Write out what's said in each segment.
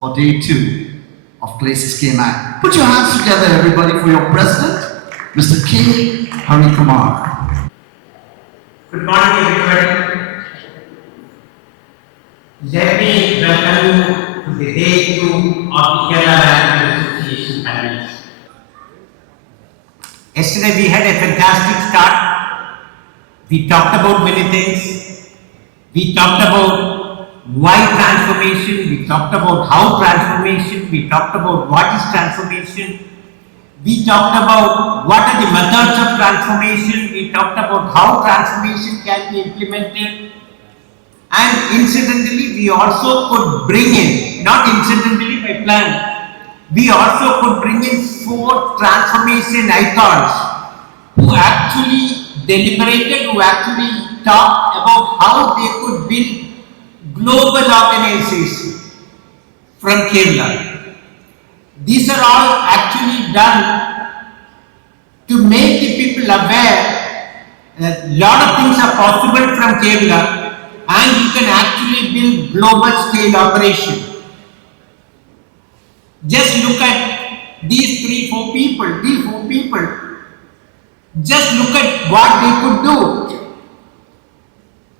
for day 2 of ClaySys KMAC. Put your hands together, everybody, for your president, Mr. K. Kumar. Good morning, everybody. Let me welcome you to the day 2 of the Kerala Bank Association panels. Yesterday we had a fantastic start. We talked about many things. We talked about why transformation, we talked about how transformation, we talked about what is transformation, we talked about what are the methods of transformation, we talked about how transformation can be implemented, and incidentally we also could bring in, not incidentally by plan, we also could bring in 4 transformation icons who actually deliberated, who actually talked about how they could build global organization from Kerala. These are all actually done to make the people aware that a lot of things are possible from Kerala and you can actually build global scale operation. Just look at these 4 people. Just look at what they could do.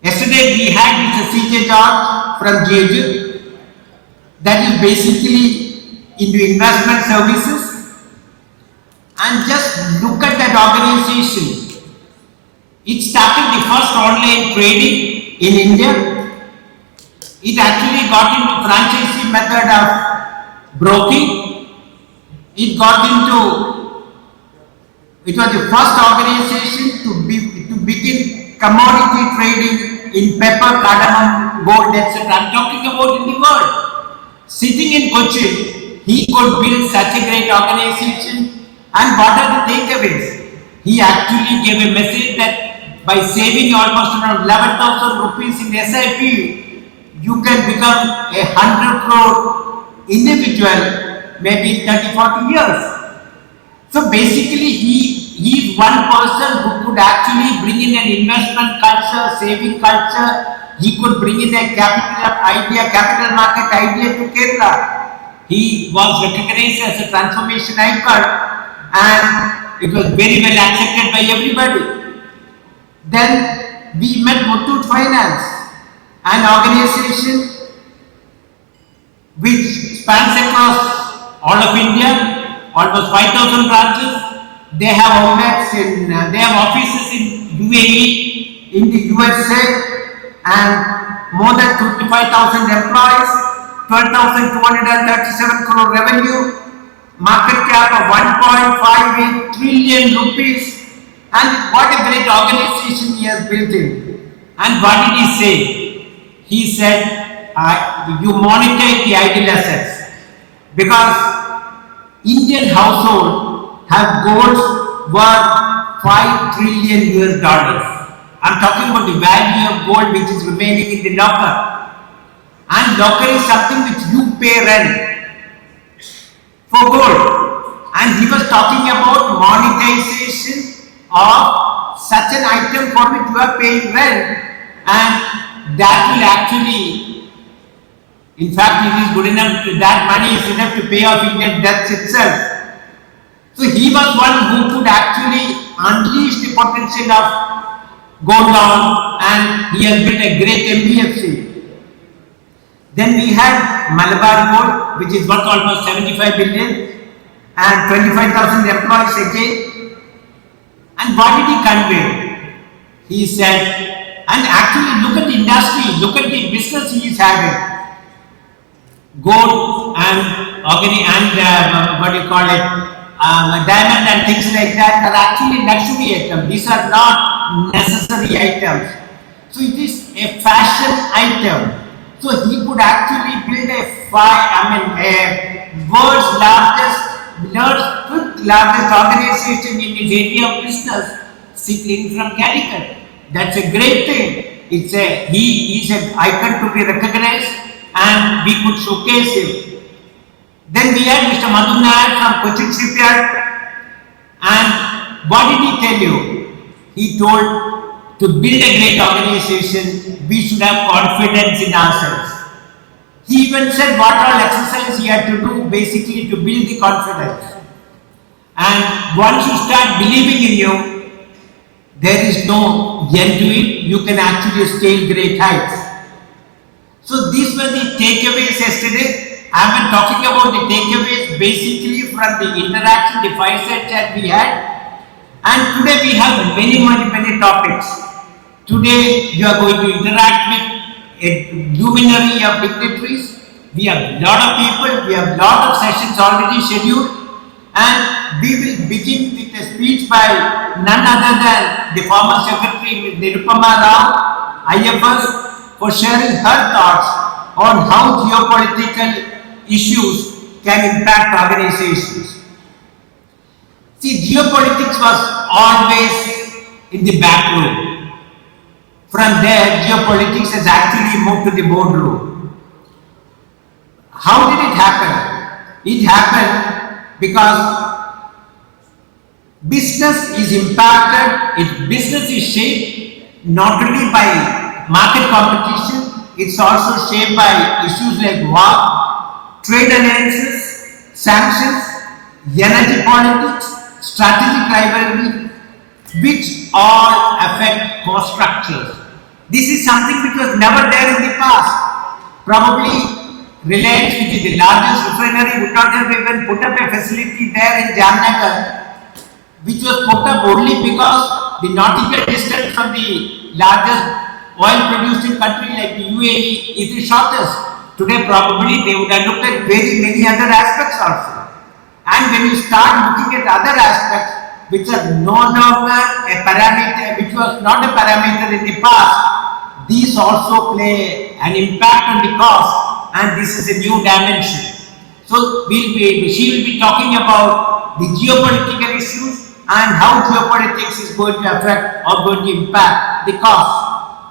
Yesterday we had Mr. C.J. George from Jeju, that is basically into investment services, and just look at that organization. It started the first online trading in India. It actually got into franchisee method of broking. It was the first organization to begin commodity trading in pepper, cardamom, gold, etc. I'm talking about in the world. Sitting in Cochin, he could build such a great organization. And what are the takeaways? He actually gave a message that by saving almost around 11,000 rupees in SIP, you can become a 100 crore individual maybe in 30-40 years. So basically he is one person who could actually bring in an investment culture, saving culture. He could bring in a capital market idea to Kerala. He was recognized as a transformation icon and it was very well accepted by everybody. Then we met Muthoot Finance, an organization which spans across all of India, almost 5,000 branches. They have outlets they have offices in UAE, in the USA, and more than 55,000 employees, 12,237 crore revenue, market cap of 1.58 trillion rupees, and what a great organization he has built in. And what did he say? He said, you monetize the idle assets, because Indian household have gold worth $5 trillion. I'm talking about the value of gold which is remaining in the locker. And locker is something which you pay rent for gold. And he was talking about monetization of such an item for which you are paying rent, and that will actually, in fact, it is good enough, that money is enough to pay off Indian debts itself. So he was one who could actually unleash the potential of gold loan, and he has built a great MBFC. Then we had Malabar Gold, which is worth almost 75 billion and 25,000 employees again. And what did he convey? He said, and actually look at the industry, look at the business he is having. Gold and organic and diamond and things like that are actually luxury items. These are not necessary items. So it is a fashion item. So he could actually build a world's largest organization in his area of business, sitting from Calicut. That's a great thing. He is an icon to be recognized, and we could showcase him. Then we had Mr. Madhu Nair from Cochin Shipyard, and what did he tell you? He told to build a great organization, we should have confidence in ourselves. He even said what all exercise he had to do basically to build the confidence. And once you start believing in you, there is no end to it. You can actually scale great heights. So these were the takeaways yesterday. I have been talking about the takeaways basically from the interaction, the fireside chat we had. And today we have many topics. Today you are going to interact with a luminary of dignitaries. We have a lot of people, we have a lot of sessions already scheduled, and we will begin with a speech by none other than the former secretary, Ms. Nirupama Rao, IFS, for sharing her thoughts on how geopolitical issues can impact organizations. See, geopolitics was always in the back room. From there, geopolitics has actually moved to the boardroom. How did it happen? It happened because business is impacted, business is shaped not only by market competition, it's also shaped by issues like war, trade alliances, sanctions, energy politics, strategic rivalry, which all affect cost structures. This is something which was never there in the past. Probably Reliance, which is the largest refinery, would not have even put up a facility there in Jamnagar, which was put up only because the nautical distance from the largest oil producing country like the UAE is the shortest. Today probably they would have looked at very many other aspects also. And when you start looking at other aspects which are no longer a parameter, which was not a parameter in the past, these also play an impact on the cost, and this is a new dimension. So she will be talking about the geopolitical issues and how geopolitics is going to affect or going to impact the cost.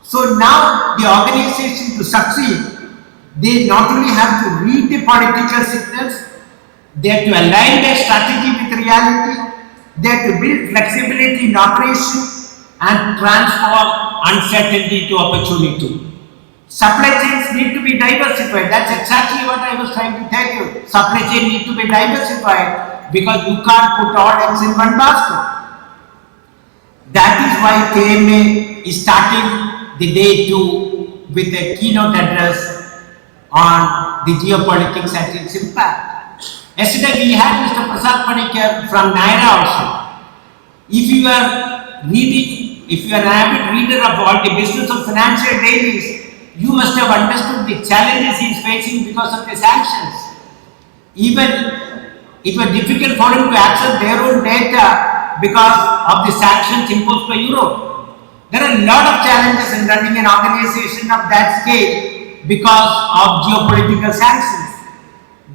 So now the organization to succeed, they not only have to read the political signals, they have to align their strategy with reality, they have to build flexibility in operation and transform uncertainty to opportunity. Supply chains need to be diversified. That's exactly what I was trying to tell you. Supply chain need to be diversified because you can't put all eggs in one basket. That is why KMA is starting the day 2 with a keynote address on the geopolitics and its impact. Yesterday we had Mr. Prasad Panikar from Naira also. If you are reading, if you are an avid reader of all the business of financial dailies, you must have understood the challenges he is facing because of the sanctions. Even it was difficult for him to access their own data because of the sanctions imposed by Europe. There are a lot of challenges in running an organization of that scale because of geopolitical sanctions.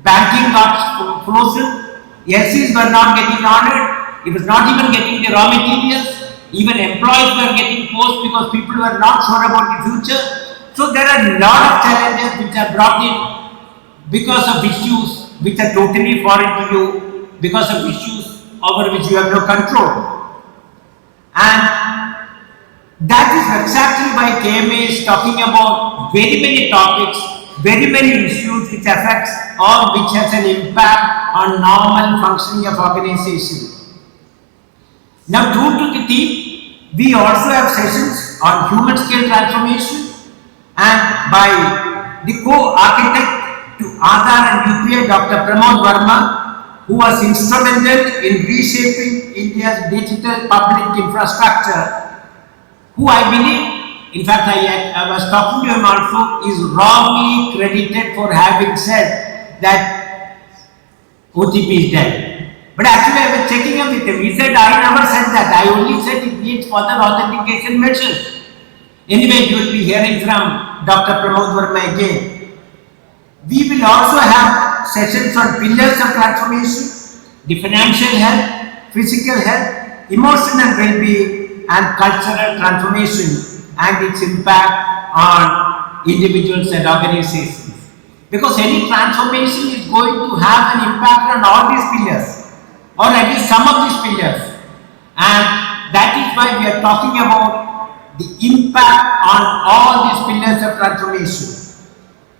Banking got frozen, LCs were not getting honored, it was not even getting the raw materials, even employees were getting poached because people were not sure about the future. So there are a lot of challenges which are brought in because of issues which are totally foreign to you, because of issues over which you have no control. And that is exactly why KMA is talking about very many topics, very many issues which affects or which has an impact on normal functioning of organization. Now, true to the theme, we also have sessions on human scale transformation, and by the co-architect to Aadhaar and UPI, Dr. Pramod Verma, who was instrumental in reshaping India's digital public infrastructure, who I believe, in fact I was talking to him also, is wrongly credited for having said that OTP is dead. But actually I was checking up with him. He said, I never said that. I only said it needs further authentication measures. Anyway, you will be hearing from Dr. Pramod Verma again. We will also have sessions on pillars of transformation, the financial health, physical health, emotional well-being and cultural transformation and its impact on individuals and organizations. Because any transformation is going to have an impact on all these pillars, or at least some of these pillars. And that is why we are talking about the impact on all these pillars of transformation.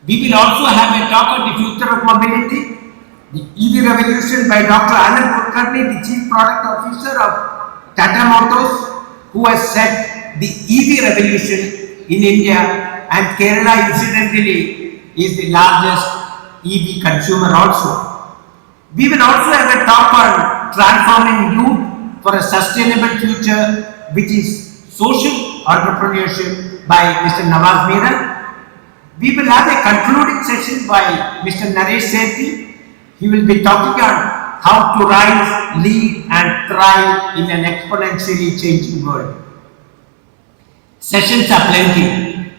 We will also have a talk on the future of mobility, the EV revolution by Dr. Anand Kulkarni, the Chief Product Officer of Tata Motors, who has said the EV revolution in India, and Kerala incidentally is the largest EV consumer also. We will also have a talk on transforming youth for a sustainable future, which is social entrepreneurship by Mr. Nawaz Meera. We will have a concluding session by Mr. Naresh Sethi. He will be talking on how to rise, lead and thrive in an exponentially changing world. Sessions are plenty.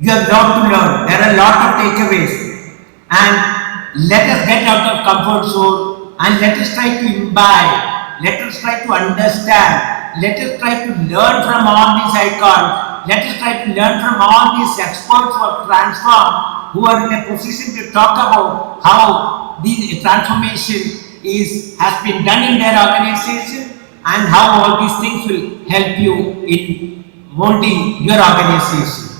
You have a lot to learn. There are a lot of takeaways. And let us get out of comfort zone and let us try to imbibe. Let us try to understand. Let us try to learn from all these icons. Let us try to learn from all these experts who have transformed, who are in a position to talk about how the transformation has been done in their organization and how all these things will help you in molding your organization.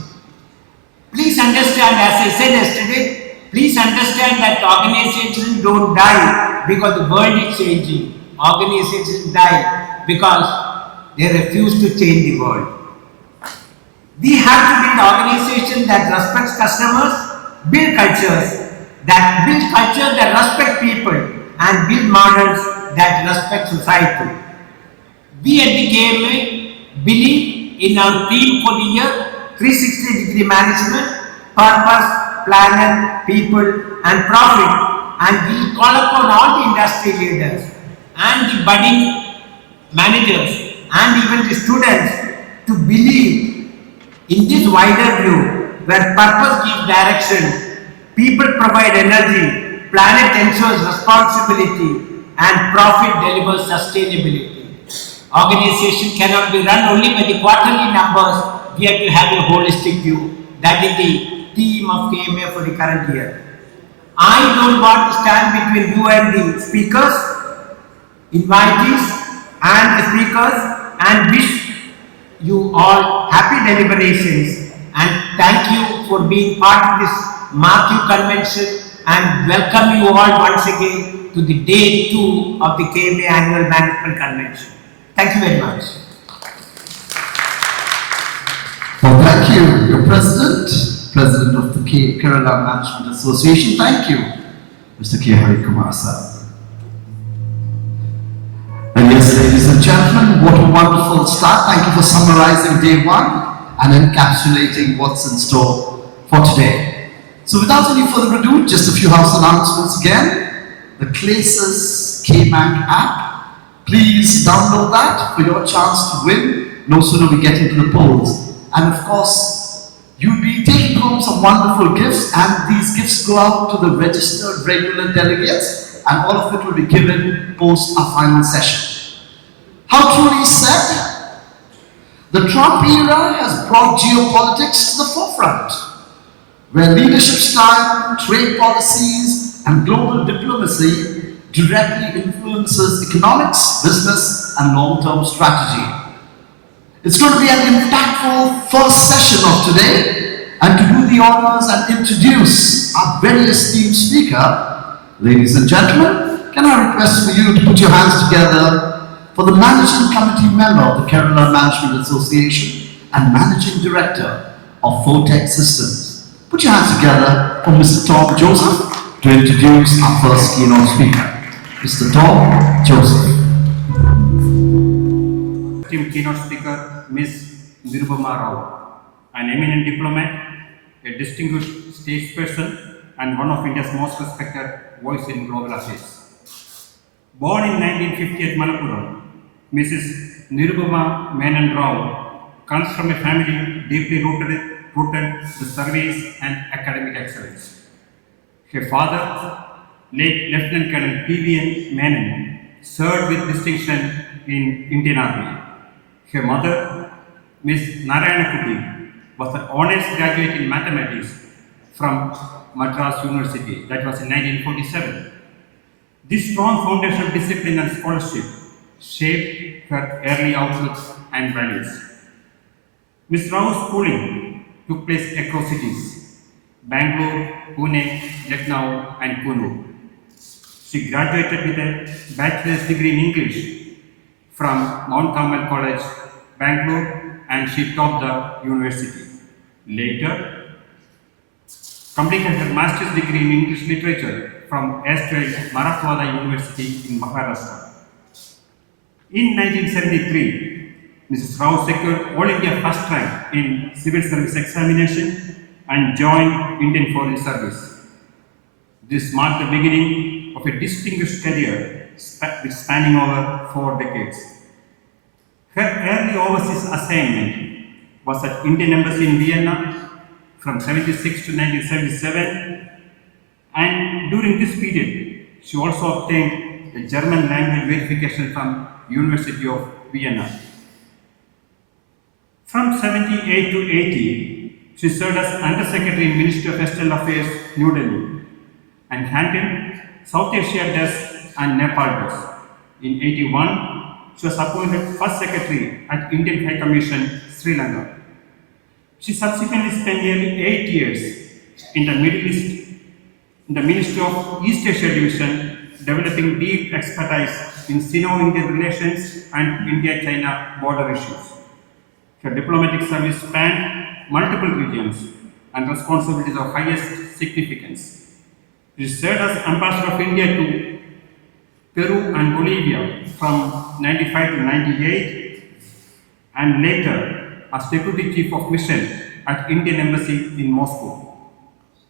Please understand, as I said yesterday, please understand that organizations don't die because the world is changing. Organizations die because they refuse to change the world. We have to build organizations that respect customers, build cultures that respect people, and build models that respect society. We at the KMA believe in our theme for the year 360-degree management, purpose, planet, people, and profit. And we call upon all the industry leaders and the budding managers and even the students to believe in this wider view, where purpose gives direction, people provide energy, planet ensures responsibility, and profit delivers sustainability. Organization cannot be run only by the quarterly numbers. We have to have a holistic view. That is the theme of KMA for the current year. I don't want to stand between you and the speakers, invitees, and the speakers, and wish you all happy deliberations and thank you for being part of this marquee convention and welcome you all once again to the day 2 of the KMA Annual Management Convention. Thank you very much. Well, thank you, your President of the Kerala Management Association. Thank you, Mr. K. Hari Kumar sir. And yes, ladies and gentlemen, what a wonderful start. Thank you for summarizing day 1 and encapsulating what's in store for today. So without any further ado, just a few house announcements again. The ClaySys KMAC app. Please download that for your chance to win no sooner we get into the polls. And of course, you'll be taking home some wonderful gifts, and these gifts go out to the registered regular delegates, and all of it will be given post our final session. How truly said, the Trump era has brought geopolitics to the forefront, where leadership style, trade policies, and global diplomacy directly influences economics, business, and long-term strategy. It's going to be an impactful first session of today, and to do the honors and introduce our very esteemed speaker, ladies and gentlemen, can I request for you to put your hands together for the Managing Committee member of the Kerala Management Association and Managing Director of Photech Systems. Put your hands together for Mr. Tom Joseph to introduce our first keynote speaker. Mr. Tom Joseph. Team keynote speaker, Ms. Nirubama Rao, an eminent diplomat, a distinguished statesperson, and one of India's most respected voice in global affairs. Born in 1950 at Malappuram, Mrs. Nirubama Menon Rao comes from a family deeply rooted in the service and academic excellence. Her father, late Lieutenant Colonel P.V.N. Menon, served with distinction in Indian Army. Her mother, Ms. Narayana Kuti, was an honors graduate in mathematics from Madras University. That was in 1947. This strong foundation of discipline and scholarship shaped her early outlook and values. Ms. Rao's schooling took place across cities. Bangalore, Pune, Lucknow, and Kunu. She graduated with a bachelor's degree in English from Mount Carmel College, Bangalore, and she topped the university. Later, completed her master's degree in English literature from erstwhile Marathwada University in Maharashtra. In 1973, Mrs. Rao secured All India first rank in civil service examination and joined Indian Foreign Service. This marked the beginning of a distinguished career spanning over 4 decades. Her early overseas assignment was at Indian Embassy in Vienna from 76 to 1977, and during this period, she also obtained a German language verification from University of Vienna. From 78 to 80, she served as Undersecretary in Ministry of External Affairs, New Delhi, and handled South Asia desk and Nepal desk. In 81, she was appointed First Secretary at Indian High Commission, Sri Lanka. She subsequently spent nearly 8 years in the Middle East, in the Ministry of East Asia Division, developing deep expertise in Sino-Indian relations and India-China border issues. Her diplomatic service spanned multiple regions and responsibilities of highest significance. She served as Ambassador of India to Peru and Bolivia from 95 to 98, and later as Deputy Chief of Mission at Indian Embassy in Moscow.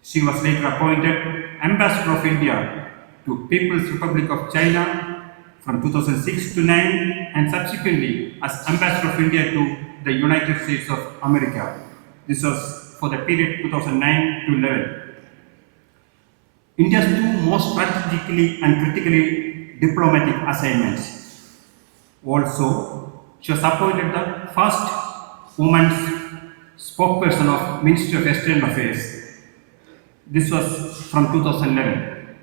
She was later appointed Ambassador of India to People's Republic of China from 2006 to 9, and subsequently as Ambassador of India to the United States of America. This was for the period 2009 to 11. India's two most strategically and critically diplomatic assignments. Also, she was appointed the first woman's spokesperson of Ministry of External Affairs. This was from 2011.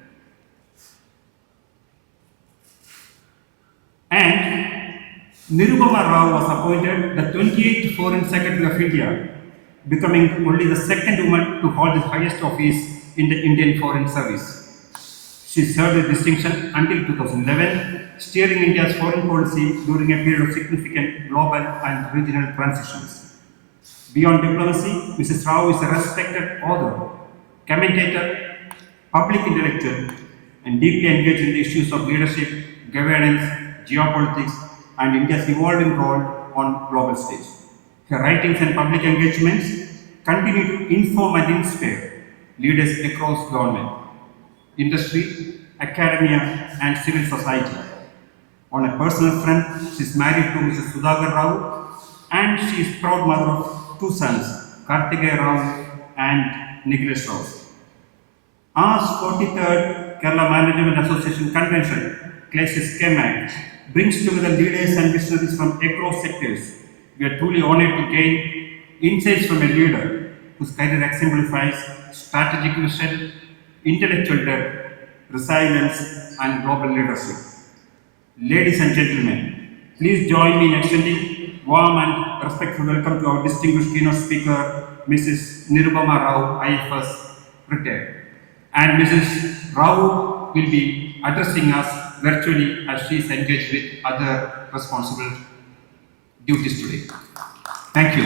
And Nirupama Rao was appointed the 28th Foreign Secretary of India, becoming only the second woman to hold the highest office in the Indian Foreign Service. She served with distinction until 2011, steering India's foreign policy during a period of significant global and regional transitions. Beyond diplomacy, Mrs. Rao is a respected author, commentator, public intellectual, and deeply engaged in the issues of leadership, governance, geopolitics, and India's evolving role on global stage. Her writings and public engagements continue to inform and inspire leaders across government, industry, academia, and civil society. On a personal front, she is married to Mrs. Sudhagar Rao, and she is proud mother of 2 sons, Kartikeya Rao and Nikhilesh Rao. As 43rd Kerala Management Association Convention, ClaySys KMAC, brings together leaders and visionaries from across sectors. We are truly honored to gain insights from a leader whose career exemplifies strategic vision, intellectual depth, resilience, and global leadership. Ladies and gentlemen, please join me in extending warm and respectful welcome to our distinguished keynote speaker, Mrs. Nirupama Rao, IFS, retired. And Mrs. Rao will be addressing us virtually as she is engaged with other responsible duties today. Thank you.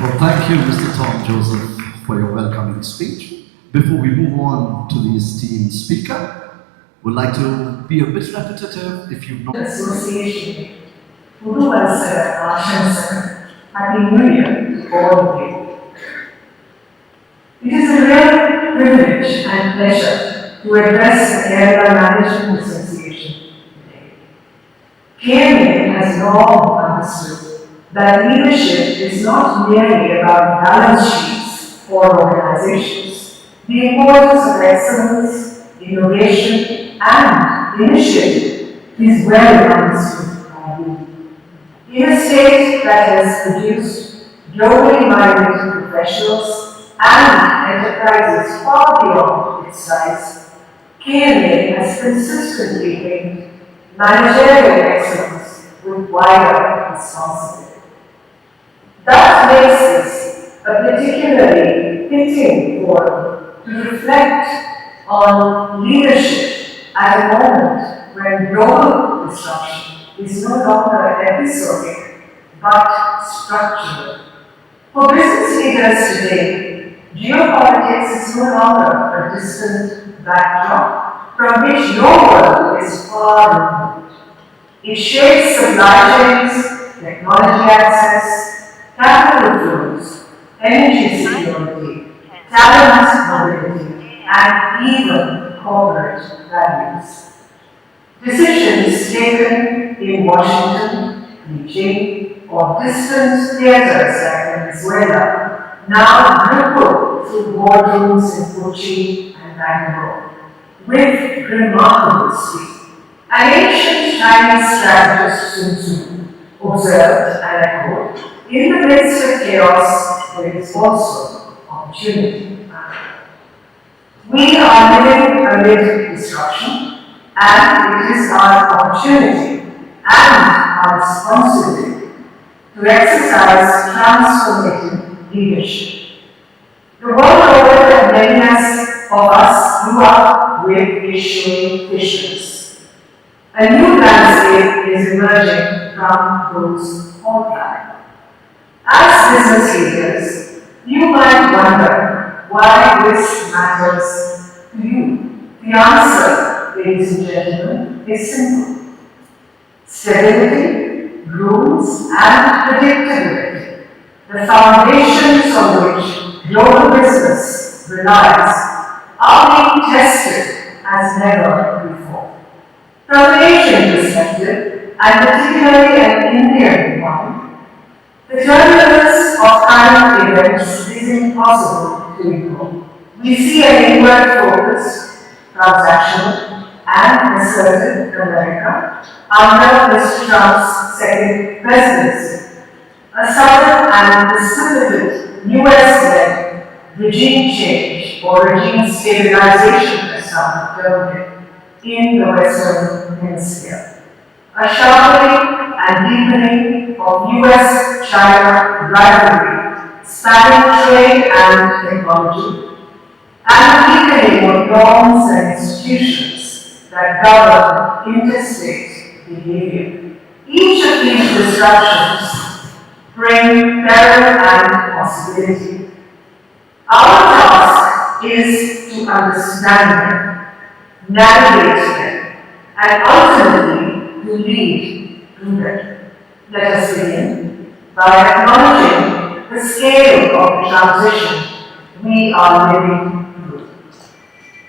Well, thank you, Mr. Tom Joseph, for your welcoming speech. Before we move on to the esteemed speaker, we'd like to be a bit repetitive if you've not. Association. Pudu Valsara Ashamsa. Happy New Year to all of you. It is a real privilege and pleasure to address the Kerala Management Association today. KMA has long understood that leadership is not merely about balance sheets or organizations. The importance of excellence, innovation, and initiative is well understood by you. In a state that has produced globally minded professionals and enterprises far beyond its size, KMA has consistently linked managerial excellence with wider responsibility. That makes this a particularly fitting forum to reflect on leadership at a moment when global disruption is no longer episodic but structural. For business leaders today, geopolitics is no longer a distant backdrop from which no one is far removed. It shapes supply chains, technology access, capital flows, energy security, talent mobility, and even corporate values. Decisions taken in Washington, Beijing, or distant theaters like Venezuela now ripple through boardrooms in Kochi and Bangalore with remarkable speed. An ancient Chinese strategist Sun Tzu observed and echoed, in the midst of chaos, there is also opportunity. We are living amid disruption, and it is our opportunity and our responsibility to exercise transformative leadership. The world over that many of us grew up with is showing visions. A new landscape is emerging from those forthright. As business leaders, you might wonder why this matters to you. The answer, ladies and gentlemen, is simple. Stability, rules, and predictability, the foundations on which global business relies, are being tested as never before. From an Asian perspective, and particularly an Indian one, the turbulence of current events is impossible to ignore. We see an inward-focused, transactional, and assertive America under Mr. Trump's second presidency. A sudden and precipitate US-led regime change or regime stabilization, as some term it, in the Western Hemisphere. A sharpening and deepening of US-China rivalry, spanning trade and technology, and a weakening of norms and institutions that govern interstate behavior. Each of these disruptions bring peril and possibility. Our task is to understand them, navigate them, and ultimately to lead through them. Let us begin by acknowledging the scale of the transition we are living through.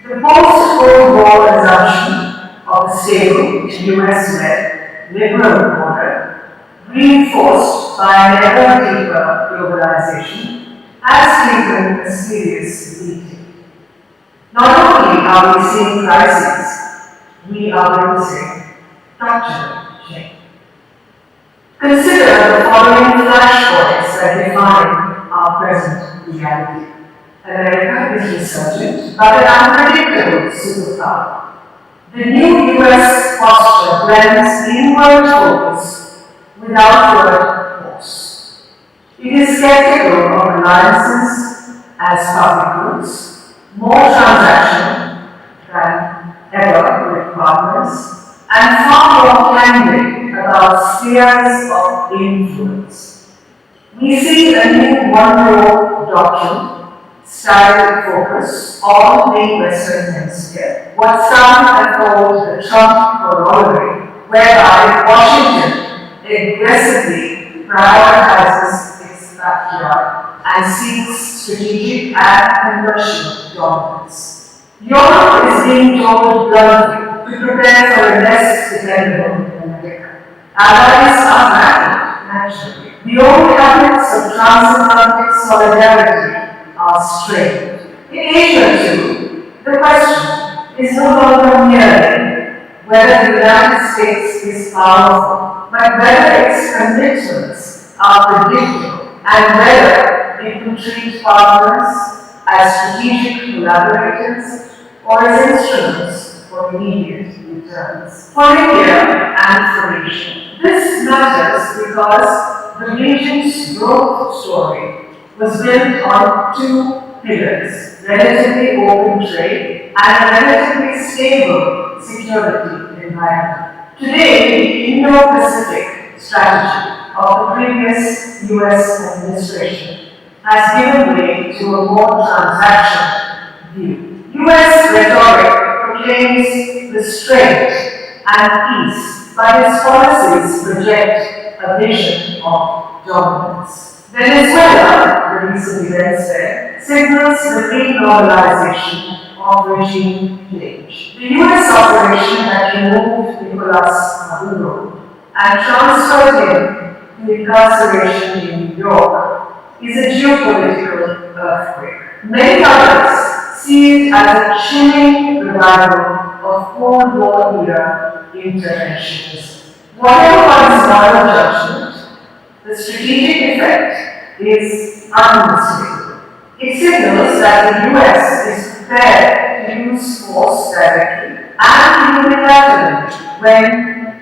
The post-Cold War assumption of a stable US-led liberal order, reinforced by an ever deeper globalization, has taken a serious beating. Not only are we seeing crises, we are witnessing structural change. Consider the following flashpoints that define our present reality. America is resurgent, but an unpredictable superpower. The new US posture blends inward focus with outward force. It is skeptical of alliances as public goods, more transactional than ever with partners, and far more candid about spheres of influence. We see a new one-role doctrine, style focus on the Western Hemisphere, what some have called the Trump corollary, whereby Washington aggressively prioritizes its backyard and seeks strategic and commercial dominance. Europe is being told bluntly to prepare for a less dependable America. Allies are rattled, naturally. The old habits of transatlantic solidarity are strained. In Asia too, the question is no longer merely whether the United States is powerful, but whether its commitments are predictable and whether it will treat partners as strategic collaborators or as instruments for immediate returns. For India and for Asia, this matters because the region's growth story was built on two pillars: relatively open trade and a relatively stable security environment. Today, the Indo-Pacific strategy of the previous US administration has given way to a more transactional view. US rhetoric proclaims restraint and peace, but its policies project a vision of dominance. Venezuela, the recent events there, signals the renormalization of regime change. The US operation that removed Nicolas Maduro and transferred him to incarceration in New York is a geopolitical earthquake. Many others see it as a chilling revival of Cold War era interventionism. Whatever one's moral judgment, the strategic effect is unmistakable. It signals that the US is prepared to use force directly and unilaterally when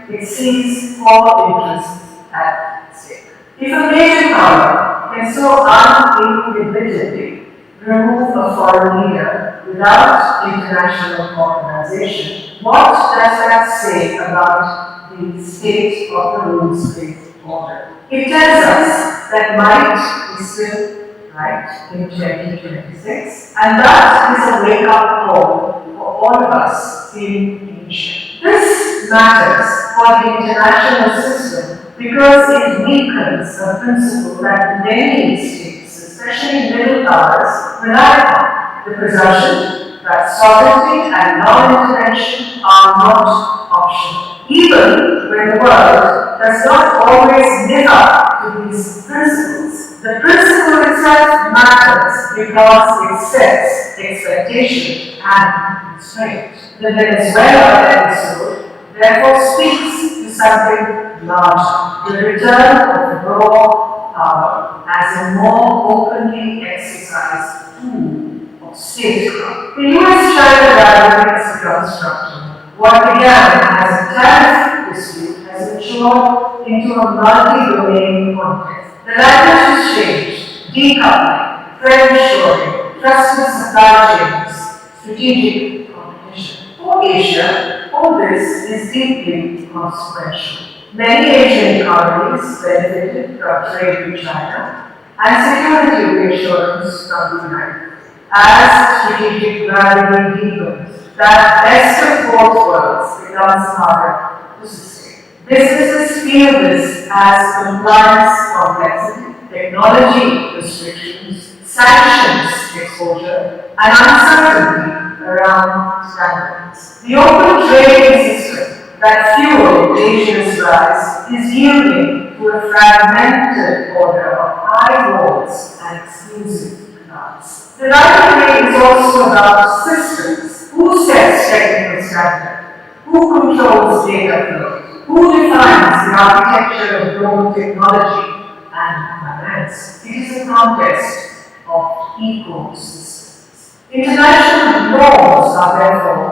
it sees core interests at stake. If a major power can so uninhibitably remove a foreign leader without international organization, what does that say about the state of the rules-based order? It tells us that might is still right in 2026, and that is a wake-up call for all of us in Asia. This matters for the international system because it weakens a principle that many states, especially middle powers, rely on: the presumption that sovereignty and non-intervention are not optional. Even when the world does not always live up to these principles, the principle itself matters because it sets expectation and constraint. The Venezuela episode therefore speaks to something larger: the return of the raw power as a more openly exercised tool of statecraft. The US-China rivalry is constructed. What began as a tariff dispute has matured into a multi-domain context. The language has changed: decoupling, friendshoring, trusted supply chains, strategic competition. For Asia, all this is deeply consequential. Many Asian economies benefited from trade with China and security reassurance from the United States. As strategic rivalry deepens, that best of both worlds becomes harder to sustain. Businesses feel this as compliance complexity, technology restrictions, sanctions exposure, and uncertainty around standards. The open trading system that fueled Asia's rise is yielding to a fragmented order of high walls and exclusive clubs. The rivalry is also about systems. Who sets technical standard? Who controls data flow? Who defines the architecture of global technology and finance? It is a contest of ecosystems. International norms are therefore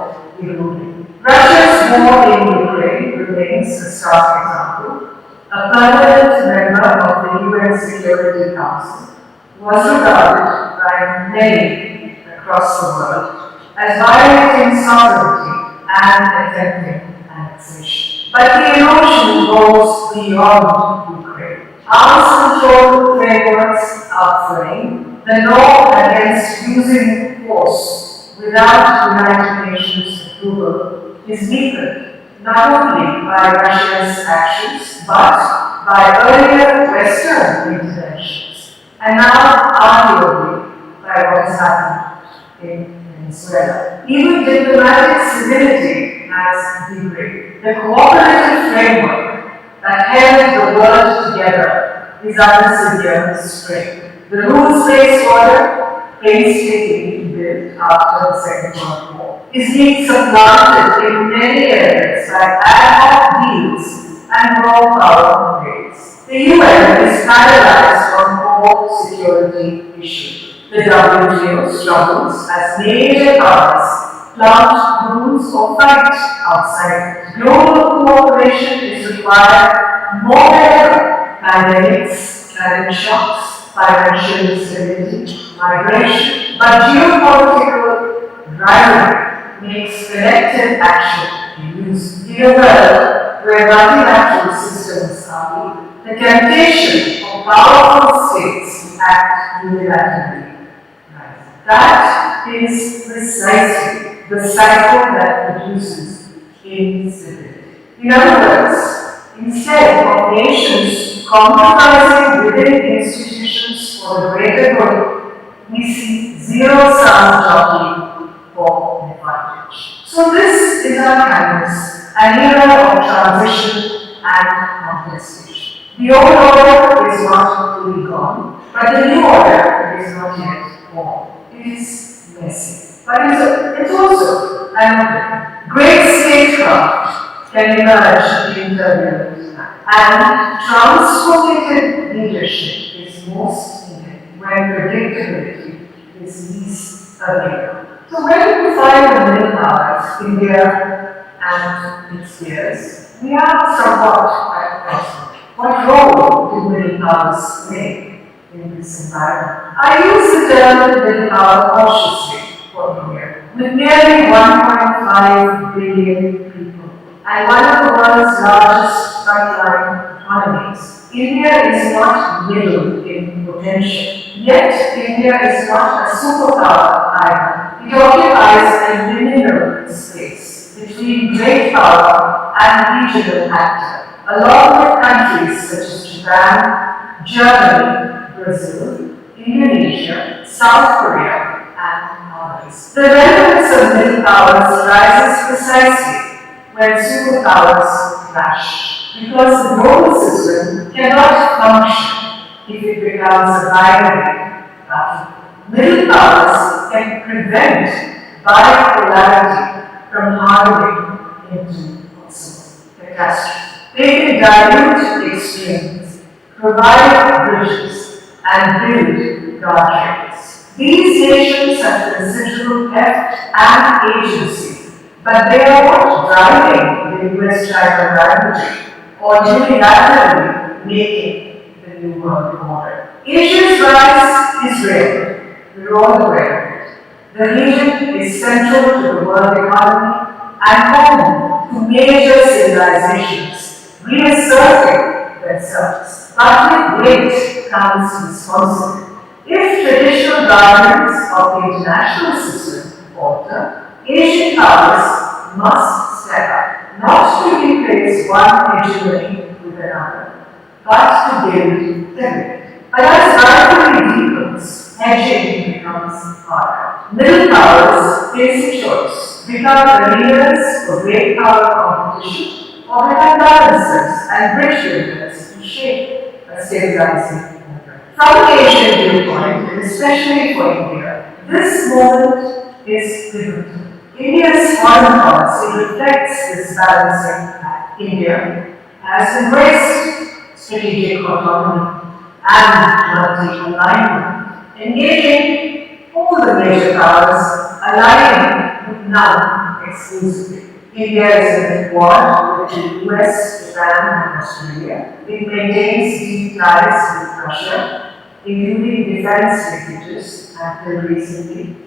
eroding. Russia's war in Ukraine remains a stark example. A permanent member of the UN Security Council was regarded by many across the world as violating sovereignty and attempting annexation. But the erosion goes beyond Ukraine. Arms control frameworks are framed. The law against using force without United Nations approval is weakened, not only by Russia's actions, but by earlier Western interventions, and now arguably by what has happened in Venezuela. Even diplomatic civility has degraded. The cooperative framework that held the world together is under severe strain. The rules-based order, painstakingly built after the Second World War, is being supplanted in many areas by ad hoc deals and raw power grades. The UN is paralyzed on core security issues. The WTO struggles as major powers plant rules or fight outside. Global cooperation is required more than ever. Pandemics, climate shocks, financial instability, migration, but geopolitical rivalry makes collective action elusive. In a world where multilateral systems are weak, the temptation of powerful states to act unilaterally rises. That is precisely the cycle that produces instability. In other words, instead of nations compromising within institutions for the greater good, we see zero-sum jockeying for advantage. So this is our canvas, an era of transition and contestation. The old order is not fully gone, but the new order is not yet born. It is messy, but it's also an great statecraft can emerge in turbulent times. And transformative leadership is most needed when predictability is least available. So when we find the middle powers, India and its peers, we are somewhat at a crossroads. What role do middle powers play in this environment? I use the term middle power cautiously for India. With nearly 1.5 billion people and one of the world's largest frontline economies, India is not middle in potential. Yet, India is not a superpower either. It occupies a liminal space between great power and regional actor, along with countries such as Japan, Germany, Brazil, Indonesia, South Korea, and others. The relevance of middle powers rises precisely when superpowers clash, because the global system cannot function if it becomes a binary battle. Middle powers can prevent bipolarity from hardening into possible catastrophe. They can dilute extremes, provide bridges, and build guardrails. These nations have considerable heft and agency, but they are not driving the US-China rivalry or unilaterally making the new world order. Asia's rise is real. We're all aware of it. The region is central to the world economy and home to major civilizations, reasserting themselves. But with weight comes responsibility. If traditional guardians of the international system falter, Asian powers must step up, not to replace one hegemony with another, but to build them. But as rivalry deepens, hedging becomes harder. Middle powers face a choice: become arenas for great power competition, or become balancers and bridge builders to shape a stabilizing order. From the Asian viewpoint, and especially for India, this moment is pivotal. India's foreign policy reflects this balancing act. India has embraced strategic autonomy and multi-alignment, engaging all the major powers, aligning with none exclusively. India is in the Quad with the US, Japan, and Australia. It maintains deep ties with Russia, including defense linkages and recently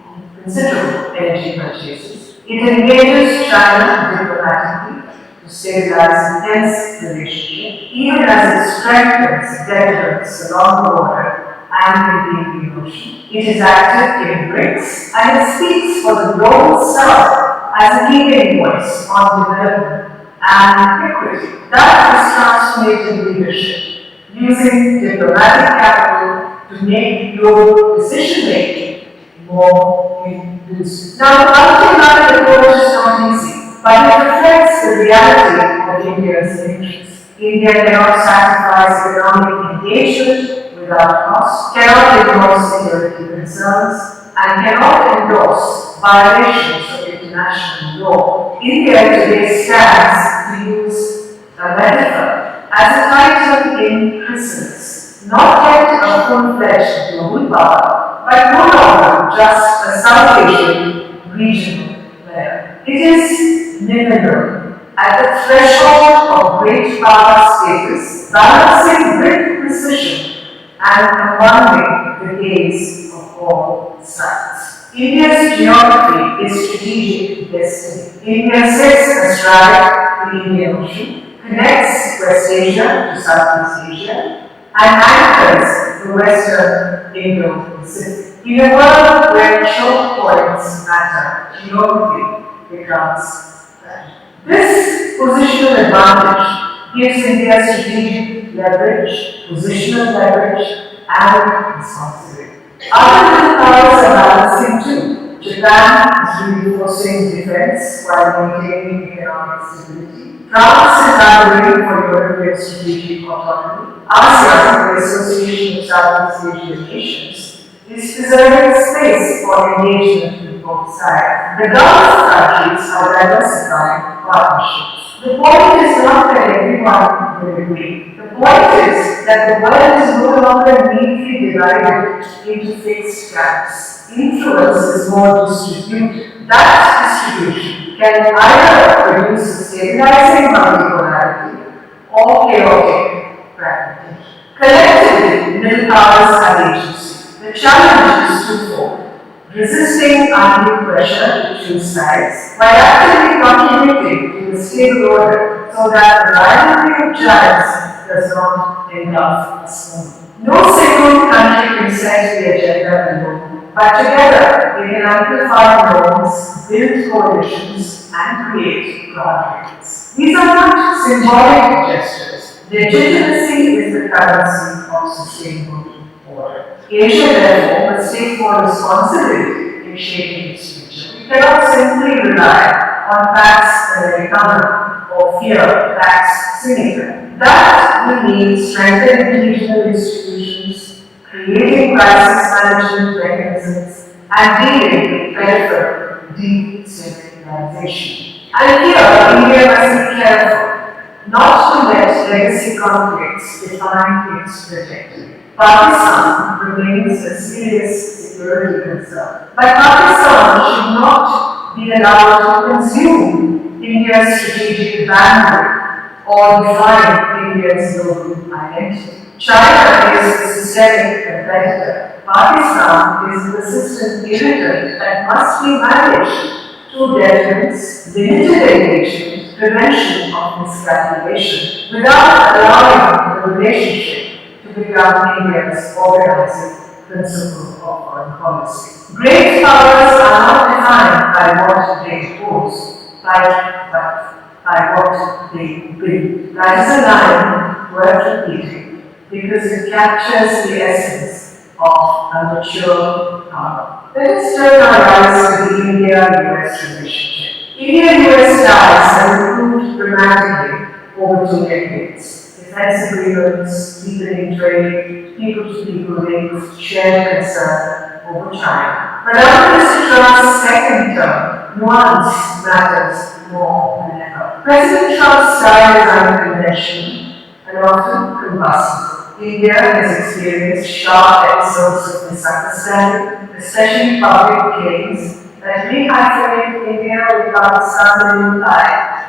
considerable energy purchases. It engages China diplomatically to stabilize tense relationship, even as it strengthens deterrence along the border and in the Indian Ocean. It is active in BRICS and it speaks for the global South as a leading voice on development and equity. That is transformative leadership, using diplomatic capital to make global decision-making more inclusive. Now, the multi-lateral approach is not easy, but it reflects the reality of India's interests. India cannot sacrifice economic engagement without cost, cannot ignore security concerns, and cannot endorse violations of international law. India today stands, to use a metaphor, as a titan in chrysalis, not yet a full-fledged global power, but no longer just a South Asian regional player. It is liminal, at the threshold of great power status, balancing with precision and commanding the gaze of all sides. India's geography is strategic destiny. India sits astride the Indian Ocean, connects West Asia to Southeast Asia, and anchors the Western Indo-Pacific. In a world where choke points matter, geography becomes strategy. This positional advantage gives India strategic leverage, positional leverage, and responsibility. Other middle powers are balancing too. Japan is reinforcing defense while maintaining economic stability. France is arguing for European strategic autonomy. ASEAN, the Association of Southeast Asian Nations, is preserving space for engagement with both sides. The Gulf countries are diversifying partnerships. The point is not that everyone will agree. The point is that the world is no longer neatly divided into fixed camps. Influence is more distributed. That distribution can either produce a stabilizing multipolarity or chaotic fragmentation. Collectively, middle powers have agency. The challenge is twofold. Resisting undue pressure to choose sides while actively contributing to the stable order so that the rivalry of giants does not engulf us. No single country can set the agenda alone, but together they can amplify norms, build coalitions, and create guardrails. These are not symbolic gestures. Legitimacy is the currency of sustainable order. Asia, therefore, must take more responsibility in shaping its future. We cannot simply rely on Pax Americana or fear Pax Sinica. That will mean strengthening regional institutions, creating crisis management mechanisms, and dealing with peripheral destabilization. And here, India must be careful not to let legacy conflicts define its trajectory. Pakistan remains a serious security concern, but Pakistan should not be allowed to consume India's strategic bandwidth or define India's global identity. China is a systemic competitor. Pakistan is a persistent irritant that must be managed through deterrence, limited engagement, prevention of miscalculation, without allowing the relationship to become India's organizing principle of foreign policy. Great powers are not defined by what they oppose, but by what they bring. That is a line worth repeating because it captures the essence of a mature power. Let us turn our eyes to the India-US relationship. India-US ties have improved dramatically over 2 decades. Defense agreements, deepening trade, people-to-people links, shared concern over China. But under Mr. Trump's second term, nuance matters more than ever. President Trump's style is unconventional and often combustible. India has experienced sharp episodes of misunderstanding, especially public claims that rehyphenate India with Pakistan and imply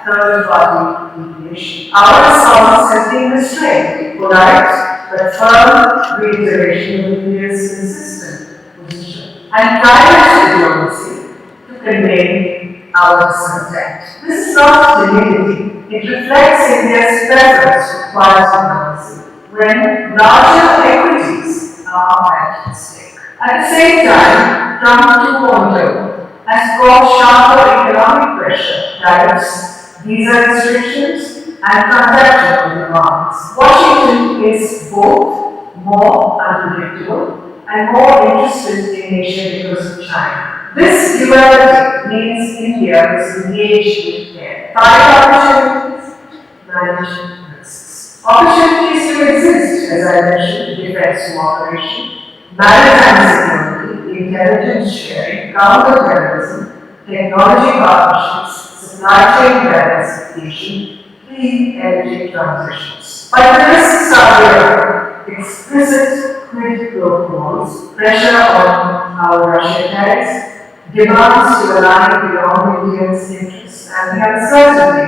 third-party mediation. Our response has been restrained, polite, but firm reiteration of India's consistent position, and private diplomacy to convey our discontent. This is not timidity. It reflects India's preference for quiet diplomacy when larger equities are at stake. At the same time, Trump 2.0 has brought sharper economic pressure, tariffs, visa restrictions, and transactional demands. Washington is both more unpredictable and more interested in Asia because of China. This duality means India is engaged with care. Find opportunities, manage risks. Opportunities to exist, as I mentioned, defense cooperation, maritime security, intelligence sharing, counter-terrorism, technology partnerships, supply chain diversification, clean energy transitions. But the risks are there. Explicit quid pro quos, pressure on our Russian tariffs, demands to align beyond India's interests, and the uncertainty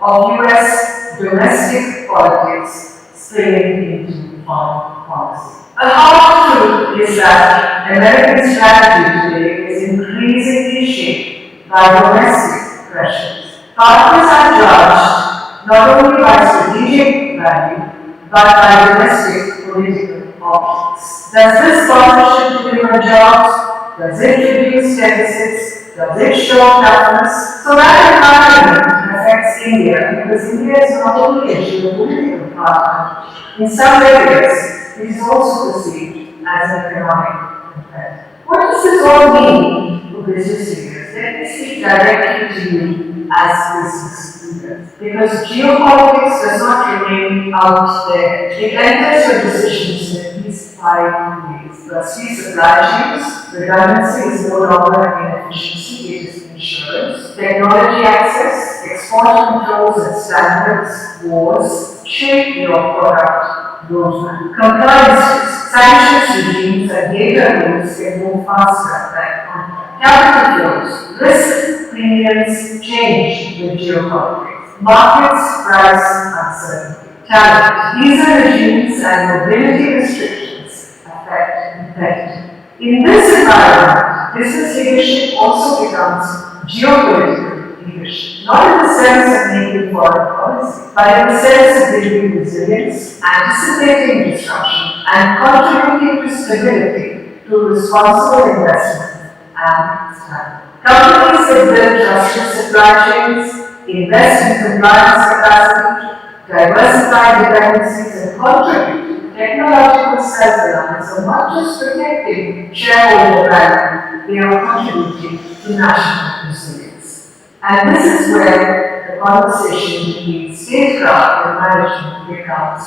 of US domestic politics spilling into foreign policy. A hard truth is that American strategy today is increasingly shaped by domestic pressures. Partners are judged not only by strategic value, but by domestic political options. Does this partnership deliver jobs? Does it reduce deficits? Does it show toughness? So that environment affects India because India is not only a geopolitical partner. In some areas, it is also perceived as an economic competitor. What does this all mean for business leaders? Let me speak directly to you as business leaders. Because geopolitics does not remain out there. It enters your decisions in at least 5 ways. Firstly, supply chains. Redundancy is no longer an inefficiency, it is insurance. Technology access, export controls and standards, wars, shape your product roadmap. Compliance, sanctions regimes and data rules can move faster than contracts. Capital flows, risk premiums change with geopolitics. Markets, price uncertainty. Talent, visa regimes and mobility restrictions affect competitiveness. In this environment, business leadership also becomes geopolitical leadership, not in the sense of making foreign policy, but in the sense of building resilience, anticipating disruption, and contributing to stability through responsible investment and strategy. Companies that build trusted supply chains, invest in compliance capacity, diversify dependencies, and contribute to technological self-reliance are not just protecting shareholder value, they are contributing to national resilience. And this is where the conversation between statecraft and management becomes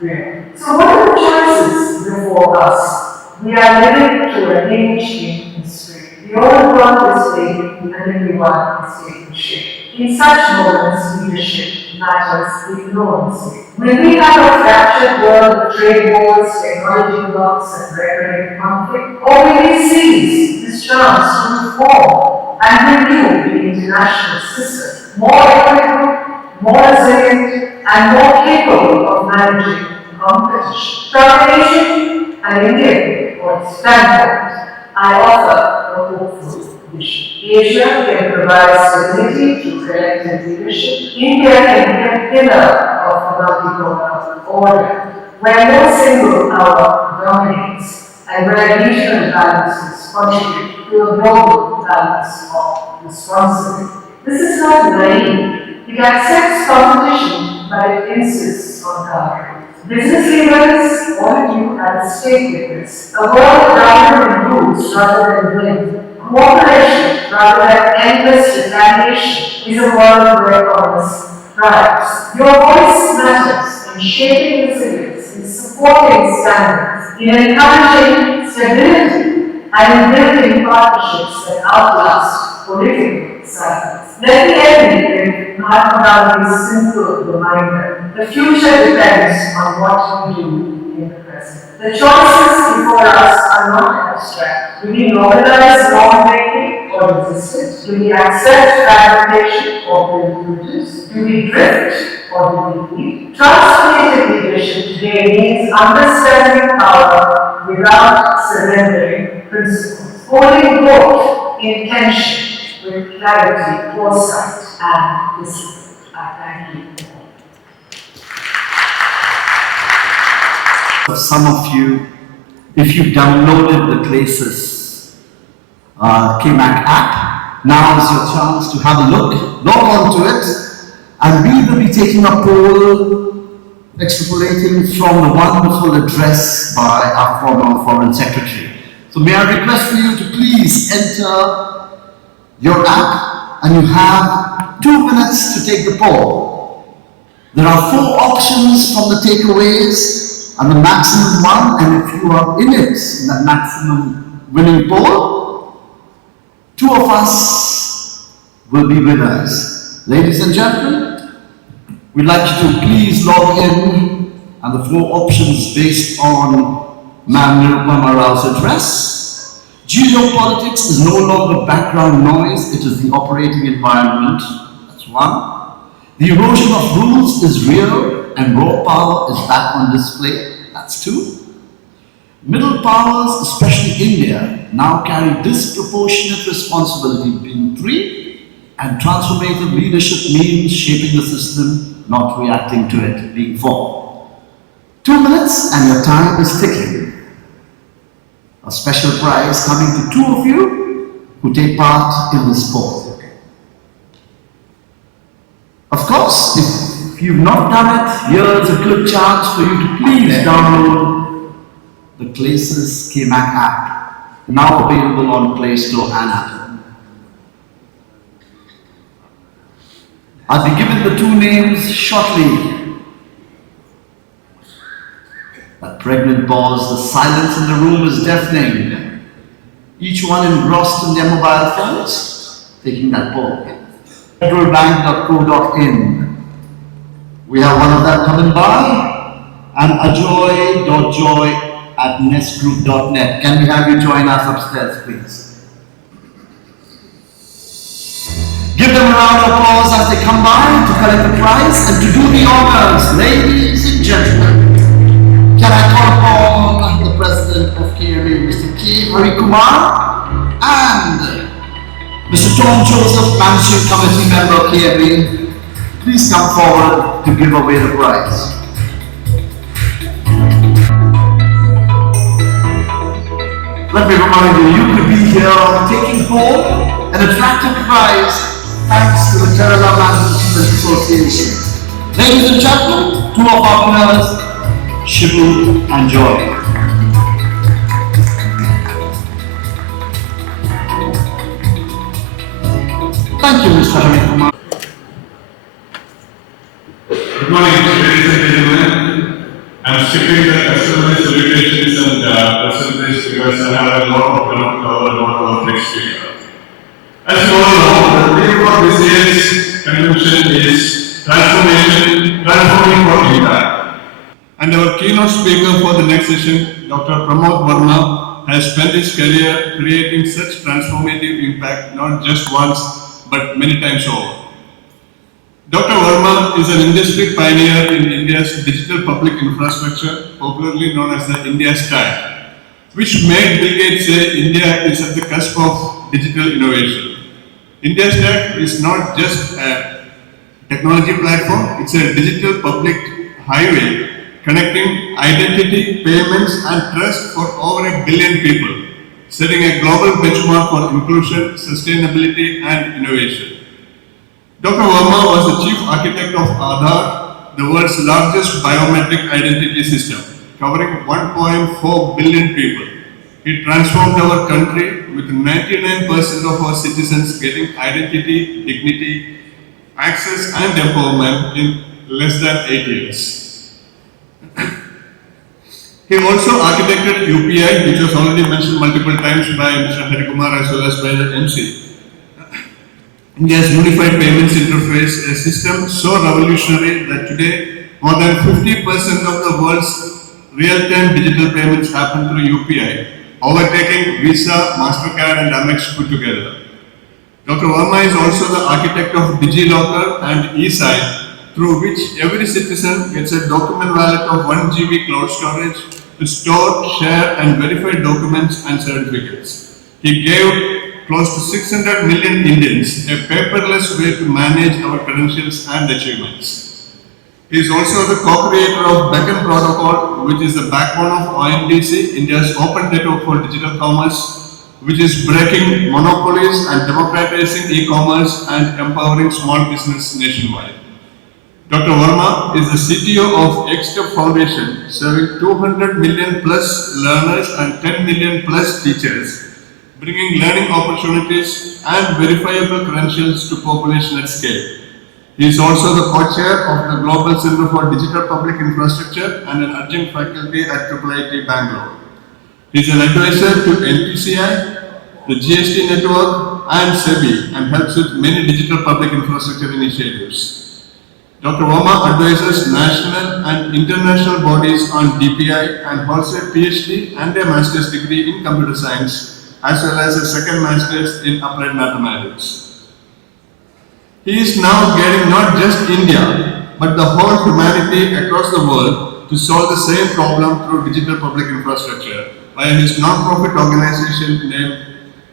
real. So what are the choices before us? We are living through a changing history. The old world is fading and everyone is taking shape. In such moments, leadership matters enormously. When we have a fractured world of trade wars, technology blocks, and recurring conflict, or when we seize this chance to reform and renew the international system, more equitable, more resilient, and more capable of managing competition. From an Asian and Indian standpoint, I offer a hopeful vision. Asia can provide stability through collective leadership. India can be a pillar of a multipolar order, where no single power dominates and where regional balances contribute to a global balance of responsibility. This is not naive. It accepts competition, but it insists on boundaries. Business leaders, all of you are at stake with this. A world grounded in rules rather than blame. Cooperation rather than endless retaliation is a world where commerce thrives. Your voice matters in shaping resilience, in supporting standards, in encouraging stability, and in building partnerships that outlast political cycles. Let me end with Mahatma Gandhi's simple reminder: the future depends on what we do in the present. The choices before us are not abstract. Do we normalize law-making or resist it? Do we accept fragmentation or build bridges? Do we drift or do we lead? Transformative leadership today means understanding power without surrendering principles. Holding both in tension with clarity, foresight, and discipline. I thank you. For some of you, if you downloaded the ClaySys KMAC app, now is your chance to have a look, log on to it, and we will be taking a poll extrapolating from the wonderful address by our former Foreign Secretary. So may I request for you to please enter your app, and you have 2 minutes to take the poll. There are 4 options from the takeaways and the maximum one, and if you are in it, in that maximum winning poll, 2 of us will be winners. Ladies and gentlemen, we'd like you to please log in, and the 4 options based on Ma'am Nirupama Rao's address. Geopolitics is no longer background noise, it is the operating environment. That's 1. The erosion of rules is real and raw power is back on display. That's 2. Middle powers, especially India, now carry disproportionate responsibility, being three, and transformative leadership means shaping the system, not reacting to it, being four. 2 minutes and your time is ticking. A special prize coming to two of you who take part in this sport. Of course, if you've not done it, here's a good chance for you to please download the ClaySys KMAC app, now available on Play Store and Apple. I'll be given the two names shortly. That pregnant pause, the silence in the room is deafening. Each one engrossed in their mobile phones, taking that poll. federalbank.co.in. We have one of them coming by, and ajoy.joy@nestgroup.net. Can we have you join us upstairs, please? Give them a round of applause as they come by to collect the prize and to do the honors, ladies and gentlemen. Can I call upon the President of KMA, Mr. K. Harikumar, and Mr. Tom Joseph, Managing Committee Member of KMA, please come forward to give away the prize. Let me remind you, you could be here taking home an attractive prize thanks to the Kerala Management Association. Ladies and gentlemen, two of our winners, Shibu and Joy. Thank you, Mr. Harikumar. Good morning, ladies and gentlemen. I'm skipping the customary salutations and percentages because I have a lot of ground to cover and not our next speaker. As you all know, the theme for this year's convention is transforming for impact. And our keynote speaker for the next session, Dr. Pramod Verma, has spent his career creating such transformative impact not just once but many times over. Dr. Verma is an industry pioneer in India's digital public infrastructure, popularly known as the India Stack, which made Bill Gates say India is at the cusp of digital innovation. India Stack is not just a technology platform, it's a digital public highway connecting identity, payments and trust for over 1 billion people, setting a global benchmark for inclusion, sustainability and innovation. Dr. Verma was the chief architect of Aadhaar, the world's largest biometric identity system, covering 1.4 billion people. He transformed our country with 99% of our citizens getting identity, dignity, access and empowerment in less than 8 years. He also architected UPI, which was already mentioned multiple times by Mr. Harikumar as well as by the MC. India's unified payments interface, a system so revolutionary that today more than 50% of the world's real-time digital payments happen through UPI, overtaking Visa, MasterCard and Amex put together. Dr. Verma is also the architect of DigiLocker and eSign, through which every citizen gets a document wallet of 1 GB cloud storage to store, share and verify documents and certificates. He gave close to 600 million Indians a paperless way to manage our credentials and achievements. He is also the co-creator of Beacon Protocol, which is the backbone of ONDC, India's open network for digital commerce, which is breaking monopolies and democratizing e-commerce and empowering small business nationwide. Dr. Verma is the CTO of XTEP Foundation, serving 200 million plus learners and 10 million plus teachers, bringing learning opportunities and verifiable credentials to population at scale. He is also the co-chair of the Global Center for Digital Public Infrastructure and an adjunct faculty at IIIT Bangalore. He is an advisor to NPCI, the GST network and SEBI and helps with many digital public infrastructure initiatives. Dr. Verma advises national and international bodies on DPI and holds a PhD and a master's degree in computer science as well as a second master's in applied mathematics. He is now guiding not just India but the whole humanity across the world to solve the same problem through digital public infrastructure via his non-profit organization named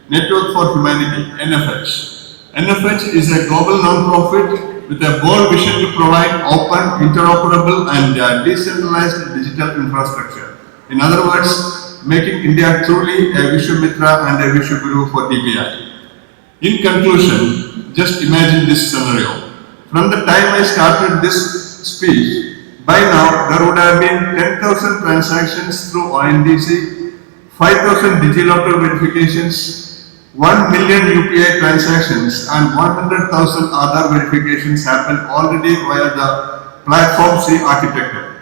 Network for Humanity, NFH. NFH is a global non-profit with a bold vision to provide open, interoperable and decentralized digital infrastructure. In other words, making India truly a Vishwamitra and a Vishwaguru for DPI. In conclusion, just imagine this scenario. From the time I started this speech, by now there would have been 10,000 transactions through ONDC, 5,000 DigiLocker verifications, 1 million UPI transactions and 100,000 Aadhaar verifications happened already via the platform C architecture.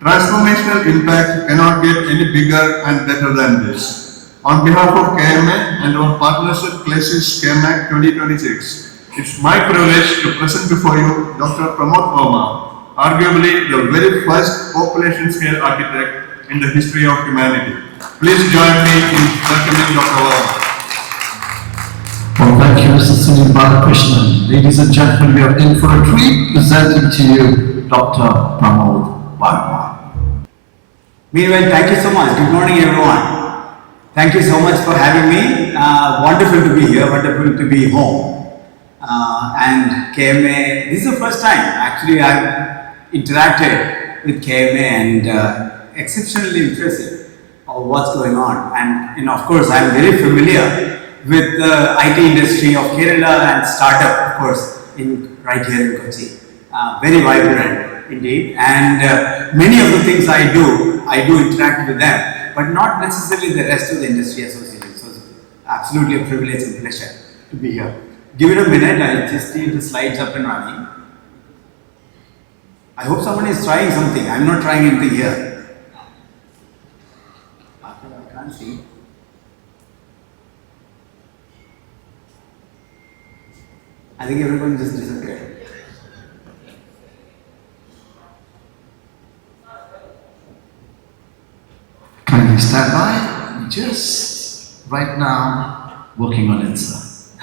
Transformational impact cannot get any bigger and better than this. On behalf of KMA and our partnership ClaySys KMAC 2026, it's my privilege to present before you Dr. Pramod Verma, arguably the very first population scale architect in the history of humanity. Please join me in welcoming Dr. Verma. Well, thank you, Mr. Sunil Balakrishnan. Ladies and gentlemen, we are in for a treat presenting to you Dr. Pramod Verma. Meanwhile, thank you so much. Good morning, everyone. Thank you so much for having me. Wonderful to be here, wonderful to be home. And KMA, this is the first time actually I've interacted with KMA and exceptionally impressive of what's going on. And of course, I'm very familiar with the IT industry of Kerala and startup, of course, right here in Kochi. Very vibrant indeed. And many of the things I do interact with them, but not necessarily the rest of the industry associated. So it's absolutely a privilege and pleasure to be here. Give it a minute, I just need the slides up and running. I hope someone is trying something. I'm not trying anything here. I can't see. I think everyone just disappeared. Kindly stand by. Just right now working on it, sir.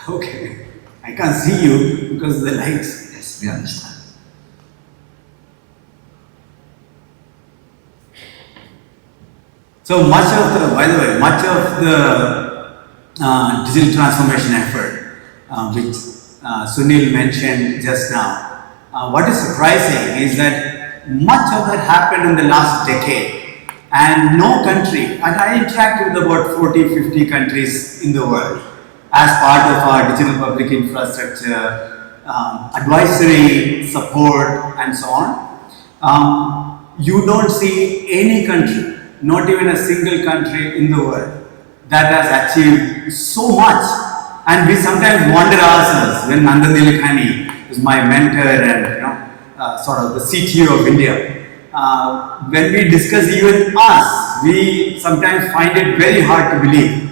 Okay. I can't see you because of the lights. Yes, we understand. So much of the digital transformation effort, which Sunil mentioned just now, what is surprising is that much of that happened in the last decade. And no country, and I interact with about 40-50 countries in the world as part of our digital public infrastructure, advisory, support, and so on. You don't see any country, not even a single country in the world, that has achieved so much. And we sometimes wonder ourselves, when Nandan Nilekani was my mentor and sort of the CTO of India, when we discuss even us, we sometimes find it very hard to believe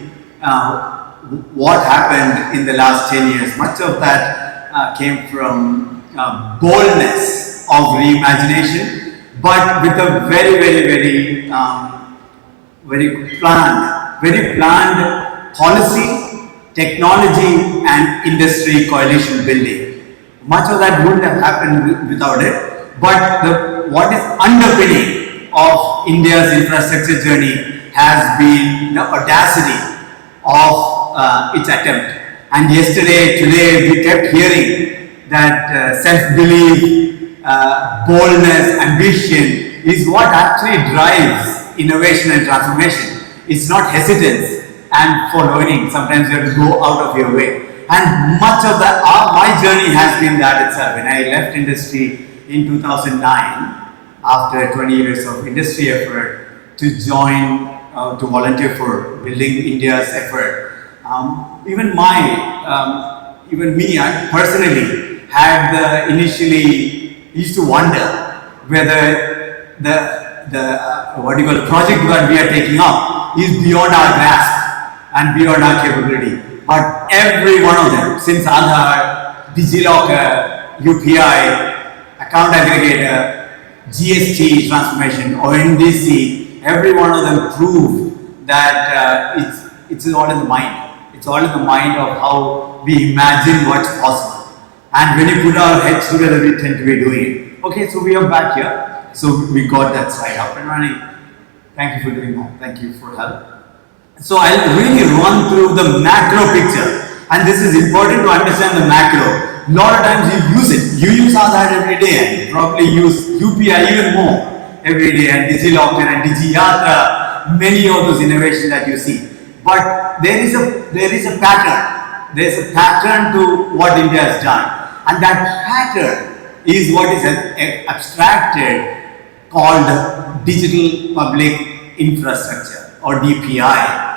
what happened in the last 10 years. Much of that came from boldness of reimagination, but with a very planned policy, technology and industry coalition building. Much of that wouldn't have happened without it, but what is underpinning of India's infrastructure journey has been the audacity of its attempt. And yesterday, today, we kept hearing that self-belief, boldness, ambition is what actually drives innovation and transformation. It's not hesitance and following. Sometimes you have to go out of your way. And much of that, my journey has been that itself. When I left industry in 2009, after 20 years of industry effort, to join, to volunteer for building India's effort. Even me, I personally had initially used to wonder whether the project that we are taking up is beyond our grasp and beyond our capability. But every one of them, since Aadhaar, DigiLocker, UPI, account aggregator, GST transformation, ONDC, every one of them proved that it's all in the mind. It's all in the mind of how we imagine what's possible. And when you put our heads together, we tend to be doing it. Okay, so we are back here. So we got that site up and running. Thank you for doing that. Thank you for help. So I'll really run through the macro picture, and this is important to understand the macro. A lot of times you use it. You use Aadhaar every day, and you probably use UPI even more every day, and DigiLocker and DigiYatra, many of those innovations that you see. But there is a pattern. There is a pattern to what India has done, and that pattern is what is abstracted called Digital Public Infrastructure, or DPI.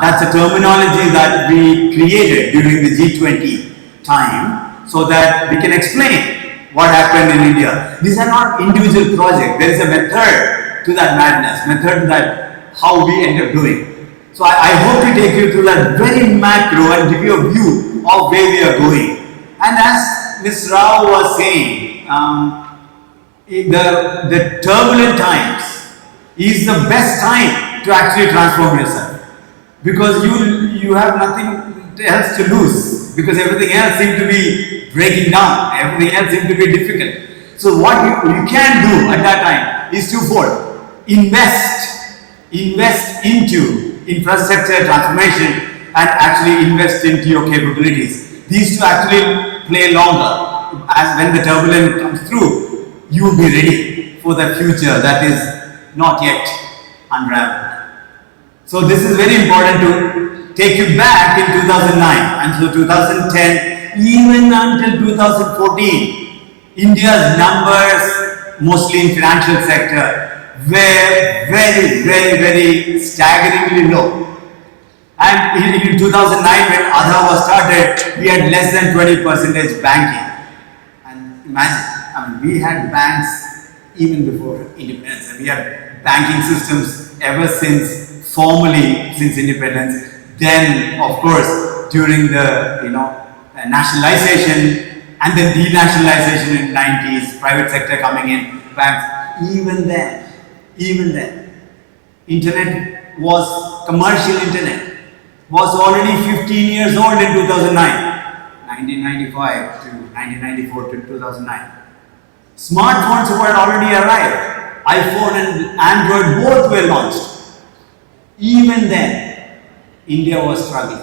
That's a terminology that we created during the G20 time so that we can explain what happened in India. These are not individual projects. There is a method to that madness, method to that how we end up doing. So I hope to take you through that very macro and give you a view of where we are going. And as Ms. Rao was saying, the turbulent times is the best time to actually transform yourself, because you have nothing else to lose, because everything else seems to be breaking down, everything else seems to be difficult. So what you can do at that time is twofold. Invest into infrastructure transformation and actually invest into your capabilities. These two actually play longer. As when the turbulence comes through, you will be ready for the future that is not yet unraveled. So this is very important to take you back in 2009 until 2010, even until 2014. India's numbers, mostly in financial sector, were very staggeringly low. And in 2009, when Aadhaar was started, we had less than 20% banking. And imagine, we had banks even before independence, and we had banking systems ever since, formally since independence. Then, of course, during the nationalization and then denationalization in the 90s, private sector coming in, banks. Even then, internet was commercial internet was already 15 years old in 2009, 1995 to 1994 to 2009. Smartphones were already arrived. iPhone and Android both were launched. Even then, India was struggling.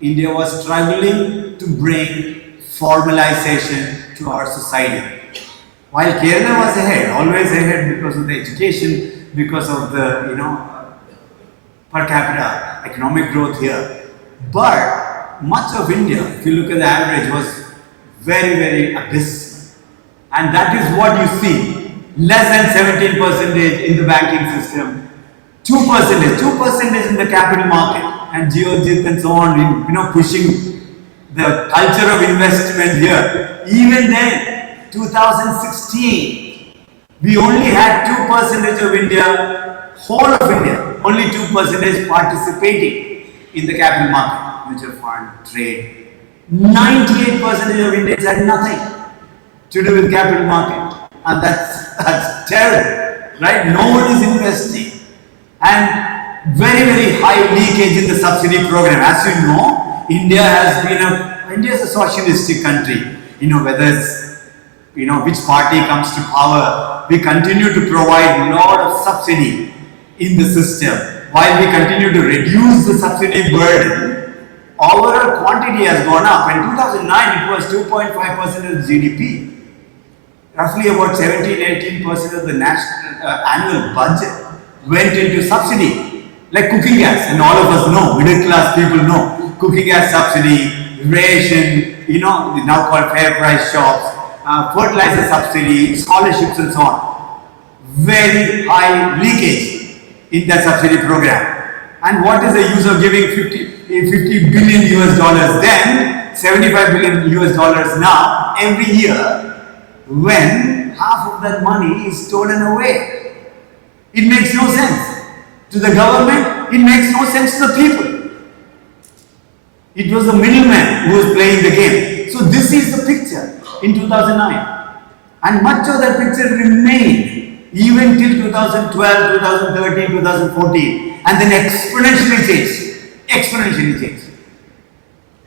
India was struggling to bring formalization to our society. While Kerala was ahead, always ahead because of the education, because of the per capita economic growth here. But much of India, if you look at the average, was very abysmal. And that is what you see. Less than 17% in the banking system, 2% in the capital market, and Geojit and so on, pushing the culture of investment here. Even then, 2016, we only had 2% of India, whole of India, only 2% participating in the capital market, mutual fund, trade. 98% of Indians had nothing to do with capital market. And that's terrible, right? No one is investing. And very high leakage in the subsidy program. As you know, India is a socialistic country. Whether it's, which party comes to power, we continue to provide a lot of subsidy in the system. While we continue to reduce the subsidy burden, overall quantity has gone up. In 2009, it was 2.5% of the GDP. Roughly about 17-18% of the national annual budget went into subsidy, like cooking gas, and all of us know, middle class people know, cooking gas subsidy, ration, now called fair price shops, fertilizer subsidy, scholarships and so on. Very high leakage in that subsidy program. And what is the use of giving 50 billion US dollars then, 75 billion US dollars now, every year, when half of that money is stolen away? It makes no sense to the government, it makes no sense to the people. It was the middleman who was playing the game. So this is the picture in 2009. And much of that picture remained even till 2012, 2013, 2014. And then exponentially changed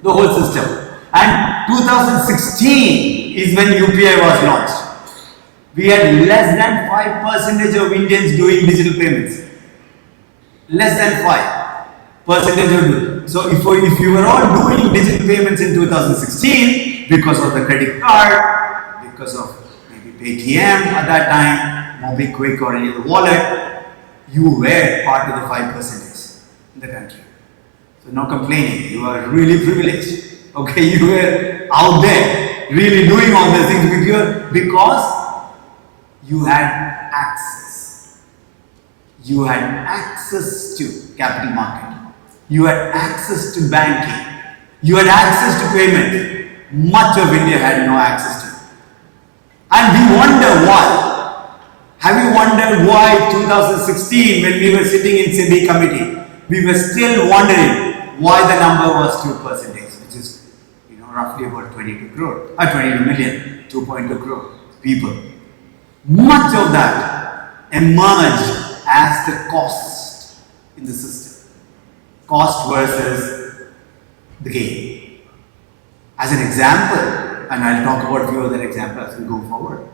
the whole system. And 2016 is when UPI was launched. we had less than 5% of Indians doing digital payments. Less than 5% of it. So if you were all doing digital payments in 2016 because of the credit card, because of maybe Paytm at that time, MobiKwik or any other wallet, you were part of the 5% in the country. So no complaining, you are really privileged. Okay, you were out there really doing all these things because you had access. You had access to capital market. You had access to banking. You had access to payment. Much of India had no access to it. And we wonder why. Have you wondered why 2016 when we were sitting in SEBI committee, we were still wondering why the number was 2%, which is roughly about 22 million, 2.2 crore people. Much of that emerged as the cost in the system. Cost versus the gain. As an example, and I'll talk about a few other examples as we go forward.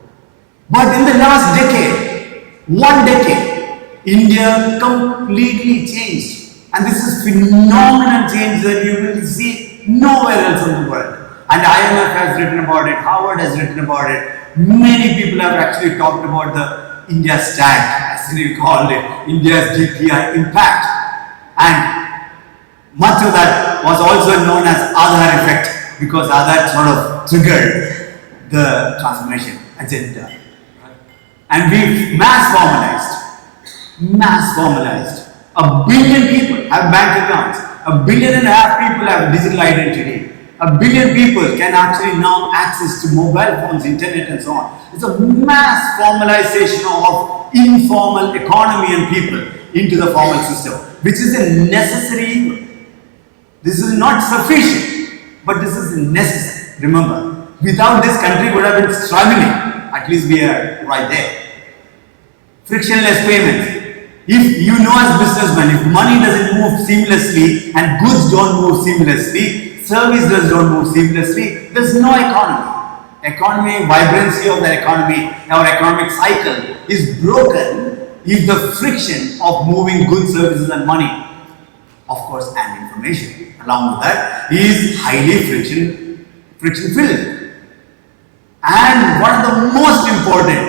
But in the last decade, 1 decade, India completely changed. And this is phenomenal change that you will see nowhere else in the world. And IMF has written about it, Harvard has written about it. Many people have actually talked about the India stack, as we call it, India's GPI impact. And much of that was also known as Aadhaar effect, because Aadhaar sort of triggered the transformation agenda. And we've mass formalized. 1 billion people have bank accounts. 1.5 billion people have digital identity. 1 billion people can actually now access to mobile phones, internet and so on. It's a mass formalization of informal economy and people into the formal system, which is a necessary evil. This is not sufficient, but this is necessary. Remember, without this country would have been struggling. At least we are right there. Frictionless payments. If you know as businessman, if money doesn't move seamlessly and goods don't move seamlessly, services don't move seamlessly, there's no economy. Economy, vibrancy of the economy, our economic cycle is broken if the friction of moving goods, services and money, of course, and information along with that is highly friction filled. And one of the most important,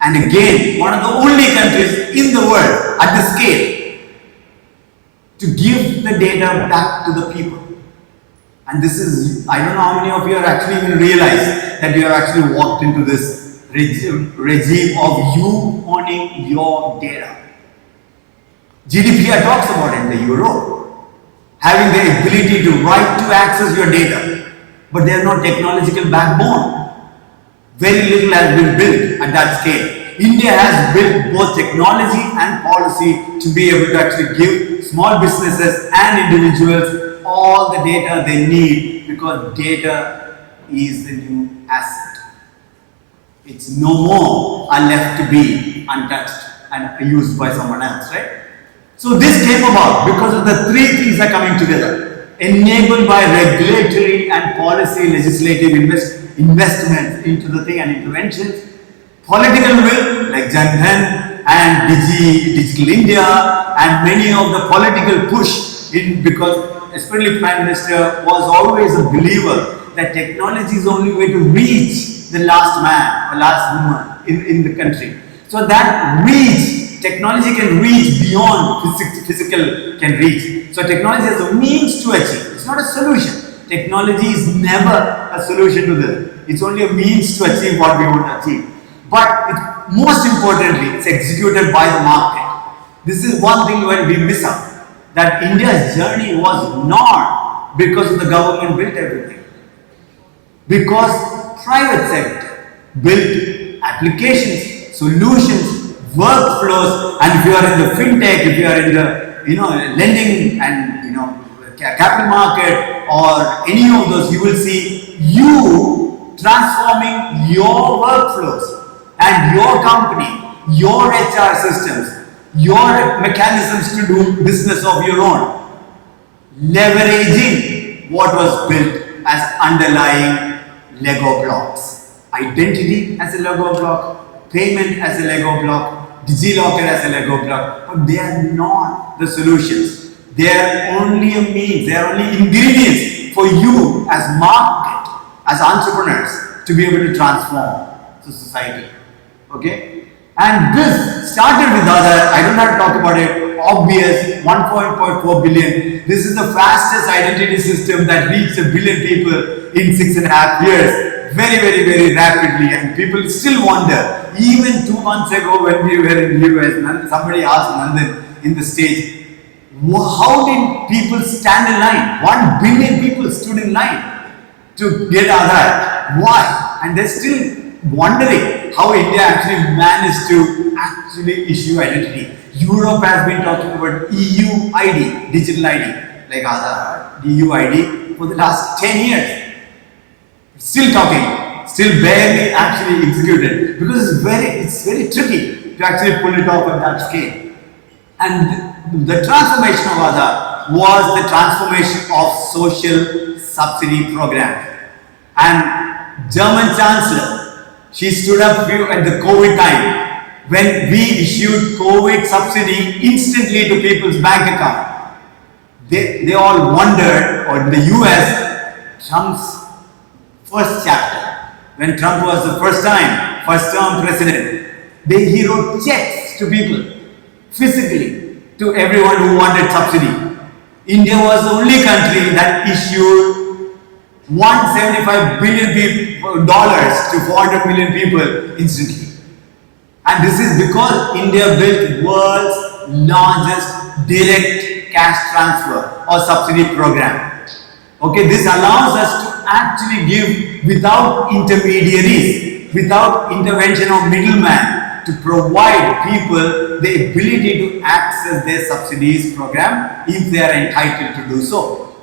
and again, one of the only countries in the world at the scale to give the data back to the people. And this is, I don't know how many of you are actually even realize that you have actually walked into this regime of you owning your data. GDPR talks about it in the Euro, having the ability to right to access your data, but there is no technological backbone. Very little has been built at that scale. India has built both technology and policy to be able to actually give small businesses and individuals all the data they need, because data is the new asset. It's no more left to be untouched and used by someone else, right? So this came about because of the three things are coming together, enabled by regulatory and policy legislative investment into the thing and interventions, political will like Jan Dhan and Digital India, and many of the political push in, because especially Prime Minister was always a believer that technology is the only way to reach the last man or last woman in the country. So that reach, technology can reach beyond physical can reach. So technology is a means to achieve. It's not a solution. Technology is never a solution to this. It's only a means to achieve what we want to achieve. But most importantly, it's executed by the market. This is one thing where we miss out. That India's journey was not because the government built everything. Because private sector built applications, solutions, workflows, and if you are in the fintech, if you are in the lending and capital market or any of those, you will see you transforming your workflows and your company, your HR systems, your mechanisms to do business of your own, leveraging what was built as underlying Lego blocks. identity as a Lego block, payment as a Lego block, DigiLocker as a Lego block, but they are not the solutions. They are only a means, they are only ingredients for you as market, as entrepreneurs to be able to transform the society. Okay? And this started with other, I don't have to talk about it, obvious 1.4 billion. This is the fastest identity system that reached 1 billion people in 6.5 years. Very rapidly, and people still wonder. Even 2 months ago when we were in the US, somebody asked Nandan in the stage, how did people stand in line? 1 billion people stood in line to get Aadhaar. Why? And they're still wondering how India actually managed to actually issue identity. Europe has been talking about EU ID, digital ID, like Aadhaar, EU ID for the last 10 years. Still talking, still barely actually executed because it's very tricky to actually pull it off at that scale. And the transformation of Aadhaar was the transformation of social subsidy program. And German Chancellor, she stood up at the COVID time when we issued COVID subsidy instantly to people's bank account. They all wondered, or in the US, Trump's first chapter, when Trump was the first term president, he wrote checks to people, physically, to everyone who wanted subsidy. India was the only country that issued $175 billion to 400 million people instantly. And this is because India built world's largest direct cash transfer or subsidy program. Okay, this allows us to actually give without intermediaries, without intervention of middleman, to provide people the ability to access their subsidies program if they are entitled to do so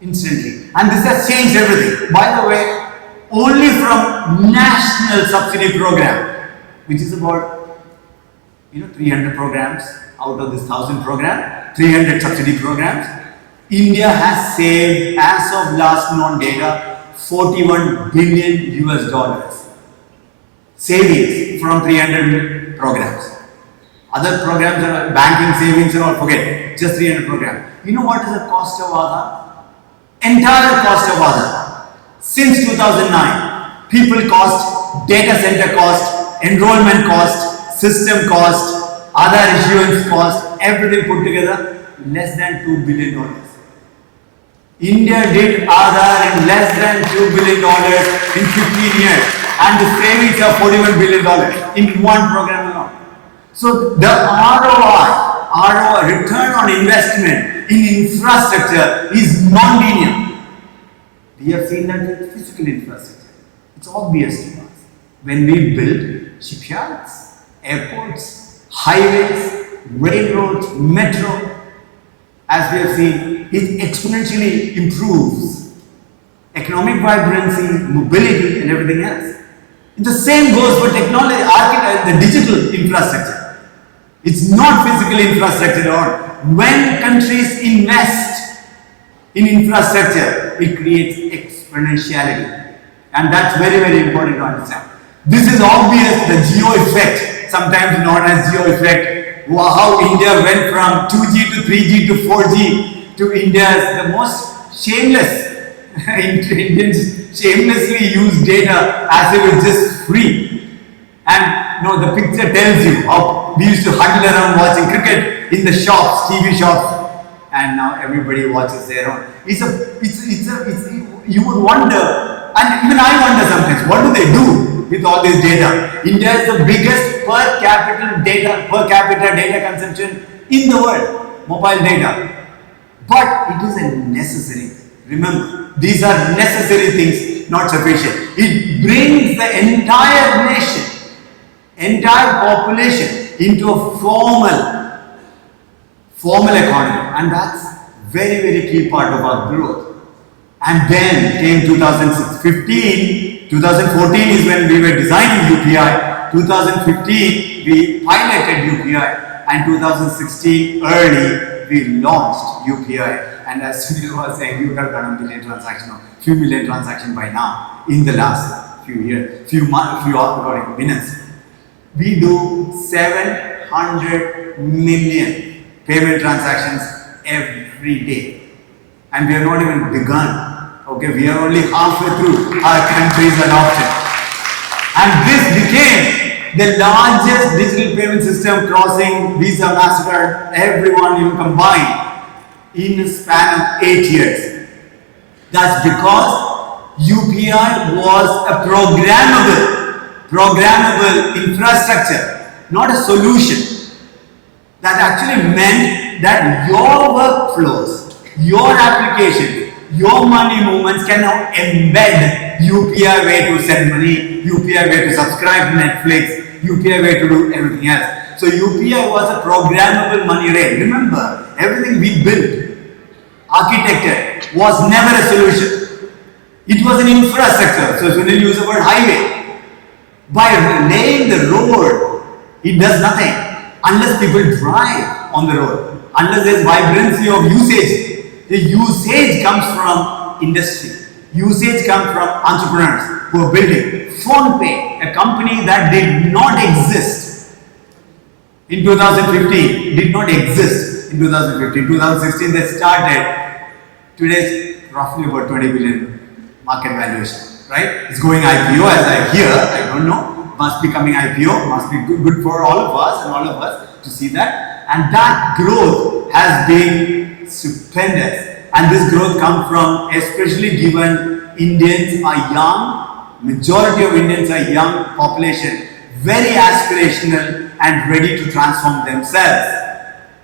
instantly. And this has changed everything. By the way, only from national subsidy program, which is about 300 programs out of this 1,000 program, 300 subsidy programs, India has saved, as of last known data, $41 billion US savings from 300 programs. Other programs are banking, savings and all, forget, just 300 programs. You know what is the cost of Aadhaar? Entire cost of Aadhaar. Since 2009, people cost, data center cost, enrollment cost, system cost, Aadhaar issuance cost, everything put together, less than $2 billion. India did Aadhaar in less than $2 billion in 15 years, and the savings are $41 billion in one program alone. So the ROI, return on investment in infrastructure is non-linear. We have seen that with physical infrastructure. It's obvious to us. When we build shipyards, airports, highways, railroads, metro, as we have seen, it exponentially improves economic vibrancy, mobility, and everything else. The same goes for technology, the digital infrastructure. It's not physical infrastructure at all. When countries invest in infrastructure, it creates exponentiality. And that's very important to understand. This is obvious, the geo effect, sometimes known as geo effect, how India went from 2G to 3G to 4G to India's the most shameless. Indians shamelessly use data as if it's just free. And the picture tells you how we used to huddle around watching cricket in the shops, TV shops, and now everybody watches their own. You would wonder, and even I wonder sometimes, what do they do with all this data? India is the biggest per capita data consumption in the world, mobile data. But it is a necessary. Remember, these are necessary things, not sufficient. It brings the entire nation, entire population into a formal economy, and that's very key part of our growth. And then came 2014 is when we were designing UPI. 2015 we piloted UPI, and 2016 early we launched UPI. And as Sunil was saying, we would have done a million transactions, few million transactions by now in the last minutes. We do 700 million payment transactions every day. And we have not even begun. Okay, we are only halfway through our country's adoption. And this became the largest digital payment system crossing Visa, MasterCard, everyone even combined in a span of 8 years. That's because UPI was a programmable infrastructure, not a solution. That actually meant that your workflows, your applications, your money movements can now embed UPI way to send money, UPI way to subscribe to Netflix, UPI way to do everything else. So UPI was a programmable money rail. Remember, everything we built, architected, was never a solution. It was an infrastructure. So when you use the word highway, by laying the road, it does nothing unless people drive on the road, unless there's vibrancy of usage. The usage comes from industry. Usage comes from entrepreneurs who are building. PhonePe, a company that did not exist in 2015, did not exist in 2015. 2016 they started. Today's roughly about 20 billion market valuation, right? It's going IPO as I hear, I don't know. Must be coming IPO, must be good for all of us and all of us to see that. And that growth has been stupendous. And this growth comes from, especially given Indians are young, majority of Indians are young population, very aspirational and ready to transform themselves.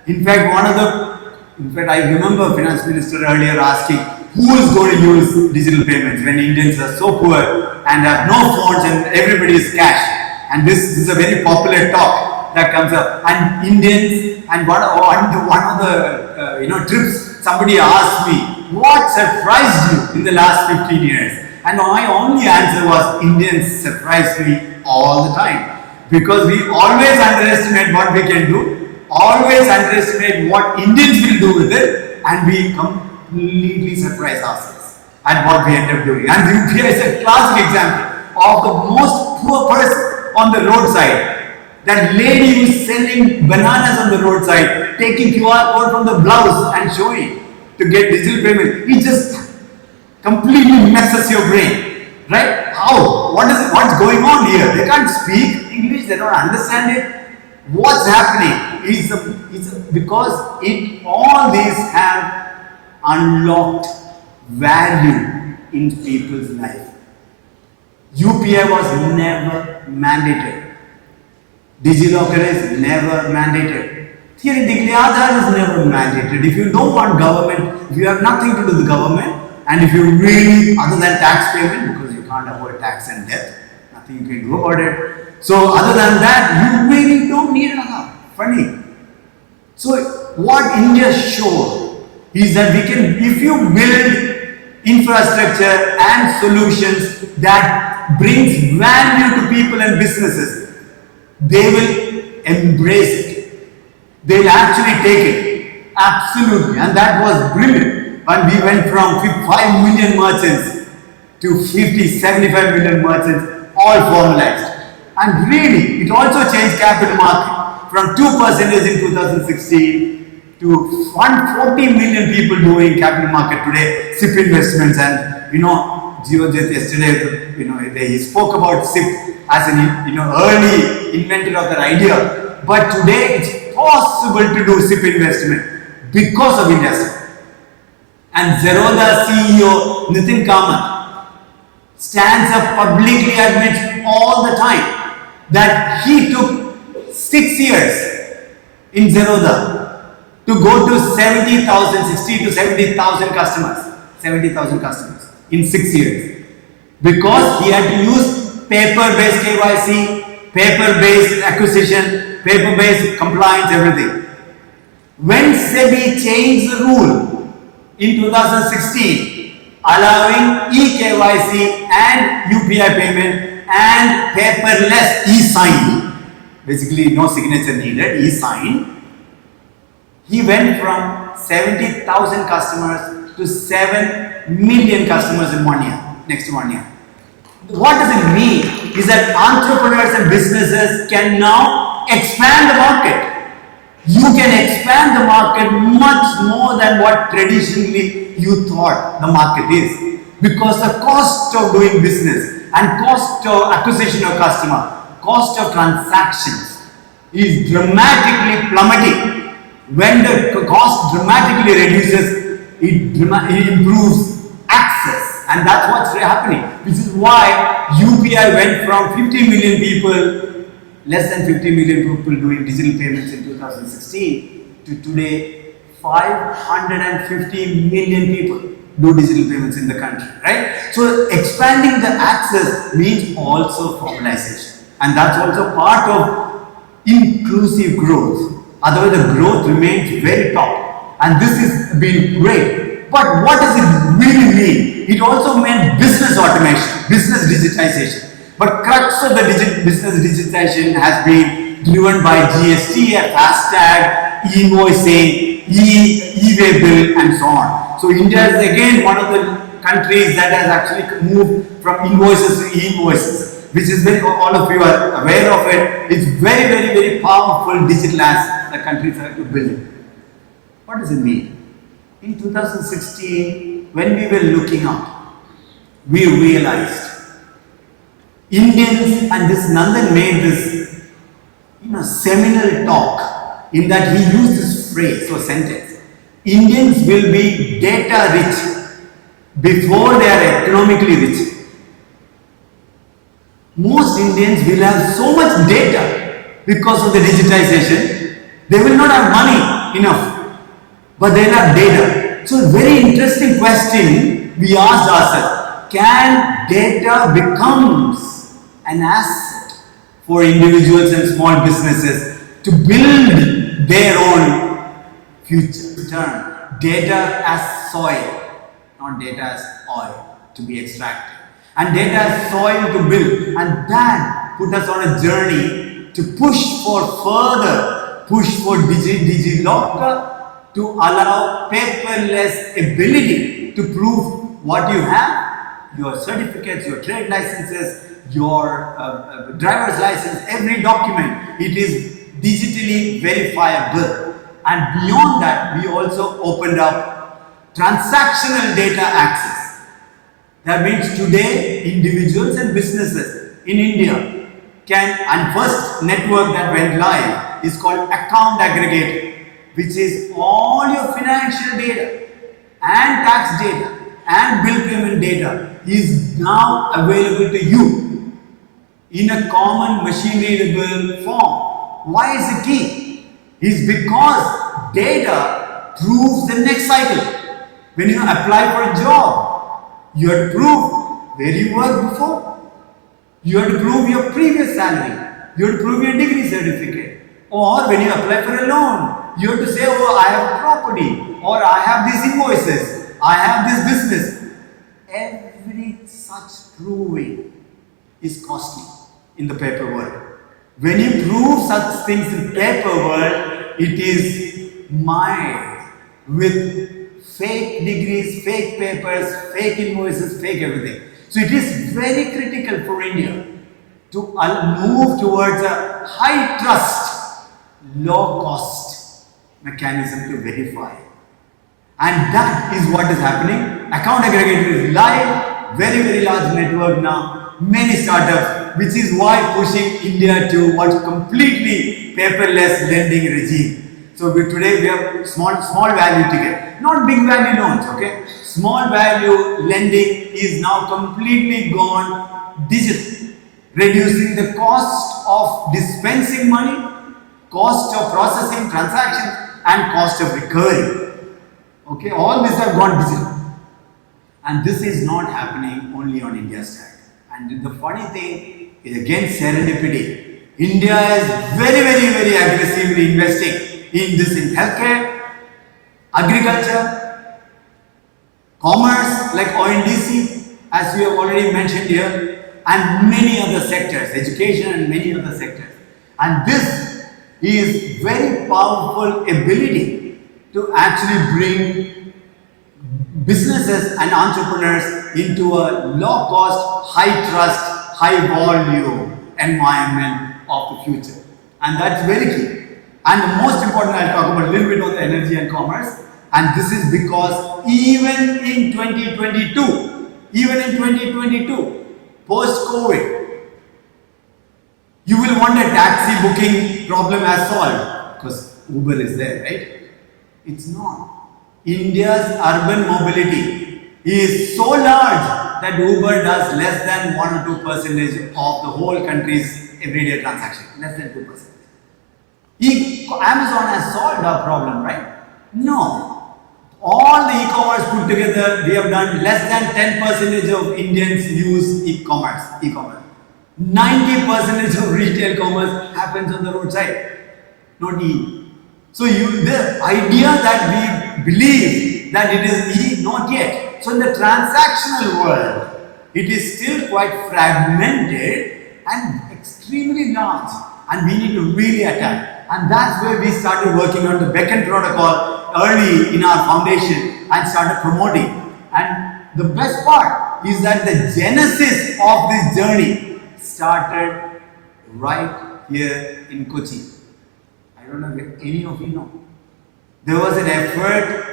In fact, I remember Finance Minister earlier asking, who is going to use digital payments when Indians are so poor and have no phones and everybody is cash? And this is a very popular talk that comes up. And Indians, and one of the trips, somebody asked me, what surprised you in the last 15 years? And my only answer was, Indians surprise me all the time. Because we always underestimate what we can do, always underestimate what Indians will do with it, and we completely surprise ourselves at what we end up doing. And UPI is a classic example of the most poor person on the roadside. That lady who's selling bananas on the roadside, taking QR code from the blouse and showing to get digital payment. It just completely messes your brain, right? How? What's going on here? They can't speak English, they don't understand it. What's happening is because all these have unlocked value in people's life. UPI was never mandated. DigiLocker is never mandated. Theory Digliada is never mandated. If you don't want government, if you have nothing to do with the government, and if you really, other than tax payment, because you can't avoid tax and debt, nothing you can do about it. So other than that, you really don't need another funding. So what India showed is that we can, if you build infrastructure and solutions that brings value to people and businesses, they will embrace it. They'll actually take it. Absolutely. And that was brilliant. When we went from 5 million merchants to 50, 75 million merchants, all formalized. And really, it also changed capital market from 2% in 2016 to 140 million people doing capital market today, SIP investments. And Jivajit yesterday, he spoke about SIP as an early inventor of that idea. But today it's possible to do SIP investment because of industry. And Zerodha CEO Nitin Kamath stands up publicly, admits all the time that he took 6 years in Zerodha to go to 60 to 70,000 customers. 70,000 customers in 6 years. Because he had to use paper-based KYC, paper-based acquisition, paper-based compliance, everything. When SEBI changed the rule in 2016, allowing eKYC and UPI payment and paperless e-sign, basically no signature needed, e-sign, he went from 70,000 customers to 7 million customers in 1 year, next 1 year. What does it mean is that entrepreneurs and businesses can now expand the market. You can expand the market much more than what traditionally you thought the market is. Because the cost of doing business and cost of acquisition of customer, cost of transactions is dramatically plummeting. When the cost dramatically reduces, it improves access, and that's what's happening. This is why UPI went from 50 million people, less than 50 million people doing digital payments in 2016 to today 550 million people do digital payments in the country, right? So expanding the access means also formalization, and that's also part of inclusive growth. Otherwise, the growth remains very top, and this has been great. But what does it really mean? It also meant business automation, business digitization. But crux of the business digitization has been driven by GST, FASTag, e-invoicing, e-way bill, and so on. So India is again one of the countries that has actually moved from invoices to e-invoices, which is very, all of you are aware of it. It's very powerful digital asset the countries are building. What does it mean? In 2016, when we were looking up, we realized Indians, and this Nandan made this seminal talk in that he used this phrase or sentence. Indians will be data rich before they are economically rich. Most Indians will have so much data because of the digitization. They will not have money enough, but they'll have data. So a very interesting question we asked ourselves: can data becomes an asset for individuals and small businesses to build their own future? Term, data as soil, not data as oil to be extracted, and data as soil to build, and that put us on a journey to push for DigiLocker to allow paperless ability to prove what you have, your certificates, your trade licenses, your driver's license, every document, it is digitally verifiable. And beyond that, we also opened up transactional data access. That means today, individuals and businesses in India can, and first network that went live is called Account Aggregator, which is all your financial data and tax data and bill payment data is now available to you in a common machine readable form. Why is it key? It's because data proves the next cycle. When you apply for a job, you have to prove where you worked before. You have to prove your previous salary. You have to prove your degree certificate. Or when you apply for a loan, you have to say, oh, I have a property, or I have these invoices, I have this business. Every such proving is costly in the paper world. When you prove such things in paper world, it is mired with fake degrees, fake papers, fake invoices, fake everything. So it is very critical for India to move towards a high trust, low cost mechanism to verify. And that is what is happening. Account aggregator is live, very large network now, many startups, which is why pushing India to what completely paperless lending regime. So today we have small value ticket, not big value loans, okay? Small value lending is now completely gone digital, reducing the cost of dispensing money, cost of processing transactions, and cost of recovery. Okay, all these have gone digital. And this is not happening only on India's side. And the funny thing is, again, serendipity. India is very aggressively investing in this in healthcare, agriculture, commerce like ONDC, as we have already mentioned here, and many other sectors, education and many other sectors. And this is very powerful ability to actually bring businesses and entrepreneurs into a low cost, high trust, high volume environment of the future. And that's very key. And the most important, I'll talk about a little bit on the energy and commerce. And this is because even in 2022, post-COVID, you will want a taxi booking problem as solved because Uber is there, right? It's not. India's urban mobility is so large that Uber does less than 1 or 2% of the whole country's everyday transaction. Less than 2%. Amazon has solved our problem, right? No. All the e-commerce put together, we have done less than 10% of Indians use e-commerce. 90% of retail commerce happens on the roadside, not E. So the idea that we believe that it is E, not yet. So in the transactional world, it is still quite fragmented and extremely large, and we need to really attack. And that's where we started working on the beacon protocol early in our foundation and started promoting. And the best part is that the genesis of this journey started right here in Kochi. I don't know if any of you know. There was an effort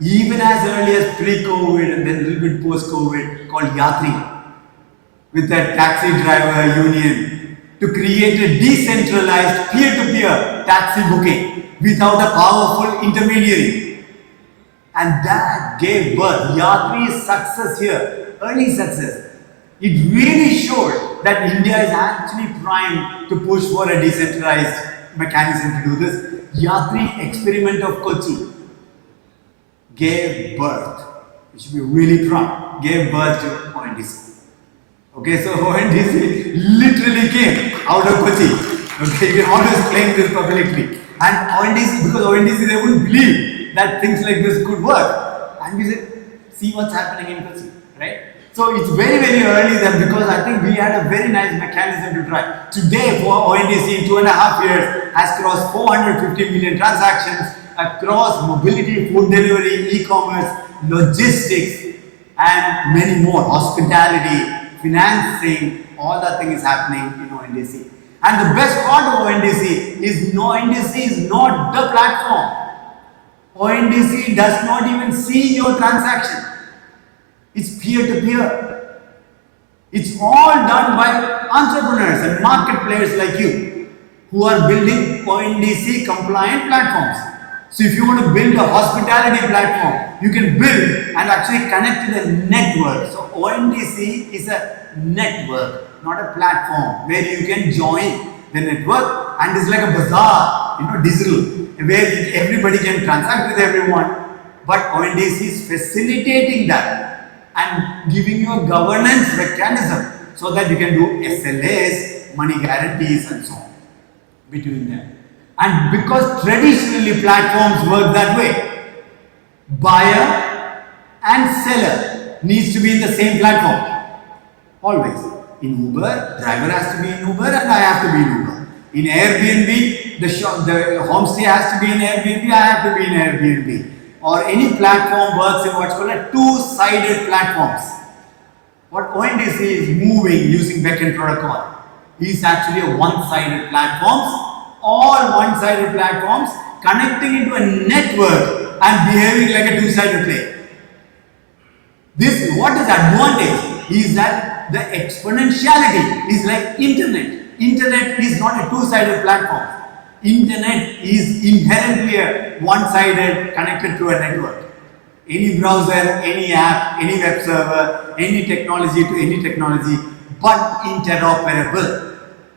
even as early as pre-COVID and then a little bit post-COVID called Yatri with that taxi driver union to create a decentralized peer-to-peer taxi booking without a powerful intermediary. And that gave birth. Yatri's success here, early success, it really showed that India is actually primed to push for a decentralized mechanism to do this. Yatri experiment of Kochi gave birth, we should be really proud, gave birth to ONDC. Okay, so ONDC literally came out of Kochi. Okay, you can always claim this publicly. And ONDC, because ONDC, they wouldn't believe that things like this could work. And we said, see what's happening in Kochi, right? So it's very, very early then because I think we had a very nice mechanism to try. Today, for ONDC in 2.5 years has crossed 450 million transactions across mobility, food delivery, e-commerce, logistics, and many more. Hospitality, financing, all that thing is happening in ONDC. And the best part of ONDC is ONDC is not the platform. ONDC does not even see your transaction. It's peer-to-peer. It's all done by entrepreneurs and market players like you who are building ONDC compliant platforms. So if you want to build a hospitality platform, you can build and actually connect to the network. So ONDC is a network, not a platform where you can join the network and it's like a bazaar, digital, where everybody can transact with everyone. But ONDC is facilitating that and giving you a governance mechanism so that you can do SLAs, money guarantees and so on between them. And because traditionally platforms work that way, buyer and seller needs to be in the same platform. Always. In Uber, driver has to be in Uber and I have to be in Uber. In Airbnb, the homestay has to be in Airbnb, I have to be in Airbnb. Or any platform works in what's called a two-sided platforms. What ONDC is moving using beacon protocol is actually a one-sided platforms, all one-sided platforms connecting into a network and behaving like a two-sided play. This, what is advantage is that the exponentiality is like internet. Internet is not a two-sided platform. Internet is inherently a one-sided connected to a network. Any browser, any app, any web server, any technology to any technology, but interoperable.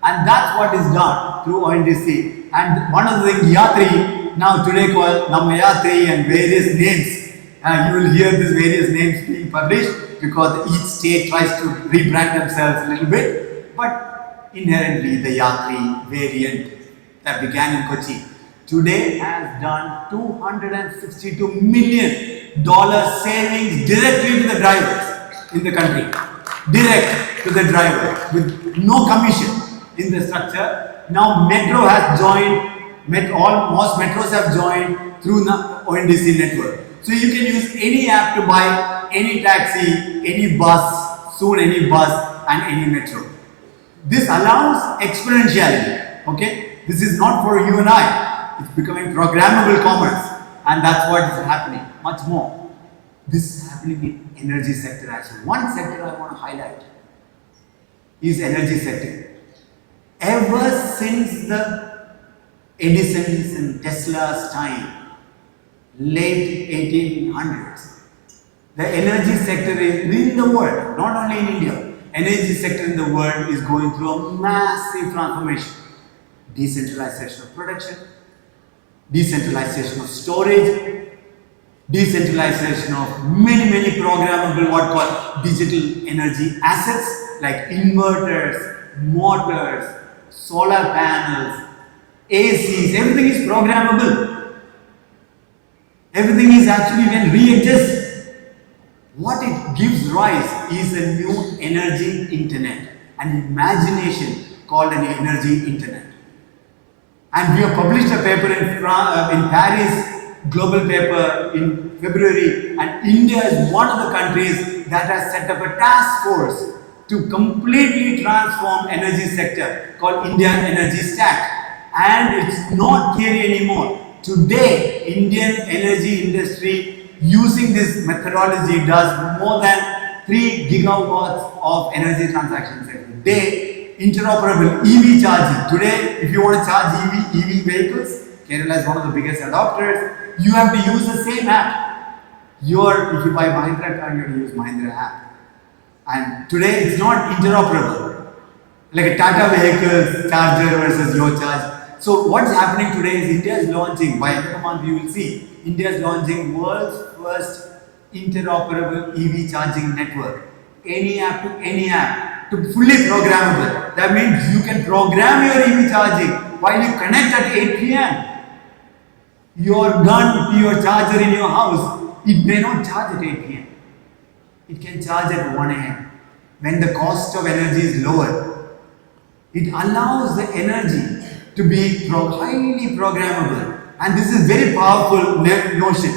And that's what is done through ONDC. And one of the things, Yatri, now today called Namma Yatri and various names, you will hear these various names being published because each state tries to rebrand themselves a little bit. But inherently the Yatri variant that began in Kochi today has done $262 million savings directly to the drivers in the country. Direct to the driver with no commission in the structure. Now Metro has joined, most metros have joined through the ONDC network. So you can use any app to buy any taxi, any bus, soon any bus and any metro. This allows exponentiality, okay? This is not for you and I. It's becoming programmable commerce, and that's what is happening, much more. This is happening in energy sector as well. One sector I want to highlight is energy sector. Ever since the Edison's and Tesla's time, late 1800s, the energy sector in the world, not only in India, energy sector in the world is going through a massive transformation. Decentralization of production, decentralization of storage, decentralization of many programmable what called digital energy assets like inverters, motors, solar panels, ACs, everything is programmable. Everything is actually when readjust. What it gives rise is a new energy internet, an imagination called an energy internet. And we have published a paper in Paris, global paper in February, and India is one of the countries that has set up a task force to completely transform energy sector called Indian Energy Stack. And it's not theory anymore. Today, Indian energy industry using this methodology does more than 3 gigawatts of energy transactions every day. Interoperable EV charging. Today, if you want to charge EV vehicles, Kerala is one of the biggest adopters. You have to use the same app. If you buy Mahindra car, you have to use Mahindra app. And today, it's not interoperable. Like a Tata vehicle's charger versus your charge. So what's happening today is India is launching, by end of the month you will see, India is launching world's first interoperable EV charging network. Any app to any app, to fully programmable. That means you can program your EV charging while you connect at 8 p.m. Your gun to your charger in your house, it may not charge at 8 p.m. It can charge at 1 a.m. when the cost of energy is lower. It allows the energy to be highly programmable, and this is very powerful notion.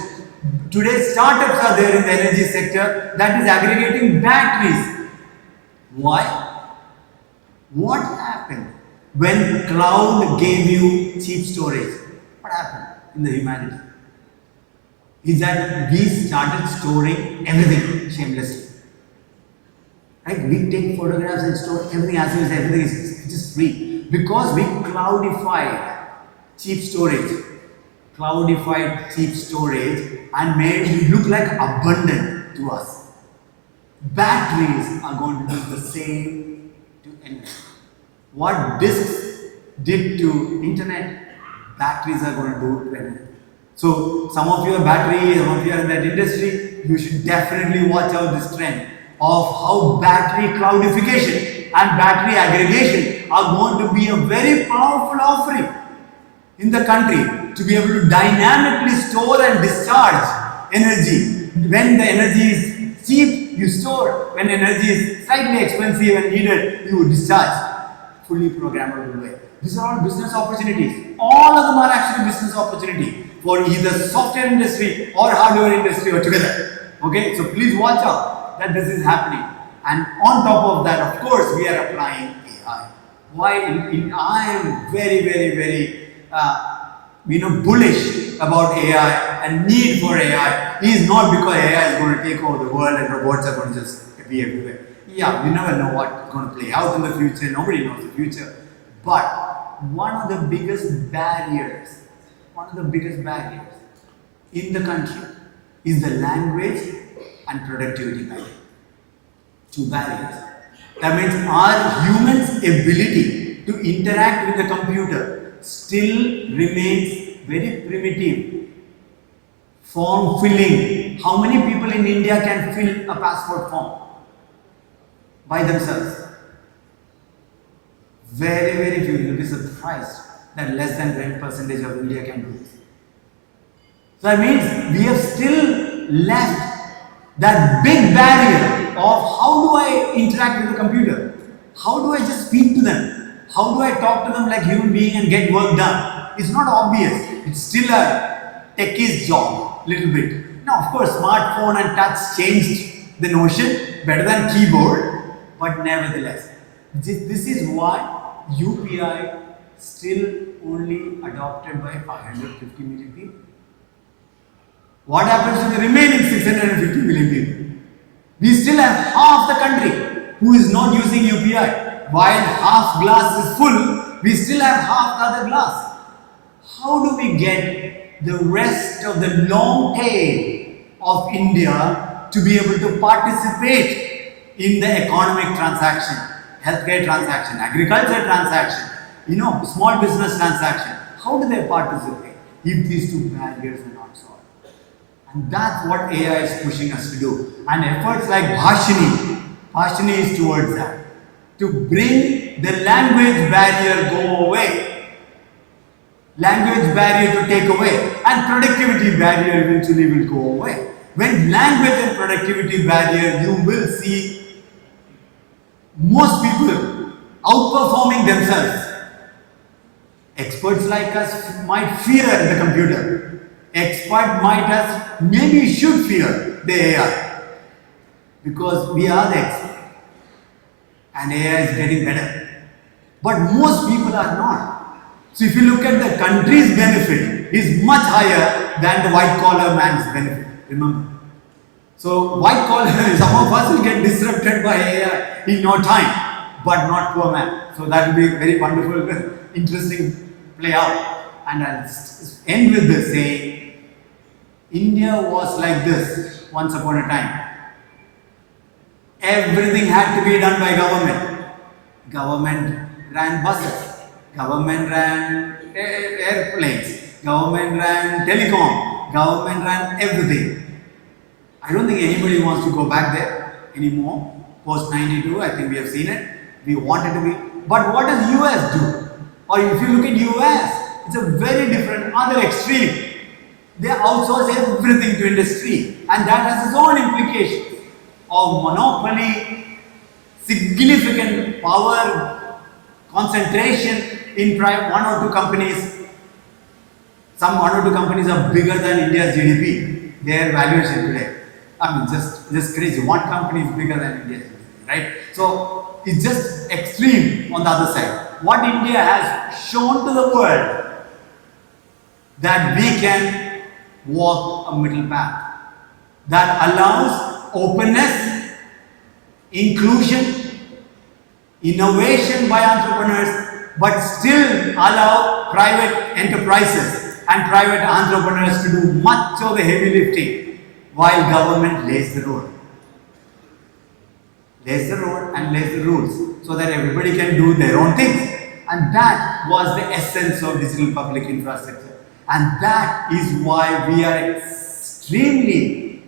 Today startups are there in the energy sector that is aggregating batteries. Why? What happened when cloud gave you cheap storage? What happened in the humanity? Is that we started storing everything shamelessly. Right? We take photographs and store everything as well as everything is just free. Because we cloudified cheap storage and made it look like abundant to us. Batteries are going to do the same to energy. What disks did to internet, batteries are going to do to energy. So some of you are battery, some of you are in that industry, you should definitely watch out this trend of how battery cloudification and battery aggregation are going to be a very powerful offering in the country to be able to dynamically store and discharge energy. When the energy is cheap, you store. When energy is slightly expensive and needed, you discharge. Fully programmable way. These are all business opportunities. All of them are actually business opportunity for either software industry or hardware industry or together. Okay, so please watch out that this is happening. And on top of that, of course, we are applying AI. Why? I am very bullish about AI and need for AI is not because AI is going to take over the world and robots are going to just be everywhere. Yeah, we never know what's going to play out in the future. Nobody knows the future. But one of the biggest barriers in the country is the language and productivity barrier. 2 barriers. That means our humans' ability to interact with the computer still remains very primitive. Form filling. How many people in India can fill a passport form by themselves? Very few. You'll be surprised that less than 20% of India can do this. So that means we have still left that big barrier of how do I interact with the computer? How do I just speak to them? How do I talk to them like human being and get work done? It's not obvious. It's still a techie's job, little bit. Now, of course, smartphone and touch changed the notion better than keyboard, but nevertheless, this is why UPI still only adopted by 550 million people. What happens to the remaining 650 million people? We still have half the country who is not using UPI. While half glass is full, we still have half the other glass. How do we get the rest of the long tail of India to be able to participate in the economic transaction, healthcare transaction, agriculture transaction, small business transaction? How do they participate if these two barriers are not solved? And that's what AI is pushing us to do. And efforts like Bhashini is towards that. To bring the language barrier go away. Language barrier to take away. And productivity barrier eventually will go away. When language and productivity barrier, you will see most people outperforming themselves. Experts like us might fear the computer. Expert maybe should fear the AI, because we are the expert and AI is getting better. But most people are not. So if you look at the country's benefit, is much higher than the white collar man's benefit. Remember. So white collar, some of us will get disrupted by AI in no time, but not poor man. So that will be very wonderful, interesting play out. And I'll end with this saying, India was like this once upon a time. Everything had to be done by government. Government ran buses. Government ran airplanes. Government ran telecom. Government ran everything. I don't think anybody wants to go back there anymore. Post 92, I think we have seen it. We want it to be. But what does US do? Or if you look at US, it's a very different, other extreme. They outsource everything to industry, and that has its own implications of monopoly, significant power concentration in one or two companies. Some one or two companies are bigger than India's GDP, their valuation today. I mean, just crazy. One company is bigger than India's GDP, right? So it's just extreme on the other side. What India has shown to the world, that we can walk a middle path that allows openness, inclusion, innovation by entrepreneurs, but still allow private enterprises and private entrepreneurs to do much of the heavy lifting while government lays the road. Lays the road and lays the rules so that everybody can do their own things. And that was the essence of digital public infrastructure. And that is why we are extremely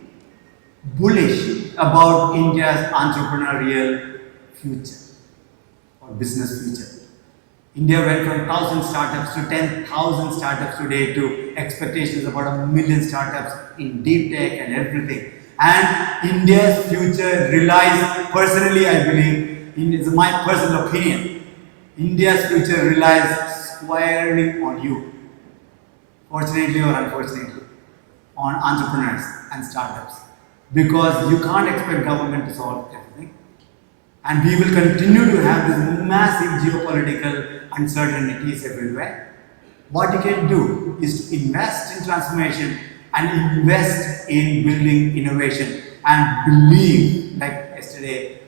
bullish about India's entrepreneurial future or business future. India went from 1,000 startups to 10,000 startups today to expectations about 1 million startups in deep tech and everything. And India's future relies, personally I believe, it's my personal opinion, India's future relies squarely on you. Fortunately or unfortunately, on entrepreneurs and startups. Because you can't expect government to solve everything. And we will continue to have this massive geopolitical uncertainties everywhere. What you can do is to invest in transformation and invest in building innovation and believe, like yesterday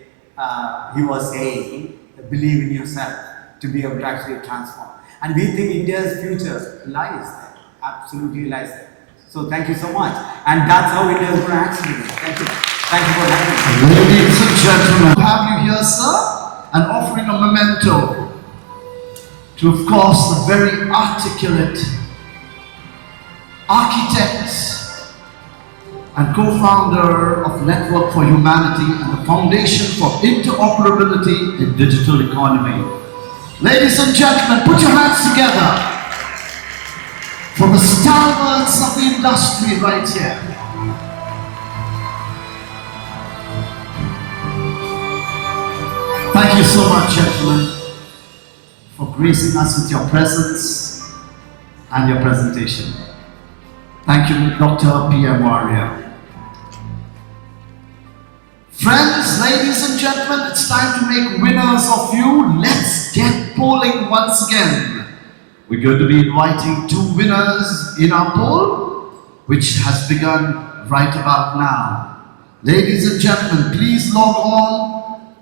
he was saying, believe in yourself to be able to actually transform. And we think India's future lies there. Absolutely lies there. So thank you so much. And that's how India is going to actually do. Thank you. Thank you for having me. Ladies and gentlemen, have you here, sir, and offering a memento to, of course, the very articulate architect and co-founder of Network for Humanity and the Foundation for Interoperability in Digital Economy. Ladies and gentlemen, put your hands together for the stalwarts of the industry right here. Thank you so much, gentlemen, for gracing us with your presence and your presentation. Thank you, Dr. P.M. Warrior. Friends, ladies and gentlemen, it's time to make winners of you. Let's get polling once again. We're going to be inviting 2 winners in our poll, which has begun right about now. Ladies and gentlemen, please log on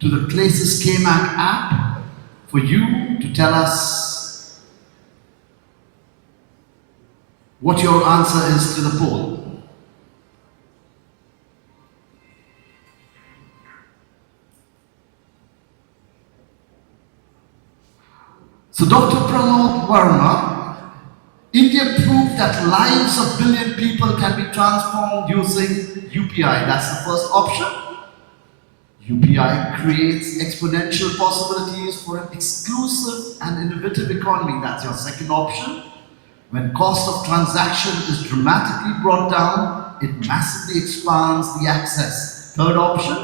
to the ClaySys KMAC app for you to tell us what your answer is to the poll. So Dr. Pranab Verma, India proved that lives of billion people can be transformed using UPI. That's the first option. UPI creates exponential possibilities for an exclusive and innovative economy. That's your second option. When cost of transaction is dramatically brought down, it massively expands the access. Third option.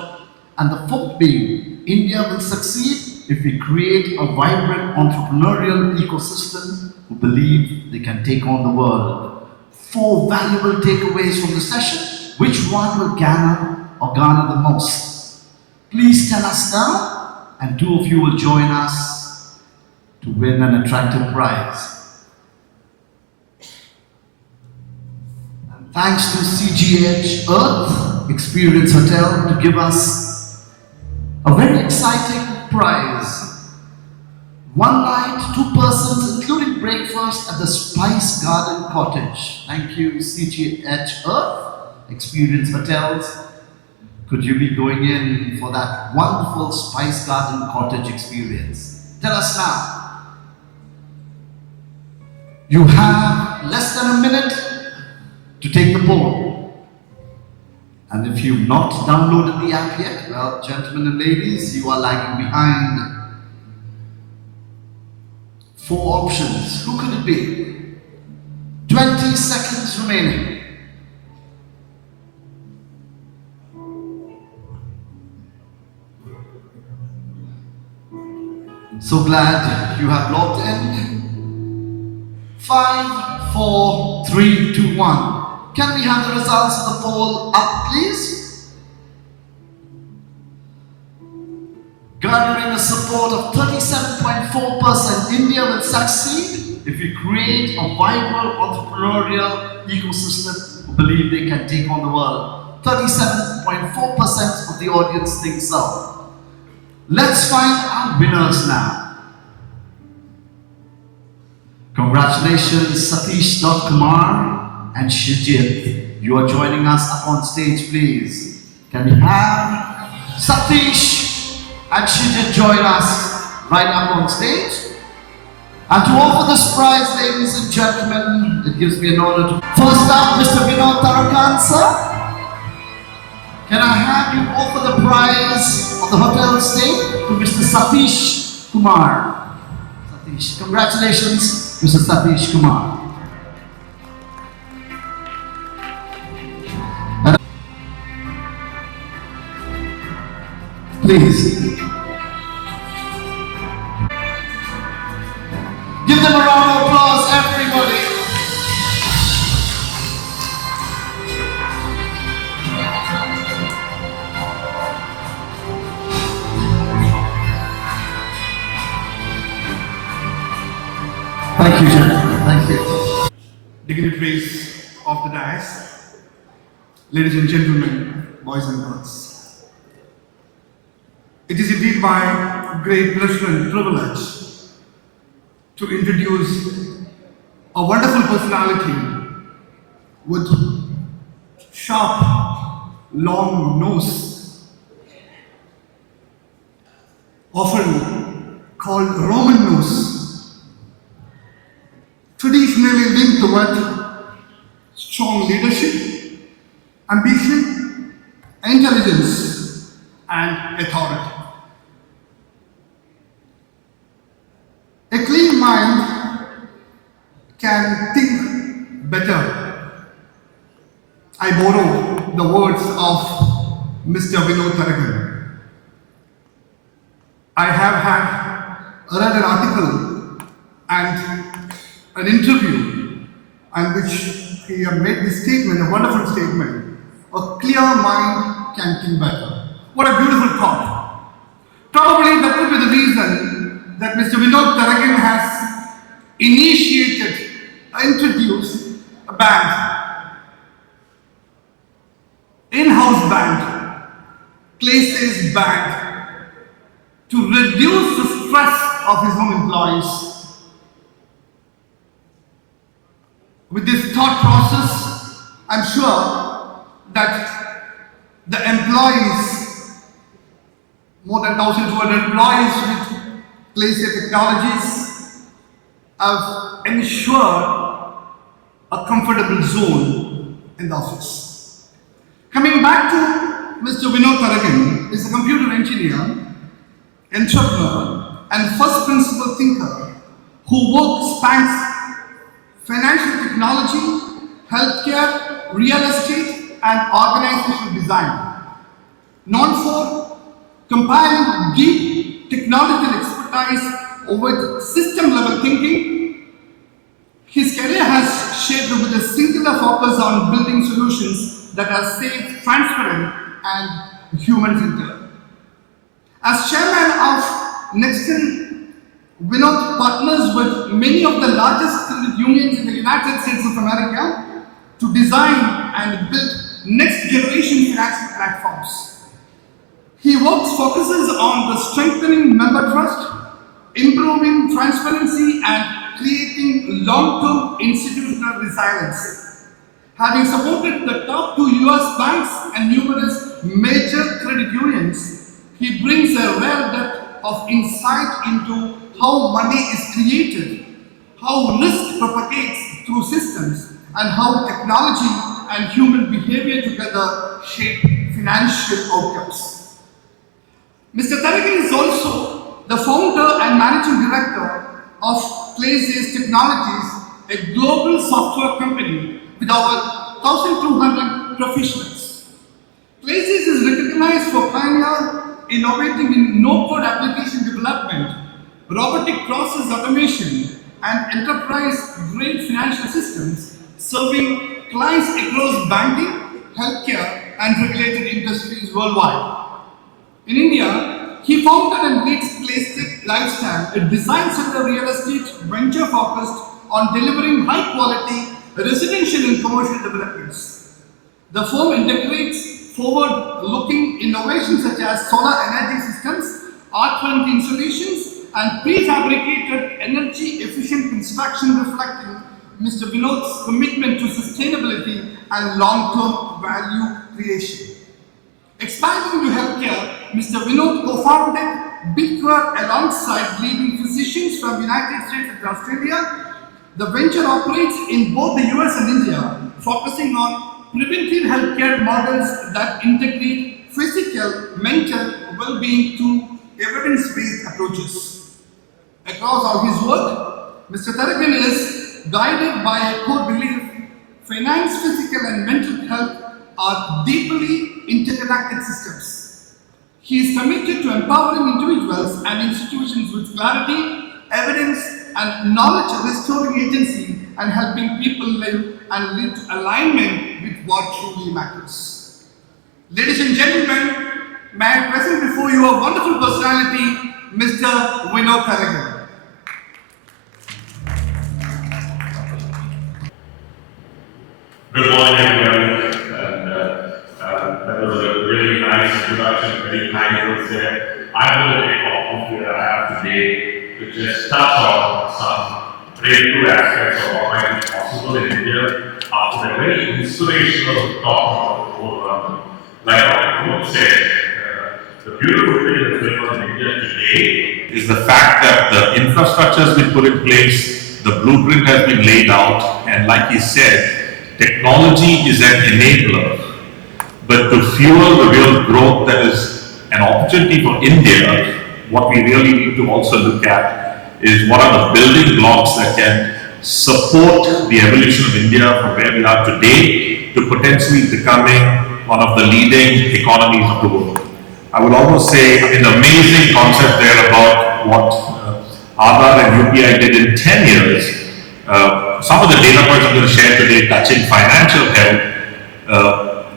And the fourth being, India will succeed if we create a vibrant entrepreneurial ecosystem who believe they can take on the world. 4 valuable takeaways from the session. Which one will garner the most? Please tell us now, and 2 of you will join us to win an attractive prize. And thanks to CGH Earth Experience Hotel to give us a very exciting prize. 1 night, 2 persons, including breakfast at the Spice Garden Cottage. Thank you, CGH Earth Experience Hotels. Could you be going in for that wonderful Spice Garden Cottage experience? Tell us now. You have less than a minute to take the poll. And if you've not downloaded the app yet, well, gentlemen and ladies, you are lagging behind. 4 options. Who could it be? 20 seconds remaining. So glad you have logged in. 5, 4, 3, 2, 1. Can we have the results of the poll up, please? Garnering a support of 37.4%, India will succeed if we create a vibrant entrepreneurial ecosystem who believe they can take on the world. 37.4% of the audience think so. Let's find our winners now. Congratulations, Satish Kumar and Shijit. You are joining us up on stage, please. Can we have Satish and Shijit join us right up on stage? And to offer this prize, ladies and gentlemen, it gives me an honor to... First up, Mr. Vinod Tarakan, sir. Can I have you offer the prize of the hotel stay to Mr. Satish Kumar? Satish, congratulations, Mr. Satish Kumar. Please. Give them a round of applause, everybody. Thank you, gentlemen. Thank you. Dignitaries of the dais, ladies and gentlemen, boys and girls. It is indeed my great pleasure and privilege to introduce a wonderful personality with sharp, long nose, often called Roman nose, traditionally linked with strong leadership, ambition, intelligence, and authority. A clean mind can think better. I borrow the words of Mr. Vinod Tarakan. I have read an article and an interview in which he made this statement, a wonderful statement. A clear mind can think better. What a beautiful thought. Probably that could be the reason that Mr. Vinod Taragan has introduced a band, in-house band, ClaySys band, to reduce the stress of his own employees. With this thought process, I'm sure that the employees, more than 1,200 employees with ClaySys Technologies, have ensured a comfortable zone in the office. Coming back to Mr. Vinod Taragan, is a computer engineer, entrepreneur, and first principle thinker who spans financial technology, healthcare, real estate, and organizational design. Known for compiling deep technological expertise with system-level thinking, his career has shaped with a singular focus on building solutions that are safe, transparent, and human-centered. As chairman of Nexten, Vinod partners with many of the largest credit unions in the United States of America to design and build next-generation financial platforms. He focuses on the strengthening member trust, improving transparency, and creating long-term institutional resilience. Having supported the top 2 US banks and numerous major credit unions, he brings a rare depth of insight into how money is created, how risk propagates through systems, and how technology and human behavior together shape financial outcomes. Mr. Taragan is also the founder and managing director of ClaySys Technologies, a global software company with over 1,200 professionals. ClaySys is recognized for innovating in no-code application development, robotic process automation, and enterprise-grade financial systems, serving clients across banking, healthcare, and regulated industries worldwide. In India, he founded and leads ClaySys Lifestyle, a design-center real estate venture focused on delivering high-quality residential and commercial developments. The firm integrates forward-looking innovations such as solar energy systems, R20 installations, and prefabricated energy-efficient construction, reflecting Mr. Vinod's commitment to sustainability and long-term value creation. Expanding to healthcare, Mr. Vinod co-founded BigQuer alongside leading physicians from United States and Australia. The venture operates in both the US and India, focusing on preventive healthcare models that integrate physical, mental well-being through evidence-based approaches. Across all his work, Mr. Taragan is guided by a core belief: finance, physical, and mental health are deeply interconnected systems. He is committed to empowering individuals and institutions with clarity, evidence, and knowledge, restoring agency, and helping people live and lead to alignment with what truly matters. Ladies and gentlemen, may I present before you a wonderful personality, Mr. Vinod Taragan. Good morning, everybody. That was a really nice introduction, very kind words there. I'm going to take the opportunity that I have today to just touch on some breakthrough aspects of what might be possible in India after a very inspirational talk all around. Like Dr. said, the beautiful thing that's going on in India today is the fact that the infrastructure has been put in place, the blueprint has been laid out, and like he said, technology is an enabler. But to fuel the real growth that is an opportunity for India, what we really need to also look at is what are the building blocks that can support the evolution of India from where we are today to potentially becoming one of the leading economies of the world. I would almost say an amazing concept there about what Aadhaar and UPI did in 10 years. Some of the data points I'm going to share today touching financial health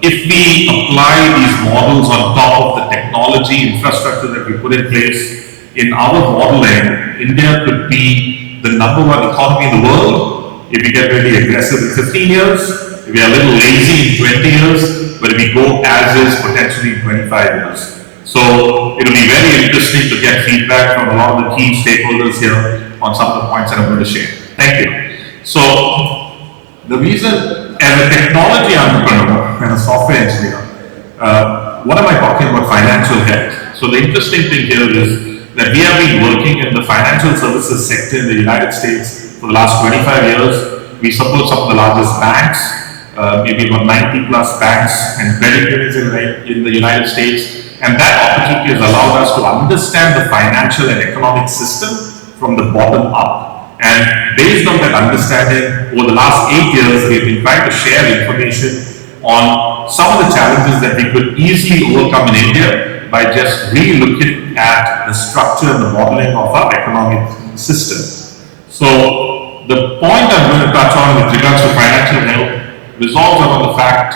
if we apply these models on top of the technology infrastructure that we put in place, in our modeling, India could be the #1 economy in the world if we get really aggressive in 15 years, if we are a little lazy in 20 years, but if we go as is potentially in 25 years. So it'll be very interesting to get feedback from a lot of the key stakeholders here on some of the points that I'm going to share. Thank you. So the reason, as a technology entrepreneur and a software engineer, what am I talking about? Financial health. So the interesting thing here is that we have been working in the financial services sector in the United States for the last 25 years. We support some of the largest banks, maybe about 90 plus banks and credit unions in the United States. And that opportunity has allowed us to understand the financial and economic system from the bottom up. And based on that understanding, over the last 8 years, we have been trying to share information on some of the challenges that we could easily overcome in India by just re-looking at the structure and the modeling of our economic system. So the point I'm going to touch on with regards to financial health resolves around the fact,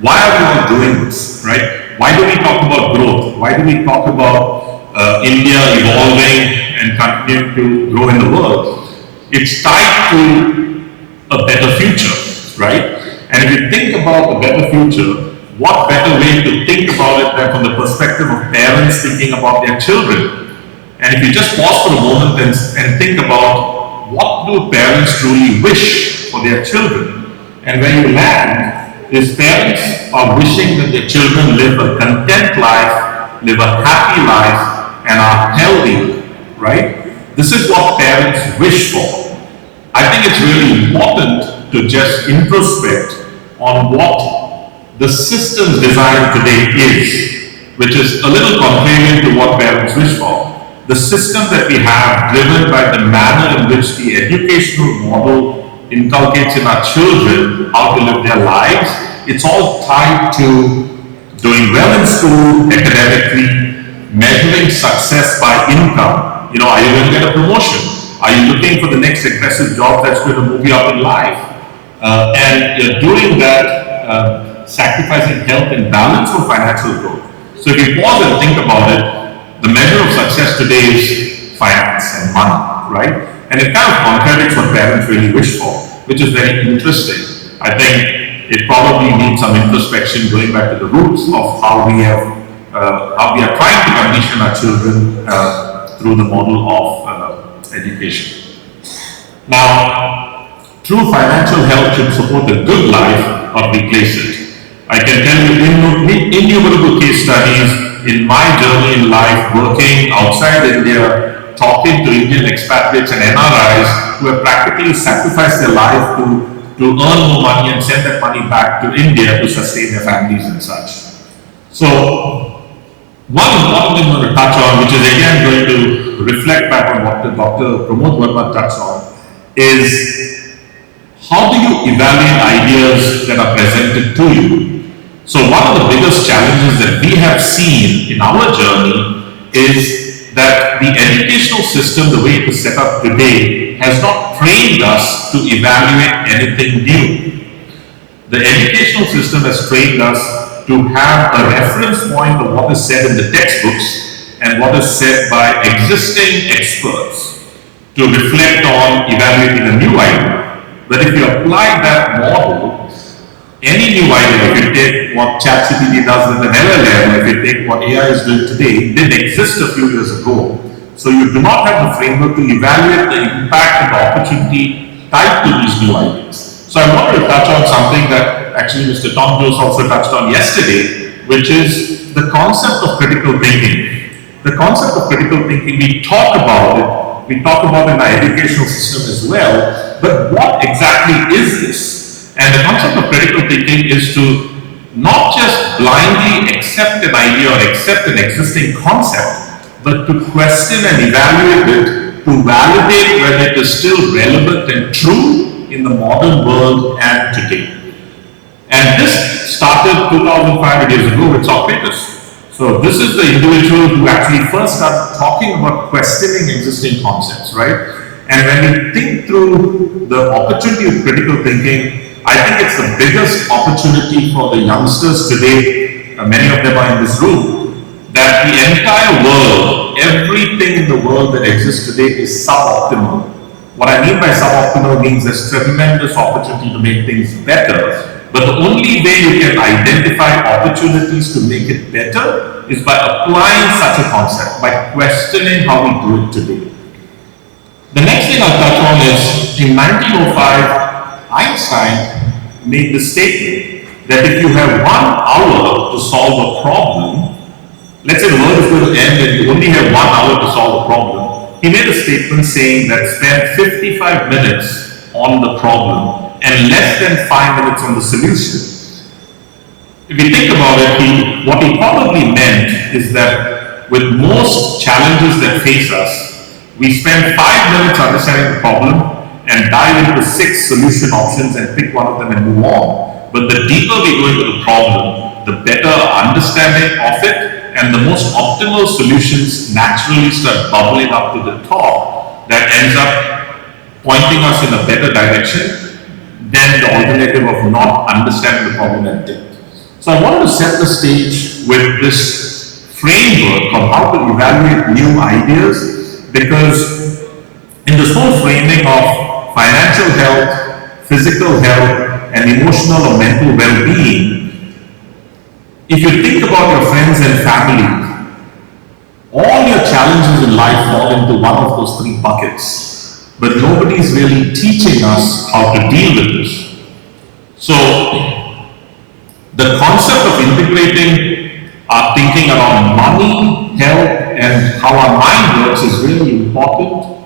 why are we all doing this, right? Why do we talk about growth? Why do we talk about India evolving and continuing to grow in the world? It's tied to a better future, right? And if you think about a better future, what better way to think about it than from the perspective of parents thinking about their children? And if you just pause for a moment and think about what do parents truly wish for their children, and where you land is parents are wishing that their children live a content life, live a happy life, and are healthy, right? This is what parents wish for. I think it's really important to just introspect on what the system design today is, which is a little contrary to what parents wish for. The system that we have, driven by the manner in which the educational model inculcates in our children how to live their lives, it's all tied to doing well in school, academically, measuring success by income. You know, are you going to get a promotion? Are you looking for the next aggressive job that's going to move you up in life? And you're doing that, sacrificing health and balance for financial growth. So if you pause and think about it, the measure of success today is finance and money, right? And it kind of contradicts what parents really wish for, which is very interesting. I think it probably needs some introspection, going back to the roots of how we are trying to condition our children through the model of education. Now, true financial health should support a good life or replace it. I can tell you innumerable case studies in my journey in life, working outside India, talking to Indian expatriates and NRIs who have practically sacrificed their life to earn more money and send that money back to India to sustain their families and such. So, one important thing I'm going to touch on, which is again going to reflect back on what Dr. Pramod Verma touched on, is how do you evaluate ideas that are presented to you? So one of the biggest challenges that we have seen in our journey is that the educational system, the way it is set up today, has not trained us to evaluate anything new. The educational system has trained us to have a reference point of what is said in the textbooks and what is said by existing experts to reflect on evaluating a new idea. But if you apply that model, any new idea, if you take what ChatGPT does with an LLM, if you take what AI is doing today, it didn't exist a few years ago. So you do not have the framework to evaluate the impact and the opportunity tied to these new ideas. So I wanted to touch on something that actually Mr. Tom Jones also touched on yesterday, which is the concept of critical thinking. The concept of critical thinking, we talk about it in our educational system as well, but what exactly is this? And the concept of critical thinking is to not just blindly accept an idea or accept an existing concept, but to question and evaluate it, to validate whether it is still relevant and true in the modern world and today. And this started 2,500 years ago with Socrates. So this is the individual who actually first started talking about questioning existing concepts, right? And when you think through the opportunity of critical thinking, I think it's the biggest opportunity for the youngsters today, many of them are in this room, that the entire world, everything in the world that exists today is suboptimal. What I mean by suboptimal means there's tremendous opportunity to make things better, but the only way you can identify opportunities to make it better is by applying such a concept, by questioning how we do it today. The next thing I'll touch on is, in 1905, Einstein made the statement that if you have 1 hour to solve a problem, let's say the world is going to end and you only have 1 hour to solve a problem, he made a statement saying that spend 55 minutes on the problem and less than 5 minutes on the solution. If you think about it, what he probably meant is that with most challenges that face us, we spend 5 minutes understanding the problem and dive into 6 solution options and pick one of them and move on. But the deeper we go into the problem, the better our understanding of it, and the most optimal solutions naturally start bubbling up to the top that ends up pointing us in a better direction than the alternative of not understanding the problem at depth. So I wanted to set the stage with this framework of how to evaluate new ideas, because in this whole framing of financial health, physical health, and emotional or mental well-being, if you think about your friends and family, all your challenges in life fall into one of those 3 buckets, but nobody's really teaching us how to deal with this. So, the concept of integrating our thinking around money, health, and how our mind works is really important,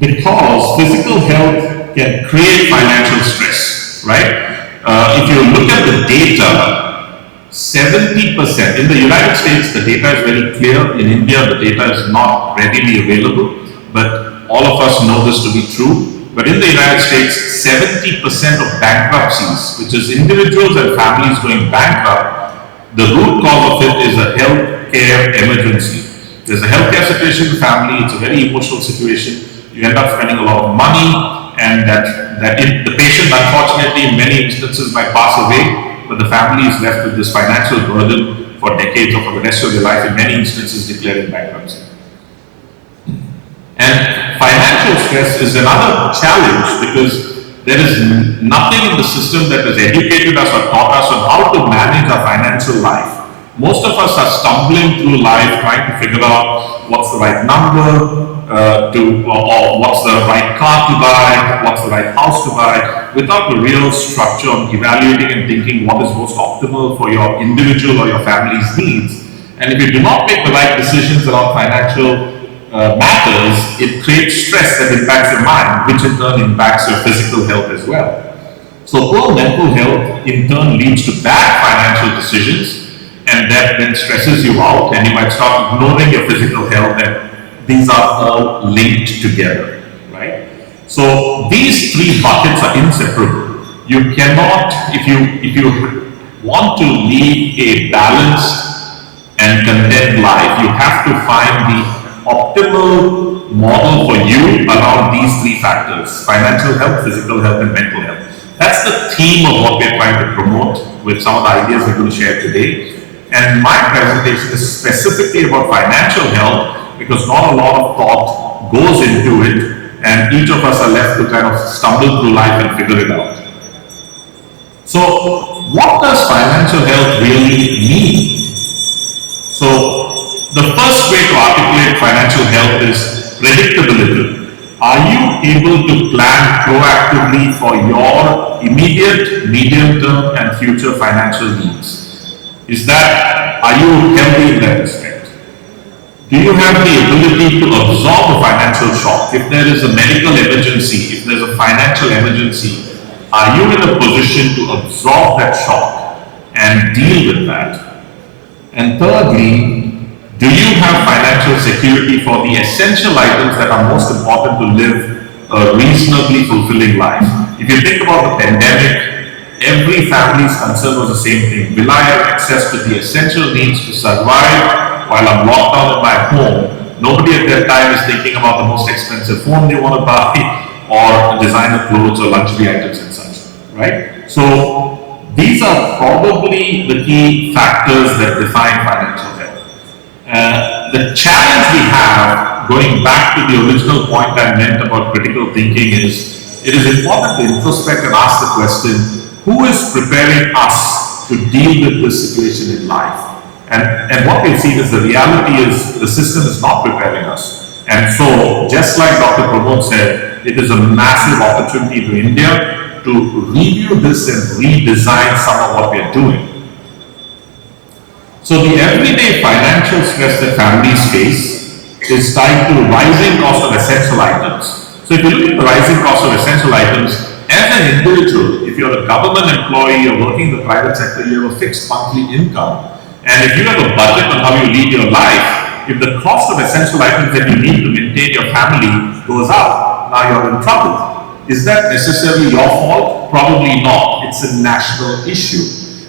because physical health can create financial stress, right? If you look at the data, 70%, in the United States the data is very clear, in India the data is not readily available, but all of us know this to be true. But in the United States, 70% of bankruptcies, which is individuals and families going bankrupt, the root cause of it is a healthcare emergency. There's a healthcare situation in the family, it's a very emotional situation, you end up spending a lot of money, and the patient unfortunately in many instances might pass away, but the family is left with this financial burden for decades or for the rest of their life, in many instances declaring bankruptcy. And financial stress is another challenge, because there is nothing in the system that has educated us or taught us on how to manage our financial life. Most of us are stumbling through life trying to figure out what's the right number, or what's the right car to buy, what's the right house to buy, without the real structure on evaluating and thinking what is most optimal for your individual or your family's needs. And if you do not make the right decisions around financial matters, it creates stress that impacts your mind, which in turn impacts your physical health as well. So poor mental health in turn leads to bad financial decisions, and that then stresses you out, and you might start ignoring your physical health, and these are all linked together, right? So these 3 buckets are inseparable. You cannot, if you want to lead a balanced and content life, you have to find the optimal model for you around these 3 factors: financial health, physical health, and mental health. That's the theme of what we're trying to promote with some of the ideas we're going to share today. And my presentation is specifically about financial health, because not a lot of thought goes into it, and each of us are left to kind of stumble through life and figure it out. So, what does financial health really mean? So, the first way to articulate financial health is predictability. Are you able to plan proactively for your immediate, medium-term, and future financial needs? Are you healthy in that respect? Do you have the ability to absorb a financial shock? If there is a medical emergency, if there's a financial emergency, are you in a position to absorb that shock and deal with that? And thirdly, do you have financial security for the essential items that are most important to live a reasonably fulfilling life? If you think about the pandemic, every family's concern was the same thing. Will I have access to the essential needs to survive while I'm locked down in my home? Nobody at that time is thinking about the most expensive phone they want to buy, or designer clothes or luxury items and such. right? So these are probably the key factors that define financial health. The challenge we have, going back to the original point I meant about critical thinking, is it is important to introspect and ask the question, who is preparing us to deal with this situation in life? And what we've seen is the reality is the system is not preparing us. And so, just like Dr. Pramod said, it is a massive opportunity to India to review this and redesign some of what we are doing. So the everyday financial stress that families face is tied to rising cost of essential items. So if you look at the rising cost of essential items, as an individual, if you're a government employee or working in the private sector, you have a fixed monthly income. And if you have a budget on how you lead your life, if the cost of essential items that you need to maintain your family goes up, now you're in trouble. Is that necessarily your fault? Probably not. It's a national issue.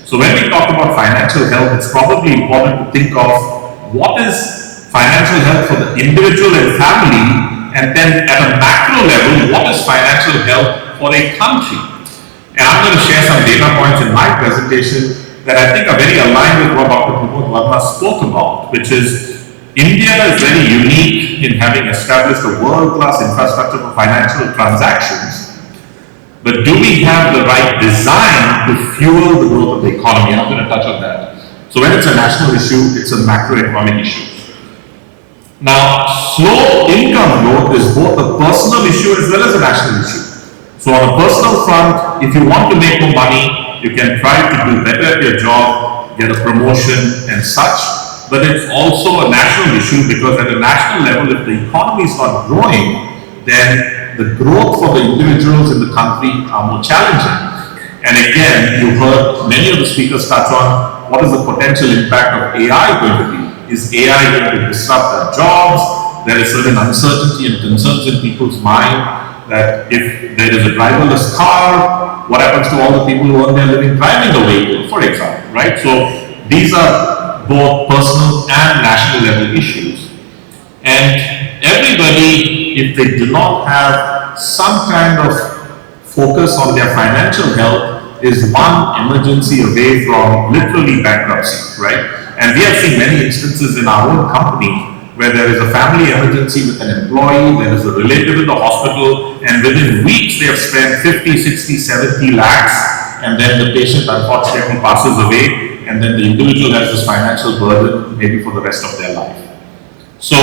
So when we talk about financial health, it's probably important to think of what is financial health for the individual and family, and then at a macro level, what is financial health for a country? And I'm going to share some data points in my presentation that I think are very aligned with what Dr. Pramod Verma spoke about, which is India is very unique in having established a world-class infrastructure for financial transactions. But do we have the right design to fuel the growth of the economy? I'm going to touch on that. So when it's a national issue, it's a macroeconomic issue. Now, slow income growth is both a personal issue as well as a national issue. So on a personal front, if you want to make more money, you can try to do better at your job, get a promotion and such. But it's also a national issue because at a national level, if the economy is not growing, then the growth for the individuals in the country are more challenging. And again, you heard many of the speakers touch on what is the potential impact of AI going to be. Is AI going to disrupt our jobs? There is certain uncertainty and concerns in people's mind that if there is a driverless car, what happens to all the people who earn their living driving the vehicle, for example, right? So these are both personal and national level issues. And everybody, if they do not have some kind of focus on their financial health, is one emergency away from literally bankruptcy, right? And we have seen many instances in our own company where there is a family emergency with an employee, there is a relative in the hospital, and within weeks they have spent 50, 60, 70 lakhs, and then the patient unfortunately passes away, and then the individual has this financial burden maybe for the rest of their life. So,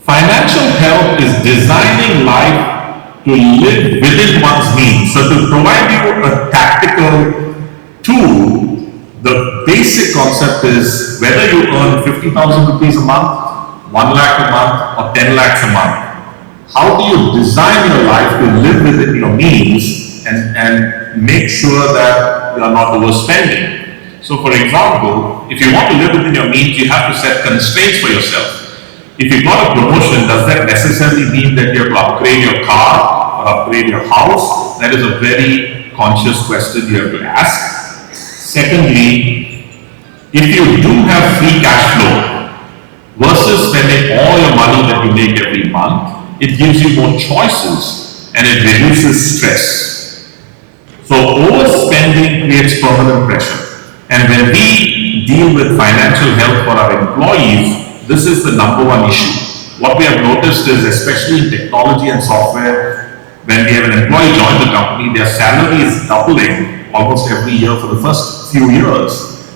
financial health is designing life to live within one's means. So to provide you a tactical tool, the basic concept is whether you earn 50,000 rupees a month, 1 lakh a month, or 10 lakhs a month, how do you design your life to live within your means and make sure that you are not overspending? So for example, if you want to live within your means, you have to set constraints for yourself. If you got a promotion, does that necessarily mean that you have to upgrade your car or upgrade your house? That is a very conscious question you have to ask. Secondly, if you do have free cash flow versus spending all your money that you make every month, it gives you more choices and it reduces stress. So overspending creates permanent pressure. And when we deal with financial health for our employees, this is the number one issue. What we have noticed is, especially in technology and software, when we have an employee join the company, their salary is doubling almost every year for the first few years.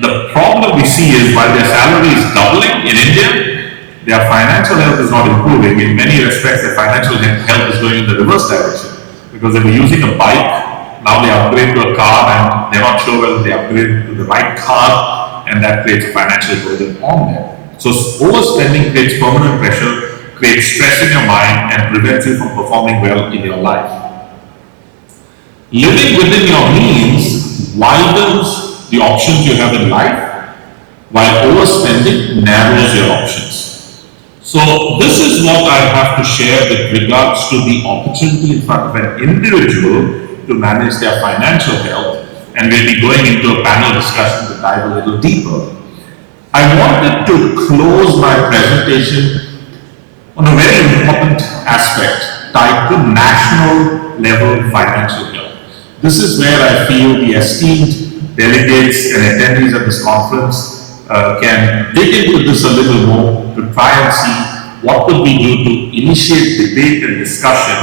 The problem we see is while their salary is doubling in India, their financial health is not improving. In many respects, their financial health is going in the reverse direction. Because they were using a bike, now they upgrade to a car and they're not sure whether they upgrade to the right car, and that creates a financial burden on them. So overspending creates permanent pressure, creates stress in your mind, and prevents you from performing well in your life. Living within your means widens the options you have in life, while overspending narrows your options. So this is what I have to share with regards to the opportunity in front of an individual to manage their financial health, and we'll be going into a panel discussion to dive a little deeper. I wanted to close my presentation on a very important aspect tied to national level financial health. This is where I feel the esteemed delegates and attendees of this conference can dig into this a little more to try and see what could we do to initiate debate and discussion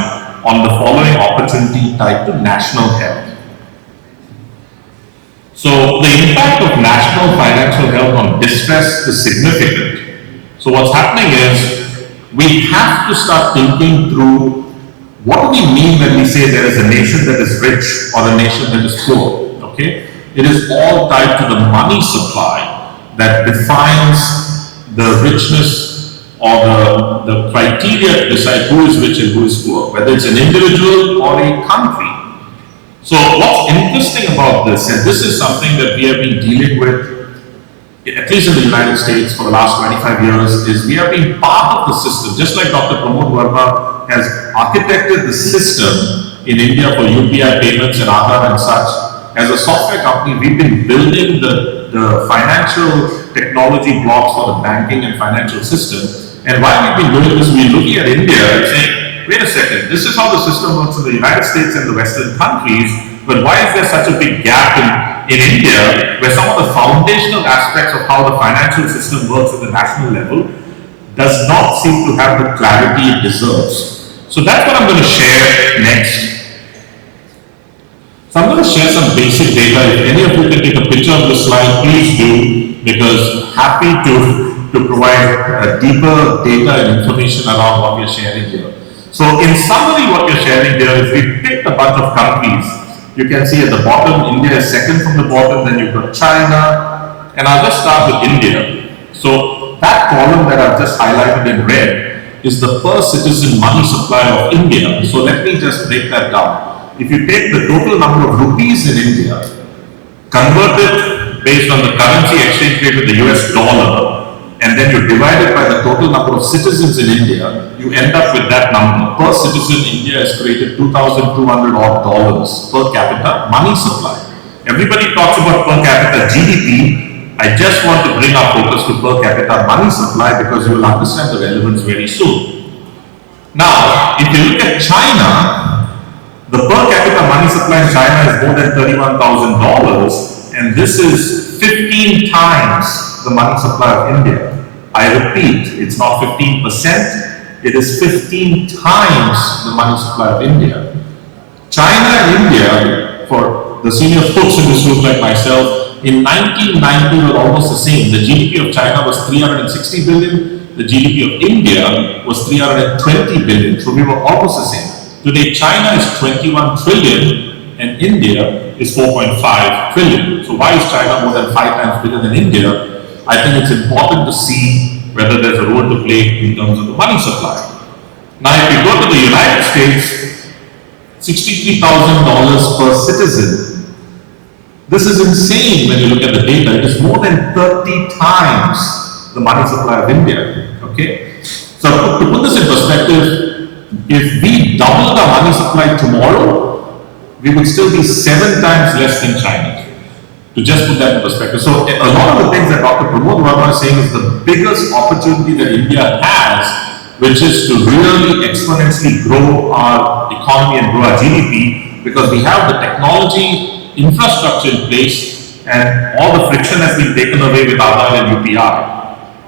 on the following opportunity tied to national health. So the impact of national financial health on distress is significant. So what's happening is we have to start thinking through what do we mean when we say there is a nation that is rich or a nation that is poor, okay? It is all tied to the money supply that defines the richness or the criteria to decide who is rich and who is poor, whether it's an individual or a country. So what's interesting about this, and this is something that we have been dealing with, at least in the United States for the last 25 years, is we have been part of the system, just like Dr. Pramod Verma has architected the system in India for UPI payments and Aadhaar and such. As a software company, we've been building the financial technology blocks for the banking and financial system. And while we've been doing this, we're looking at India and saying, wait a second, this is how the system works in the United States and the Western countries, but why is there such a big gap in India where some of the foundational aspects of how the financial system works at the national level does not seem to have the clarity it deserves? So that's what I'm going to share next. So I'm going to share some basic data. If any of you can take a picture of this slide, please do, because happy to provide deeper data and information around what we're sharing here. So in summary, what we're sharing here is we picked a bunch of countries. You can see at the bottom, India is second from the bottom, then you've got China, and I'll just start with India. So that column that I've just highlighted in red is the per citizen money supply of India. So let me just break that down. If you take the total number of rupees in India, convert it based on the currency exchange rate with the US dollar, and then you divide it by the total number of citizens in India, you end up with that number. Per citizen, India has created $2,200 odd per capita money supply. Everybody talks about per capita GDP. I just want to bring our focus to per capita money supply because you will understand the relevance very soon. Now, if you look at China, the per capita money supply in China is more than $31,000, and this is 15 times the money supply of India. I repeat, it's not 15%, it is 15 times the money supply of India. China and India, for the senior folks in this room like myself, in 1990 were almost the same. The GDP of China was 360 billion, the GDP of India was 320 billion, so we were almost the same. Today China is 21 trillion and India is 4.5 trillion. So why is China more than 5 times bigger than India? I think it's important to see whether there's a role to play in terms of the money supply. Now, if you go to the United States, $63,000 per citizen. This is insane when you look at the data. It is more than 30 times the money supply of India. Okay? So to put this in perspective, if we doubled our money supply tomorrow, we would still be 7 times less than China. To just put that in perspective. So a lot of the things that Dr. Pramod Verma is saying is the biggest opportunity that India has, which is to really exponentially grow our economy and grow our GDP, because we have the technology infrastructure in place and all the friction has been taken away with Aadhaar and UPI.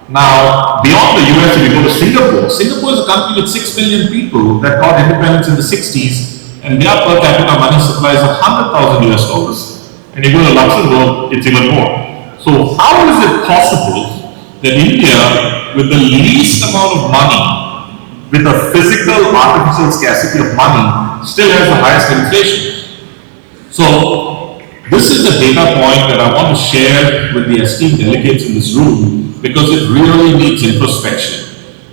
Now, beyond the US, if you go to Singapore, Singapore is a country with 6 million people that got independence in the 60s, and their per capita money supply is $100,000. And you go to Luxembourg, it's even more. So how is it possible that India, with the least amount of money, with a physical artificial scarcity of money, still has the highest inflation? So this is a data point that I want to share with the esteemed delegates in this room, because it really needs introspection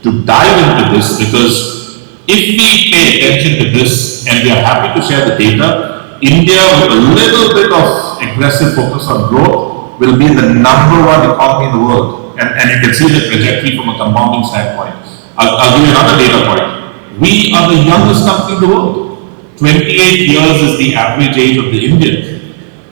to dive into this, because if we pay attention to this and we are happy to share the data, India, with a little bit of aggressive focus on growth, will be the #1 economy in the world. And you can see the trajectory from a compounding standpoint. I'll give you another data point. We are the youngest country in the world. 28 years is the average age of the Indian.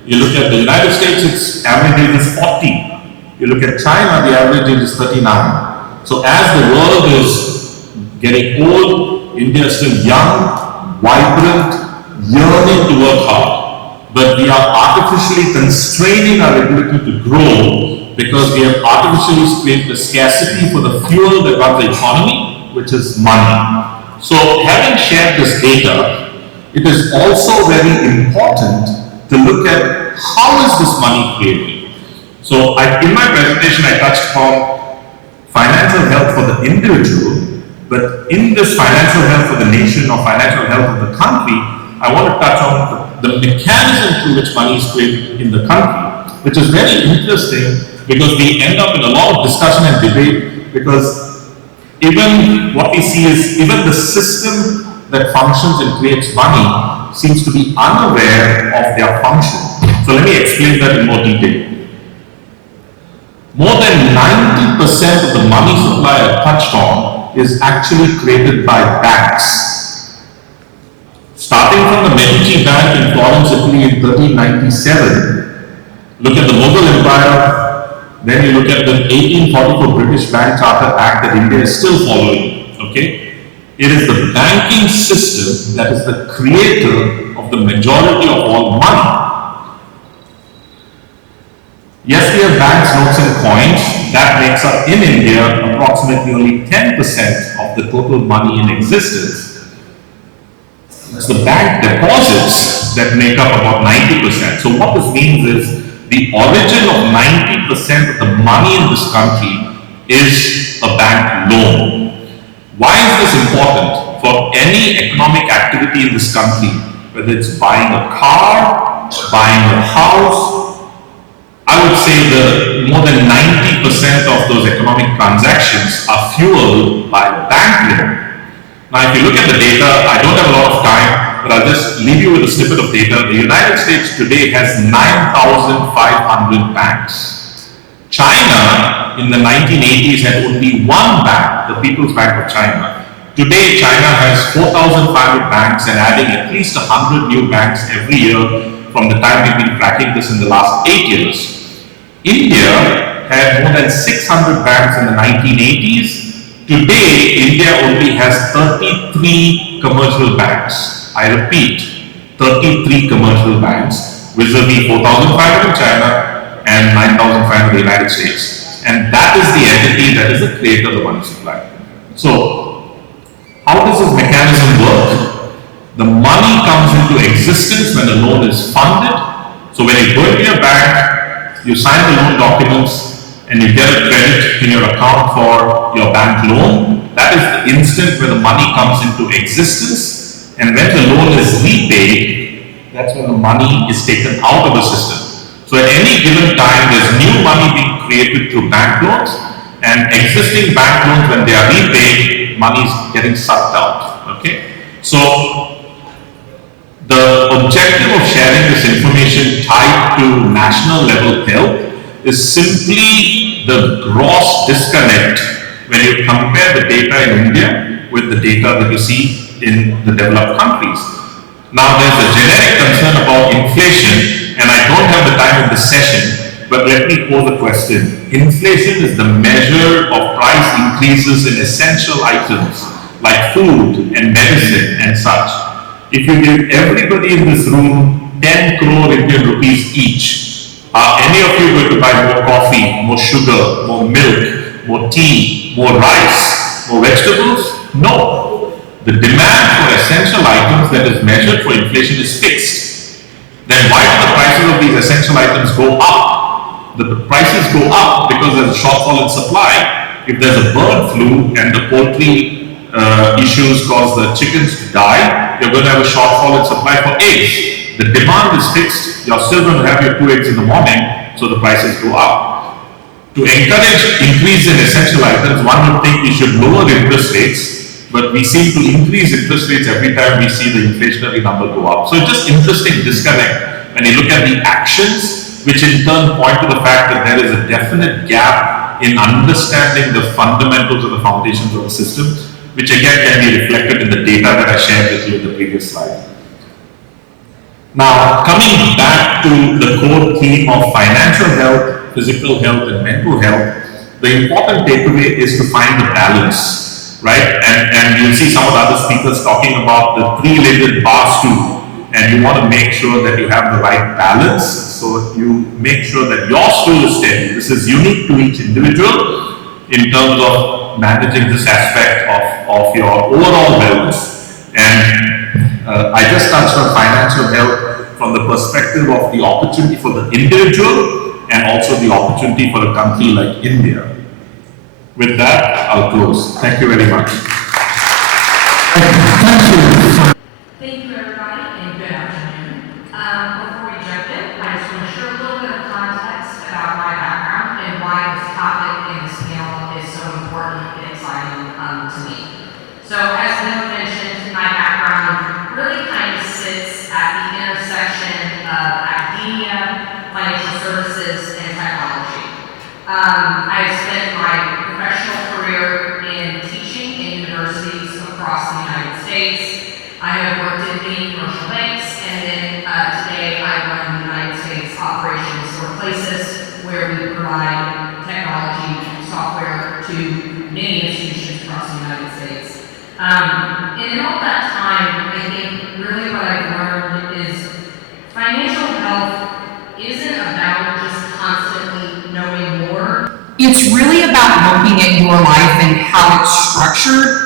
You look at the United States, its average age is 40. You look at China, the average age is 39. So as the world is getting old, India is still young, vibrant, yearning to work hard, but we are artificially constraining our ability to grow because we have artificially created a scarcity for the fuel that runs the economy, which is money. So having shared this data, it is also very important to look at how is this money created. So in my presentation, I touched upon financial health for the individual, but in this financial health for the nation or financial health of the country, I want to touch on the mechanism through which money is created in the country, which is very interesting because we end up in a lot of discussion and debate because even what we see is even the system that functions and creates money seems to be unaware of their function. So let me explain that in more detail. More than 90% of the money supply I touched on is actually created by banks. Starting from the Medici Bank in Florence, Italy in 1397, look at the Mughal Empire, then you look at the 1844 British Bank Charter Act that India is still following, okay? It is the banking system that is the creator of the majority of all money. Yes, we have banks, notes and coins. That makes up in India approximately only 10% of the total money in existence. It's the bank deposits that make up about 90%. So what this means is the origin of 90% of the money in this country is a bank loan. Why is this important? For any economic activity in this country, whether it's buying a car, buying a house, I would say the more than 90% of those economic transactions are fueled by bank loan. Now, if you look at the data, I don't have a lot of time, but I'll just leave you with a snippet of data. The United States today has 9,500 banks. China in the 1980s had only one bank, the People's Bank of China. Today, China has 4,500 banks and adding at least 100 new banks every year from the time we've been tracking this in the last 8 years. India had more than 600 banks in the 1980s. Today, India only has 33 commercial banks. I repeat, 33 commercial banks, vis-a-vis 4,500 in China and 9,500 in the United States. And that is the entity that is the creator of the money supply. So, how does this mechanism work? The money comes into existence when a loan is funded. So when you go into your bank, you sign the loan documents and you get a credit in your account for your bank loan. That is the instant where the money comes into existence. And when the loan is repaid, that's when the money is taken out of the system. So at any given time, there's new money being created through bank loans, and existing bank loans, when they are repaid, money is getting sucked out. Okay? So the objective of sharing this information tied to national level health is simply the gross disconnect when you compare the data in India with the data that you see in the developed countries. Now there's a generic concern about inflation, and I don't have the time in this session, but let me pose a question. Inflation is the measure of price increases in essential items like food and medicine and such. If you give everybody in this room 10 crore Indian rupees each, are any of you going to buy more coffee, more sugar, more milk, more tea, more rice, more vegetables? No. The demand for essential items that is measured for inflation is fixed. Then why do the prices of these essential items go up? The prices go up because there's a shortfall in supply. If there's a bird flu and the poultry issues cause the chickens to die, you're going to have a shortfall in supply for eggs. The demand is fixed. You're still going to have your 2 eggs in the morning, so the prices go up. To encourage increase in essential items, one would think we should lower interest rates, but we seem to increase interest rates every time we see the inflationary number go up. So it's just interesting disconnect when you look at the actions, which in turn point to the fact that there is a definite gap in understanding the fundamentals of the foundations of the system, which again can be reflected in the data that I shared with you in the previous slide. Now, coming back to the core theme of financial health, physical health, and mental health, the important takeaway is to find the balance, right? And you'll see some of the other speakers talking about the three-legged bar stool and you want to make sure that you have the right balance. So you make sure that your stool is steady. This is unique to each individual in terms of managing this aspect of your overall wellness. And I just touched on financial health from the perspective of the opportunity for the individual and also the opportunity for a country like India. With that, I'll close. Thank you very much. Thank you. Thank you, everybody, and good afternoon. Before we jump in, I just want to share a little bit of context about my background and why this topic and this panel is so important and exciting to me. So, as Neil mentioned, my background really kind of sits at the intersection of academia, financial services, and technology. I've spent my professional career in teaching in universities across the United States. I have worked in many commercial banks, and then today I run the United States operations for ClaySys, where we provide technology and software to many institutions across the United States. And in all that time, I think really what I've learned is financial health isn't about just constantly knowing more. It's really about looking at your life and how it's structured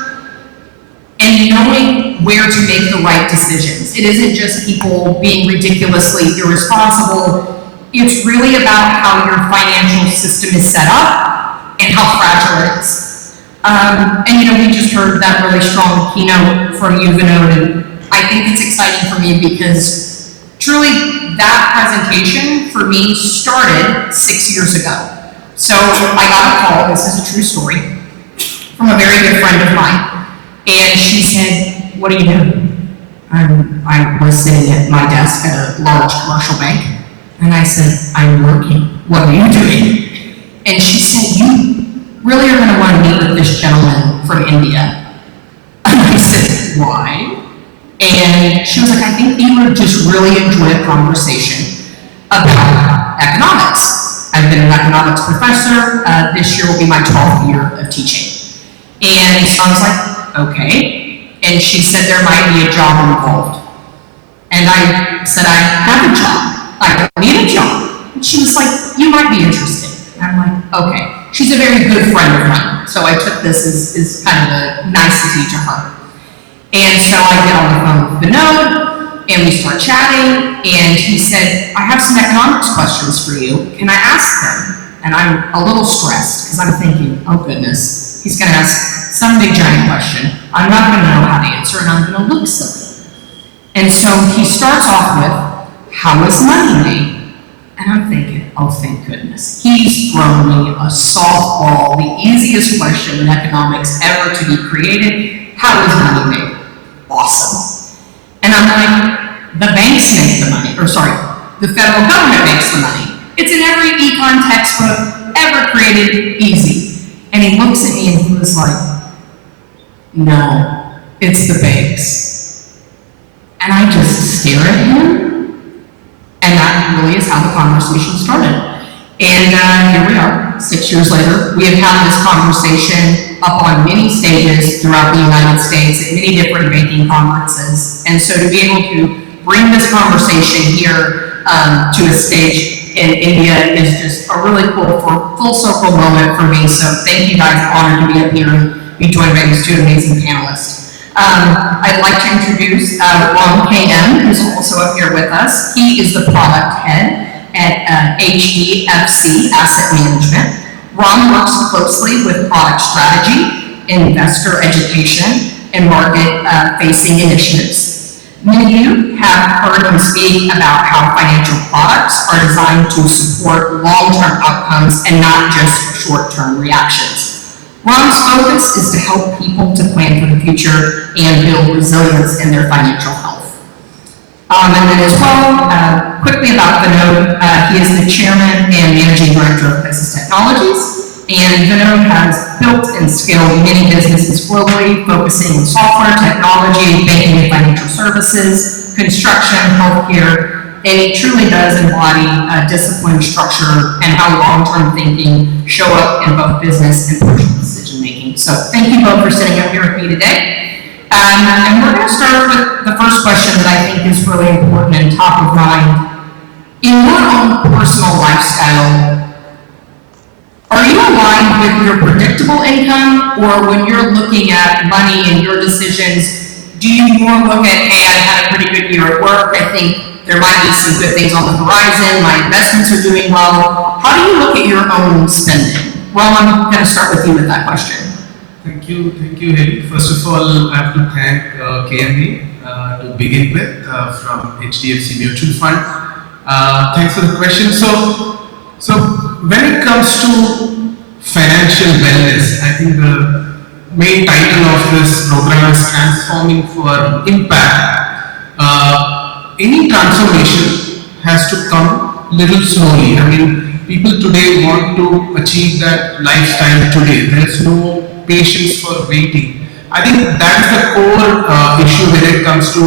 and knowing where to make the right decisions. It isn't just people being ridiculously irresponsible. It's really about how your financial system is set up and how fragile it is. We just heard that really strong keynote from you, Vinod, and I think it's exciting for me because truly that presentation for me started 6 years ago. So I got a call, this is a true story, from a very good friend of mine. And she said, "What do you do?" I was sitting at my desk at a large commercial bank. And I said, "I'm working. What are you doing?" And she said, "You really are going to want to meet with this gentleman from India." And I said, "Why?" And she was like, "I think you would just really enjoy a conversation about economics. I've been an economics professor. This year will be my 12th year of teaching." And so I was like, "Okay." And she said there might be a job involved. And I said, "I have a job. I don't need a job." And she was like, "You might be interested." And I'm like, "Okay." She's a very good friend of mine. So I took this as kind of a nicety to her. And so I get on the phone with Vinod, and we start chatting, and he said, "I have some economics questions for you. Can I ask them?" And I'm a little stressed, because I'm thinking, oh goodness, he's gonna ask some big giant question. I'm not gonna know how to answer, and I'm gonna look silly. And so he starts off with, "How is money made?" And I'm thinking, oh thank goodness. He's thrown me a softball, the easiest question in economics ever to be created. How is money made? Awesome. And I'm like, the banks make the money, the federal government makes the money. It's in every econ textbook ever created, easy. And he looks at me and he was like, "No, it's the banks." And I just stare at him, and that really is how the conversation started. And here we are, 6 years later. We have had this conversation up on many stages throughout the United States at many different banking conferences. And so to be able to bring this conversation here to a stage in India is just a really cool full circle moment for me. So thank you guys, honored to be up here and be joined by these two amazing panelists. I'd like to introduce Ron KM, who's also up here with us. He is the product head at HDFC Asset Management. Ron works closely with product strategy, investor education, and market-facing initiatives. Many of you have heard him speak about how financial products are designed to support long-term outcomes and not just short-term reactions. Ron's focus is to help people to plan for the future and build resilience in their financial health. And then as well, quickly about Vinod, he is the chairman and managing director of ClaySys Technologies, and Vinod has built and scaled many businesses globally, focusing on software, technology, banking and financial services, construction, healthcare, and he truly does embody discipline, structure, and how long-term thinking show up in both business and personal decision-making. So thank you both for sitting up here with me today. And we're going to start with the first question that I think is really important and top of mind. In your own personal lifestyle, are you aligned with your predictable income, or when you're looking at money and your decisions, do you more look at, hey, I've had a pretty good year at work, I think there might be some good things on the horizon, my investments are doing well. How do you look at your own spending? Well, I'm going to start with you with that question. Thank you, Heli. First of all, I have to thank KMA to begin with from HDFC Mutual Fund. Thanks for the question. So when it comes to financial wellness, I think the main title of this program is Transforming for Impact. Any transformation has to come little slowly. I mean, people today want to achieve that lifestyle today. There is no patience for waiting. I think that is the core issue when it comes to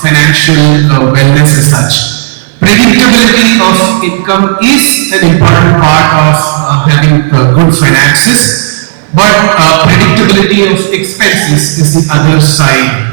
financial wellness as such. Predictability of income is an important part of having good finances, but predictability of expenses is the other side.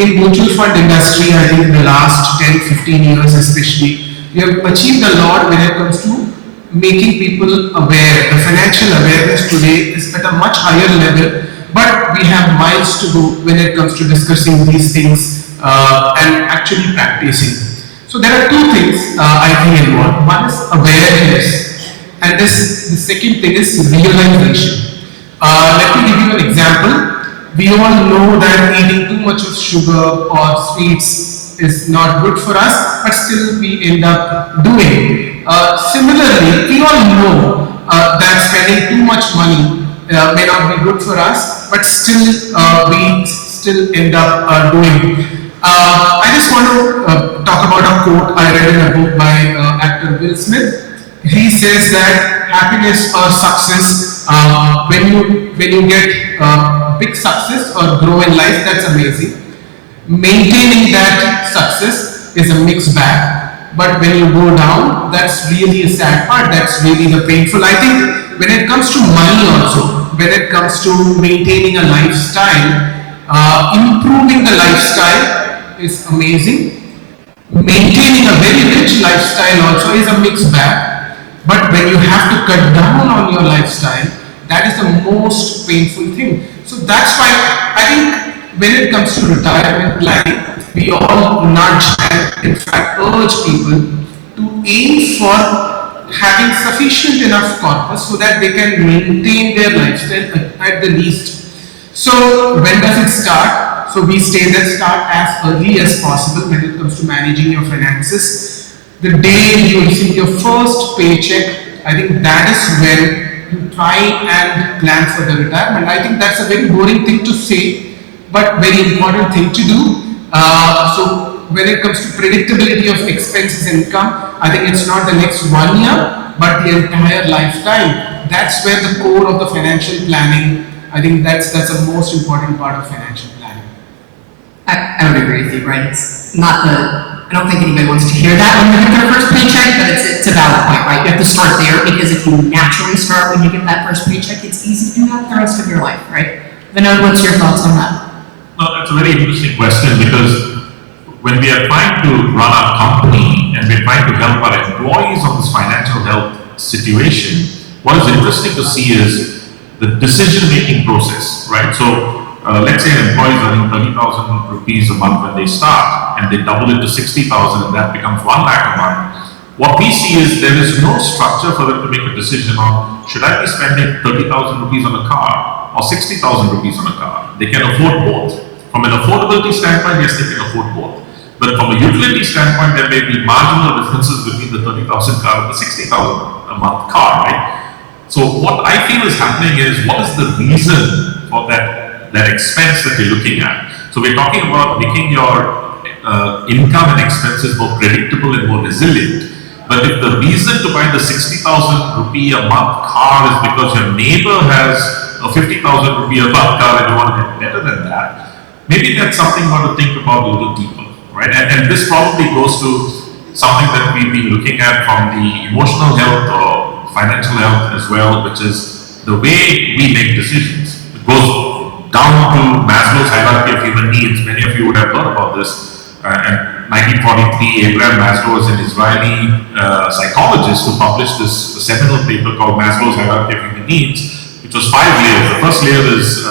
In mutual fund industry, I think in the last 10-15 years especially, we have achieved a lot when it comes to making people aware. The financial awareness today is at a much higher level, but we have miles to go when it comes to discussing these things and actually practicing. So there are two things I think involved. One is awareness, and the second thing is realization. Let me give you an example. We all know that eating too much of sugar or sweets is not good for us, but still we end up doing. Similarly, we all know that spending too much money may not be good for us, but still we still end up doing. I just want to talk about a quote I read in a book by actor Will Smith. He says that happiness or success, when you get big success or grow in life, that's amazing. Maintaining that success is a mixed bag. But when you go down, that's really a sad part. That's really the painful. I think when it comes to money also, when it comes to maintaining a lifestyle, improving the lifestyle is amazing. Maintaining a very rich lifestyle also is a mixed bag. But when you have to cut down on your lifestyle, that is the most painful thing. So that's why I think when it comes to retirement planning, we all nudge and in fact urge people to aim for having sufficient enough corpus so that they can maintain their lifestyle at the least. So when does it start? So we say that start as early as possible when it comes to managing your finances. The day you receive your first paycheck, I think that is when you try and plan for the retirement. I think that's a very boring thing to say, but very important thing to do. So when it comes to predictability of expenses and income, I think it's not the next 1 year, but the entire lifetime. That's where the core of the financial planning, I think that's the most important part of financial planning. I would agree with you, right? It's not I don't think anybody wants to hear that when they get their first paycheck, but it's a valid point, right? You have to start there, because if you naturally start when you get that first paycheck, it's easy to do that the rest of your life, right? Vinod, what's your thoughts on that? No, that's a very interesting question, because when we are trying to run our company and we're trying to help our employees on this financial health situation, what is interesting to see is the decision-making process, right? So let's say an employee is earning 30,000 rupees a month when they start, and they double it to 60,000, and that becomes 1 lakh a month. What we see is there is no structure for them to make a decision on, should I be spending 30,000 rupees on a car or 60,000 rupees on a car? They can afford both. From an affordability standpoint, yes, they can afford both. But from a utility standpoint, there may be marginal differences between the 30,000 car and the 60,000 a month car, right? So what I feel is happening is, what is the reason for that expense that you're looking at? So we're talking about making your income and expenses more predictable and more resilient. But if the reason to buy the 60,000 rupee a month car is because your neighbor has a 50,000 rupee a month car and you want to get better than that, maybe that's something you want to think about a little deeper, right? And this probably goes to something that we've been looking at from the emotional health or financial health as well, which is the way we make decisions. It goes down to Maslow's hierarchy of human needs. Many of you would have heard about this. In 1943, Abraham Maslow was an Israeli psychologist who published this seminal paper called Maslow's hierarchy of human needs, which was 5 layers. The first layer is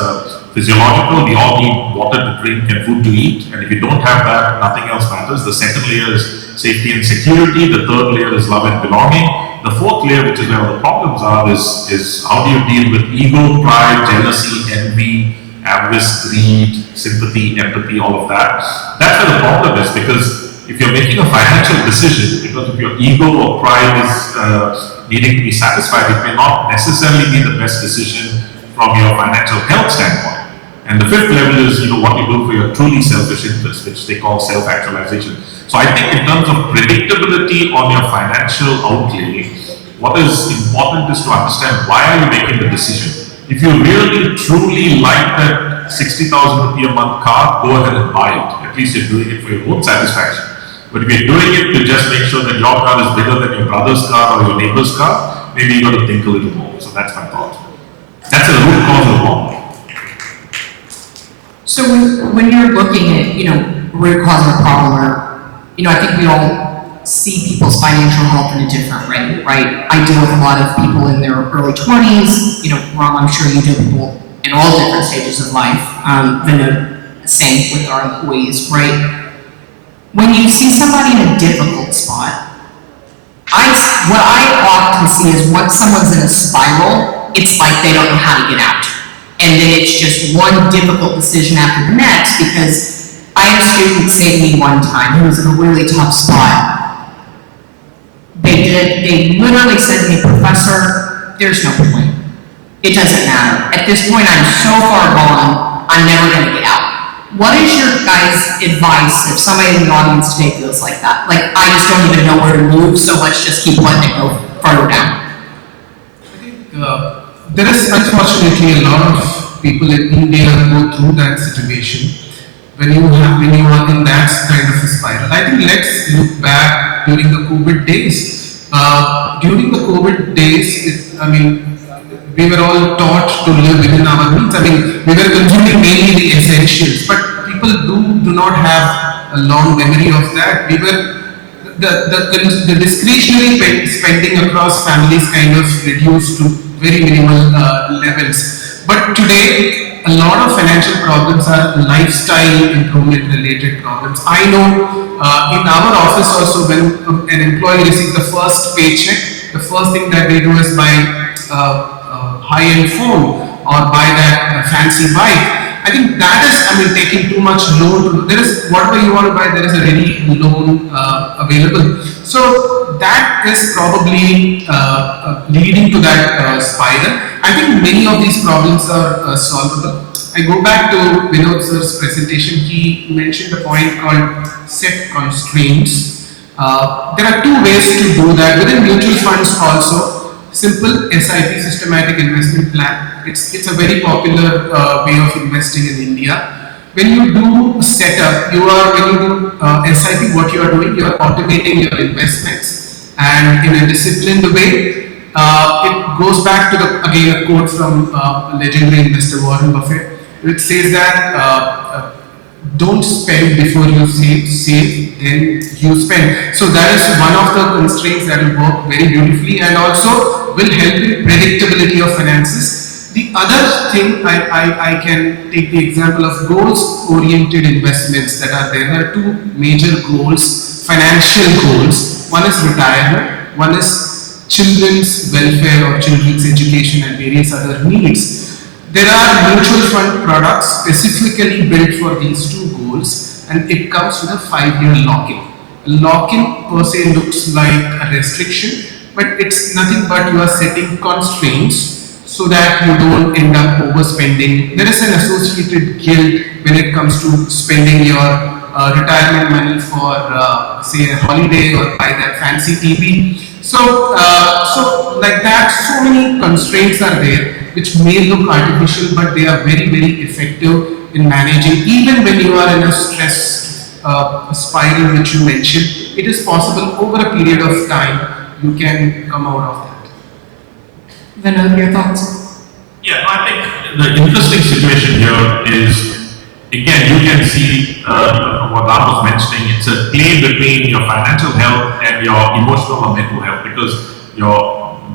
physiological. We all need water to drink and food to eat, and if you don't have that, nothing else matters. The second layer is safety and security. The third layer is love and belonging. The fourth layer, which is where all the problems are, is how do you deal with ego, pride, jealousy, envy, avarice, greed, sympathy, empathy, all of that. That's where the problem is, because if you're making a financial decision, because if your ego or pride is needing to be satisfied, it may not necessarily be the best decision from your financial health standpoint. And the fifth level is, what you do for your truly selfish interests, which they call self-actualization. So I think in terms of predictability on your financial outlay, what is important is to understand why are you making the decision. If you really truly like that 60,000 rupee a month car, go ahead and buy it. At least you're doing it for your own satisfaction. But if you're doing it to just make sure that your car is bigger than your brother's car or your neighbor's car, maybe you got to think a little more. So that's my thought. That's a root cause of wrong. So when you're looking at, root cause of a problem, or, I think we all see people's financial health in a different way, right? I deal with a lot of people in their early 20s, Ram, I'm sure you deal with people in all different stages of life, the same with our employees, right? When you see somebody in a difficult spot, what I often see is once someone's in a spiral, it's like they don't know how to get out. And then it's just one difficult decision after the next, because I had a student say to me one time who was in a really tough spot. They literally said to me, Professor, there's no point. It doesn't matter. At this point, I'm so far gone, I'm never going to get out. What is your guys' advice if somebody in the audience today feels like that? Like, I just don't even know where to move, so let's just keep letting it go further down. I think there is unfortunately a lot of people in India go through that situation. When you are in that kind of a spiral. I think let's look back during the COVID days. During the COVID days, we were all taught to live within our means. We were consuming mainly the essentials, but people do not have a long memory of that. We were the discretionary spending across families kind of reduced to very minimal levels. But today, a lot of financial problems are lifestyle improvement related problems. I know in our office also, when an employee receives the first paycheck, the first thing that they do is buy high-end phone or buy that fancy bike. I think that is, taking too much loan. There is, whatever you want to buy, there is a ready loan available. So that is probably leading to that spiral. I think many of these problems are solvable. I go back to Vinod sir's presentation. He mentioned a point called set constraints. There are two ways to do that. Within mutual funds also, simple SIP, systematic investment plan. It's a very popular way of investing in India. When you do setup, when you do SIP, what you are doing, you are automating your investments, and in a disciplined way. It goes back to again a quote from legendary investor Warren Buffett, which says that don't spend before you save, then you spend. So that is one of the constraints that will work very beautifully and also will help in predictability of finances. The other thing, I can take the example of goals-oriented investments that are there. There are two major goals, financial goals. One is retirement, one is children's welfare or children's education and various other needs. There are mutual fund products specifically built for these two goals, and it comes with a 5-year lock-in. Lock-in per se looks like a restriction, but it's nothing but you are setting constraints so that you don't end up overspending. There is an associated guilt when it comes to spending your retirement money for say a holiday or buy that fancy TV. So like that, so many constraints are there which may look artificial, but they are very, very effective in managing. Even when you are in a stress spiral which you mentioned, it is possible over a period of time you can come out of that. Vinod, your thoughts? Yeah, I think the interesting situation here is, again, you can see what Ram was mentioning. It's a play between your financial health and your emotional or mental health, because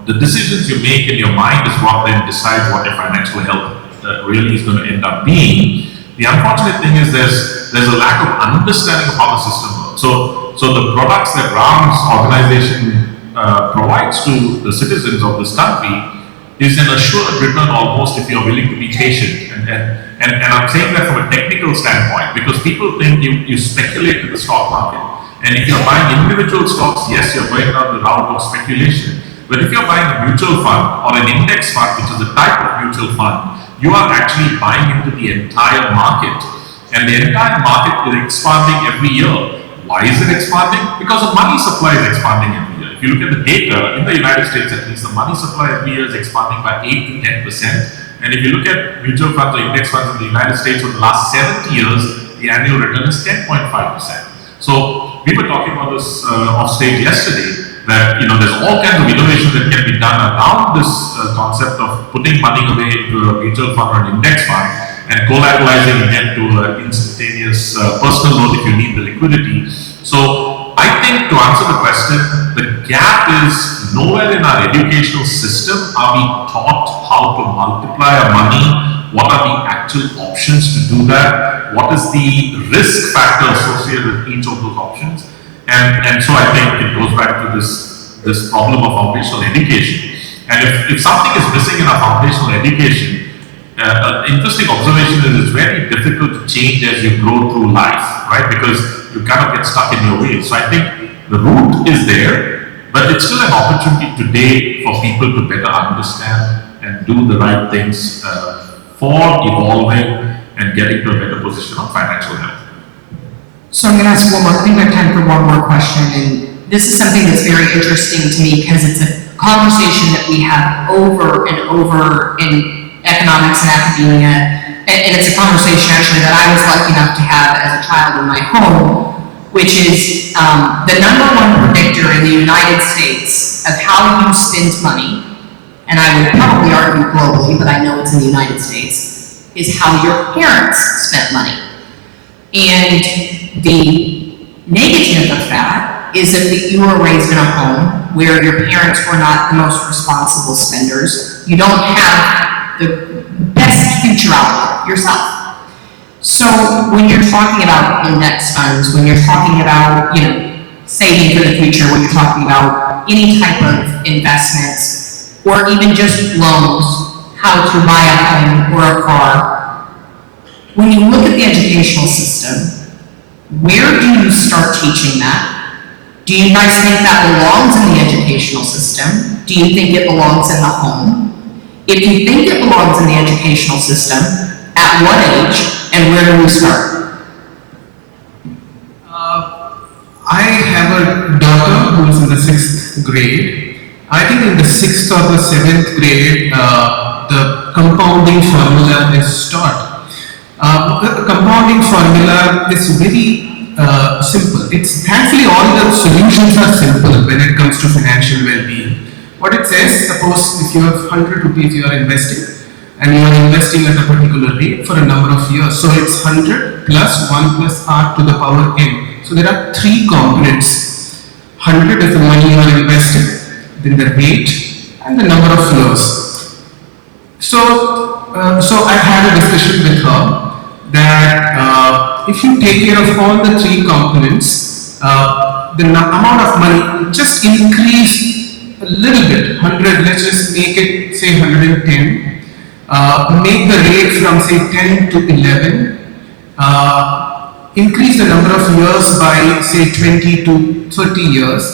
the decisions you make in your mind is what then decides what your financial health really is going to end up being. The unfortunate thing is there's a lack of understanding of how the system works. So the products that Ram's organization provides to the citizens of this country is an assured return almost if you're willing to be patient. And I'm saying that from a technical standpoint, because people think you speculate in the stock market. And if you're buying individual stocks, yes, you're going down the route of speculation. But if you're buying a mutual fund or an index fund, which is a type of mutual fund, you are actually buying into the entire market. And the entire market is expanding every year. Why is it expanding? Because the money supply is expanding every year. If you look at the data, in the United States at least, the money supply every year is expanding by 8 to 10%. And if you look at mutual funds or index funds in the United States for the last 70 years, the annual return is 10.5%. So we were talking about this off stage yesterday, that there's all kinds of innovation that can be done around this concept of putting money away into a mutual fund or an index fund and collateralizing again to an instantaneous personal loan if you need the liquidity. So I think to answer the question, the gap is nowhere in our educational system are we taught how to multiply our money. What are the actual options to do that? What is the risk factor associated with each of those options? And so I think it goes back to this problem of foundational education. And if something is missing in our foundational education, an interesting observation is it's very difficult to change as you grow through life, right? Because you kind of get stuck in your ways. So I think the root is there, but it's still an opportunity today for people to better understand and do the right things for evolving and getting to a better position of financial health. So I'm going to ask one more. I think we have time for one more question, and this is something that's very interesting to me because it's a conversation that we have over and over in economics and academia, and it's a conversation actually that I was lucky enough to have as a child in my home, which is the number one predictor in the United States of how you spend money, and I would probably argue globally, but I know it's in the United States, is how your parents spent money. And the negative of that is that you were raised in a home where your parents were not the most responsible spenders. You don't have the best future outlook yourself. So when you're talking about index funds, when you're talking about, saving for the future, when you're talking about any type of investments, or even just loans, how to buy a home or a car, when you look at the educational system, where do you start teaching that? Do you guys think that belongs in the educational system? Do you think it belongs in the home? If you think it belongs in the educational system, at what age and where do we start? I have a daughter who is in the 6th grade. I think in the 6th or the 7th grade, the compounding formula is taught. The compounding formula is very simple. It's thankfully all the solutions are simple when it comes to financial well-being. What it says, suppose if you have 100 rupees you are investing, and you are investing at a particular rate for a number of years. So it's 100 plus 1 plus r to the power n. So there are 3 components. 100 is the money you are investing, then the rate, and the number of years. So I had a discussion with her that if you take care of all the 3 components, the amount of money just increase a little bit. 100, let's just make it say 110. Make the rate from say 10 to 11. Increase the number of years by say 20 to 30 years.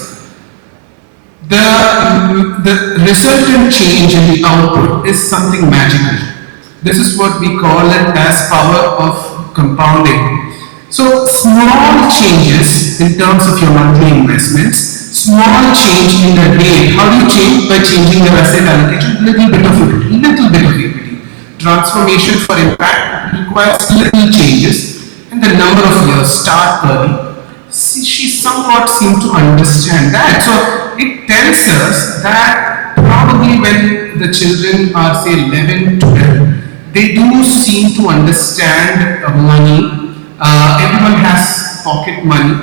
The resultant change in the output is something magical. This is what we call it as power of compounding. So small changes in terms of your monthly investments, small change in the rate. How do you change? By changing your asset allocation, little bit of equity. Transformation for impact requires little changes, and the number of years start early. She somewhat seemed to understand that. So it tells us that probably when when the children are say 11, 12, they do seem to understand money. Everyone has pocket money.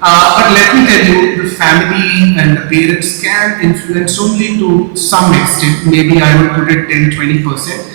But let me tell you, the family and the parents can influence only to some extent. Maybe I would put it 10-20%.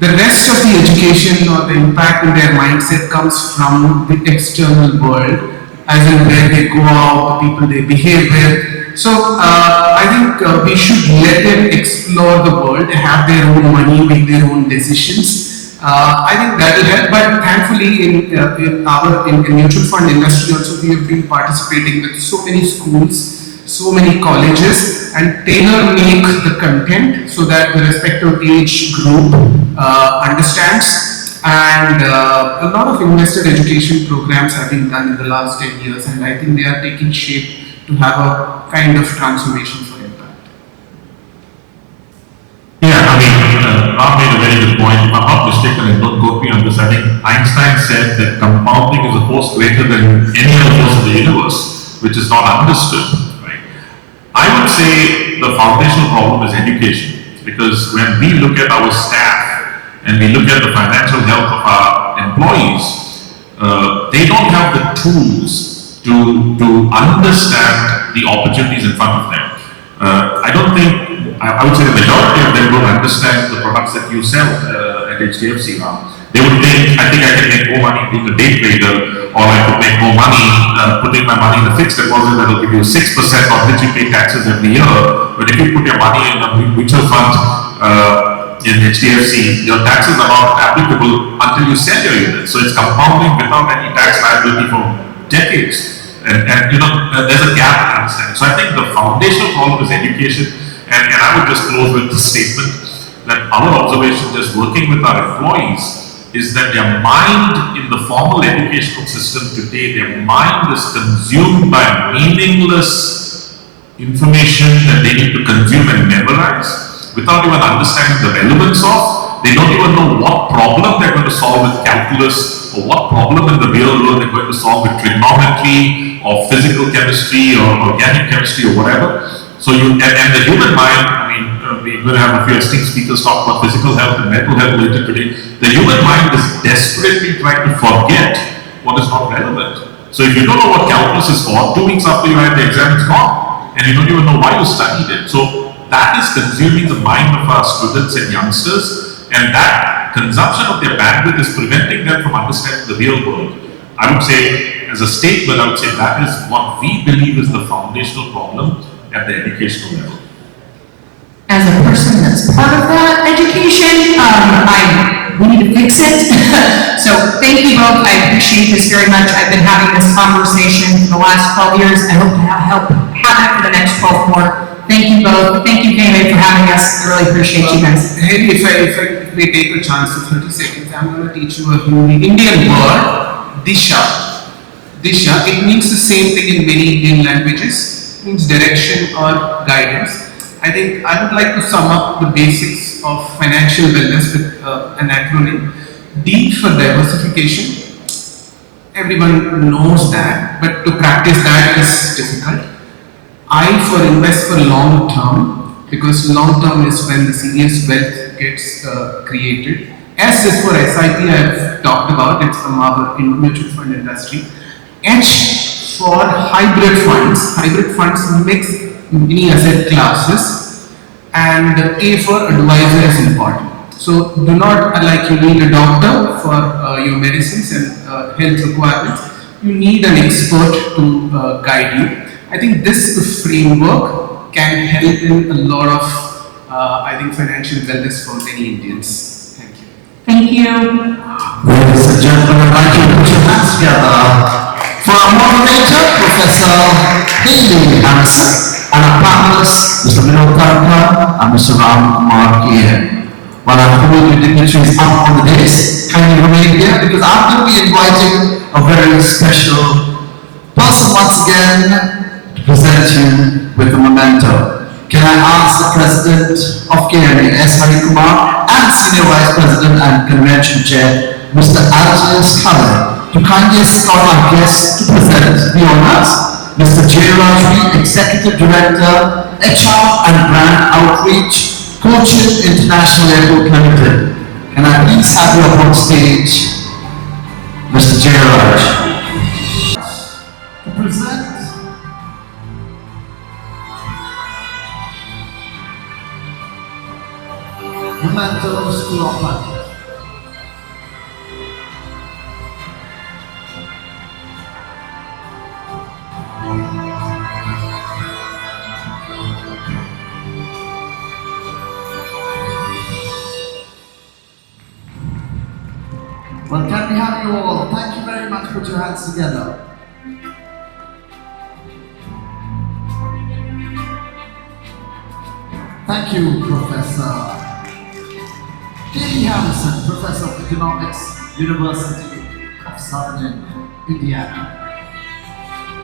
The rest of the education or the impact in their mindset comes from the external world, as in where they go out, the people they behave with. So I think we should let them explore the world, have their own money, make their own decisions. I think that will help, but thankfully in mutual fund industry also we have been participating with so many schools, so many colleges, and tailor make the content so that the respective age group understands. And a lot of investor education programs have been done in the last 10 years, and I think they are taking shape to have a kind of transformation for impact. Yeah, I mean, Ram made a very good point. If I'm not mistaken, and don't quote me on this, I think Einstein said that compounding is a force greater than any other force in the universe, which is not understood, right? I would say the foundational problem is education, because when we look at our staff and we look at the financial health of our employees, they don't have the tools to understand the opportunities in front of them. I don't think, I would say the majority of them don't understand the products that you sell at HDFC now. They would think, I think I can make more money being a day trader, or I could make more money putting my money in a fixed deposit that will give you 6% on which you pay taxes every year. But if you put your money in a mutual fund in HDFC, your taxes are not applicable until you sell your units. So it's compounding without any tax liability for decades. And you know, there's a gap in understanding. So I think the foundational problem is education. And I would just close with the statement that our observation just working with our employees is that their mind in the formal educational system today, their mind is consumed by meaningless information that they need to consume and memorize without even understanding the relevance of. They don't even know what problem they're going to solve with calculus, or what problem in the real world they're going to solve with trigonometry or physical chemistry or organic chemistry or whatever. So and the human mind, I mean, we're going to have a few esteemed speakers talk about physical health and mental health later today. The human mind is desperately trying to forget what is not relevant. So if you don't know what calculus is for, 2 weeks after you write the exam, it's gone. And you don't even know why you studied it. So that is consuming the mind of our students and youngsters, and that consumption of their bandwidth is preventing them from understanding the real world. I would say, as a statement, I would say that is what we believe is the foundational problem at the educational level. As a person that's part of that education, we need to fix it. So thank you both. I appreciate this very much. I've been having this conversation for the last 12 years. I hope to have it for the next 12 more. Thank you both. Thank you, KMAC, for having us. I really appreciate you guys. Hey, if I may take a chance for 30 seconds, I'm going to teach you a Indian word, Disha. Disha, it means the same thing in many Indian languages. It means direction or guidance. I think I would like to sum up the basics of financial wellness with an acronym. D for diversification. Everyone knows that, but to practice that is difficult. I for invest for long term, because long term is when the serious wealth gets created. S is for SIP, I've talked about, it's from our mutual fund industry. H for hybrid funds. Hybrid funds mix many asset classes. And A for advisor is important. So do not, like you need a doctor for your medicines and health requirements. You need an expert to guide you. I think this framework can help in a lot of, financial wellness for many Indians. Thank you. Thank you. Ladies and gentlemen, I'd like you to put your hands together for our moderator, Professor Haley Harrison, and our panelists, Mr. Vinod Thakur and Mr. Ram Kumar K. While our holy dignitaries up on the dais, kindly remain here because I'm going to be inviting a very special person once again to present you with a memento. Can I ask the President of KMAC, S. Hari Kumar, and Senior Vice President and Convention Chair, Mr. Algiers Khaled, to kindly escort our guests to present the honors. Mr. J. Rajvi, Executive Director, HR and Brand Outreach, Cochin International Airport Limited. Can I please have you up on stage, Mr. Jayaraj, to present mementos to our planet. Well, can we have you all? Thank you very much. Put your hands together. Thank you, Professor K.D. Harrison, Professor of Economics, University of Southern Indiana.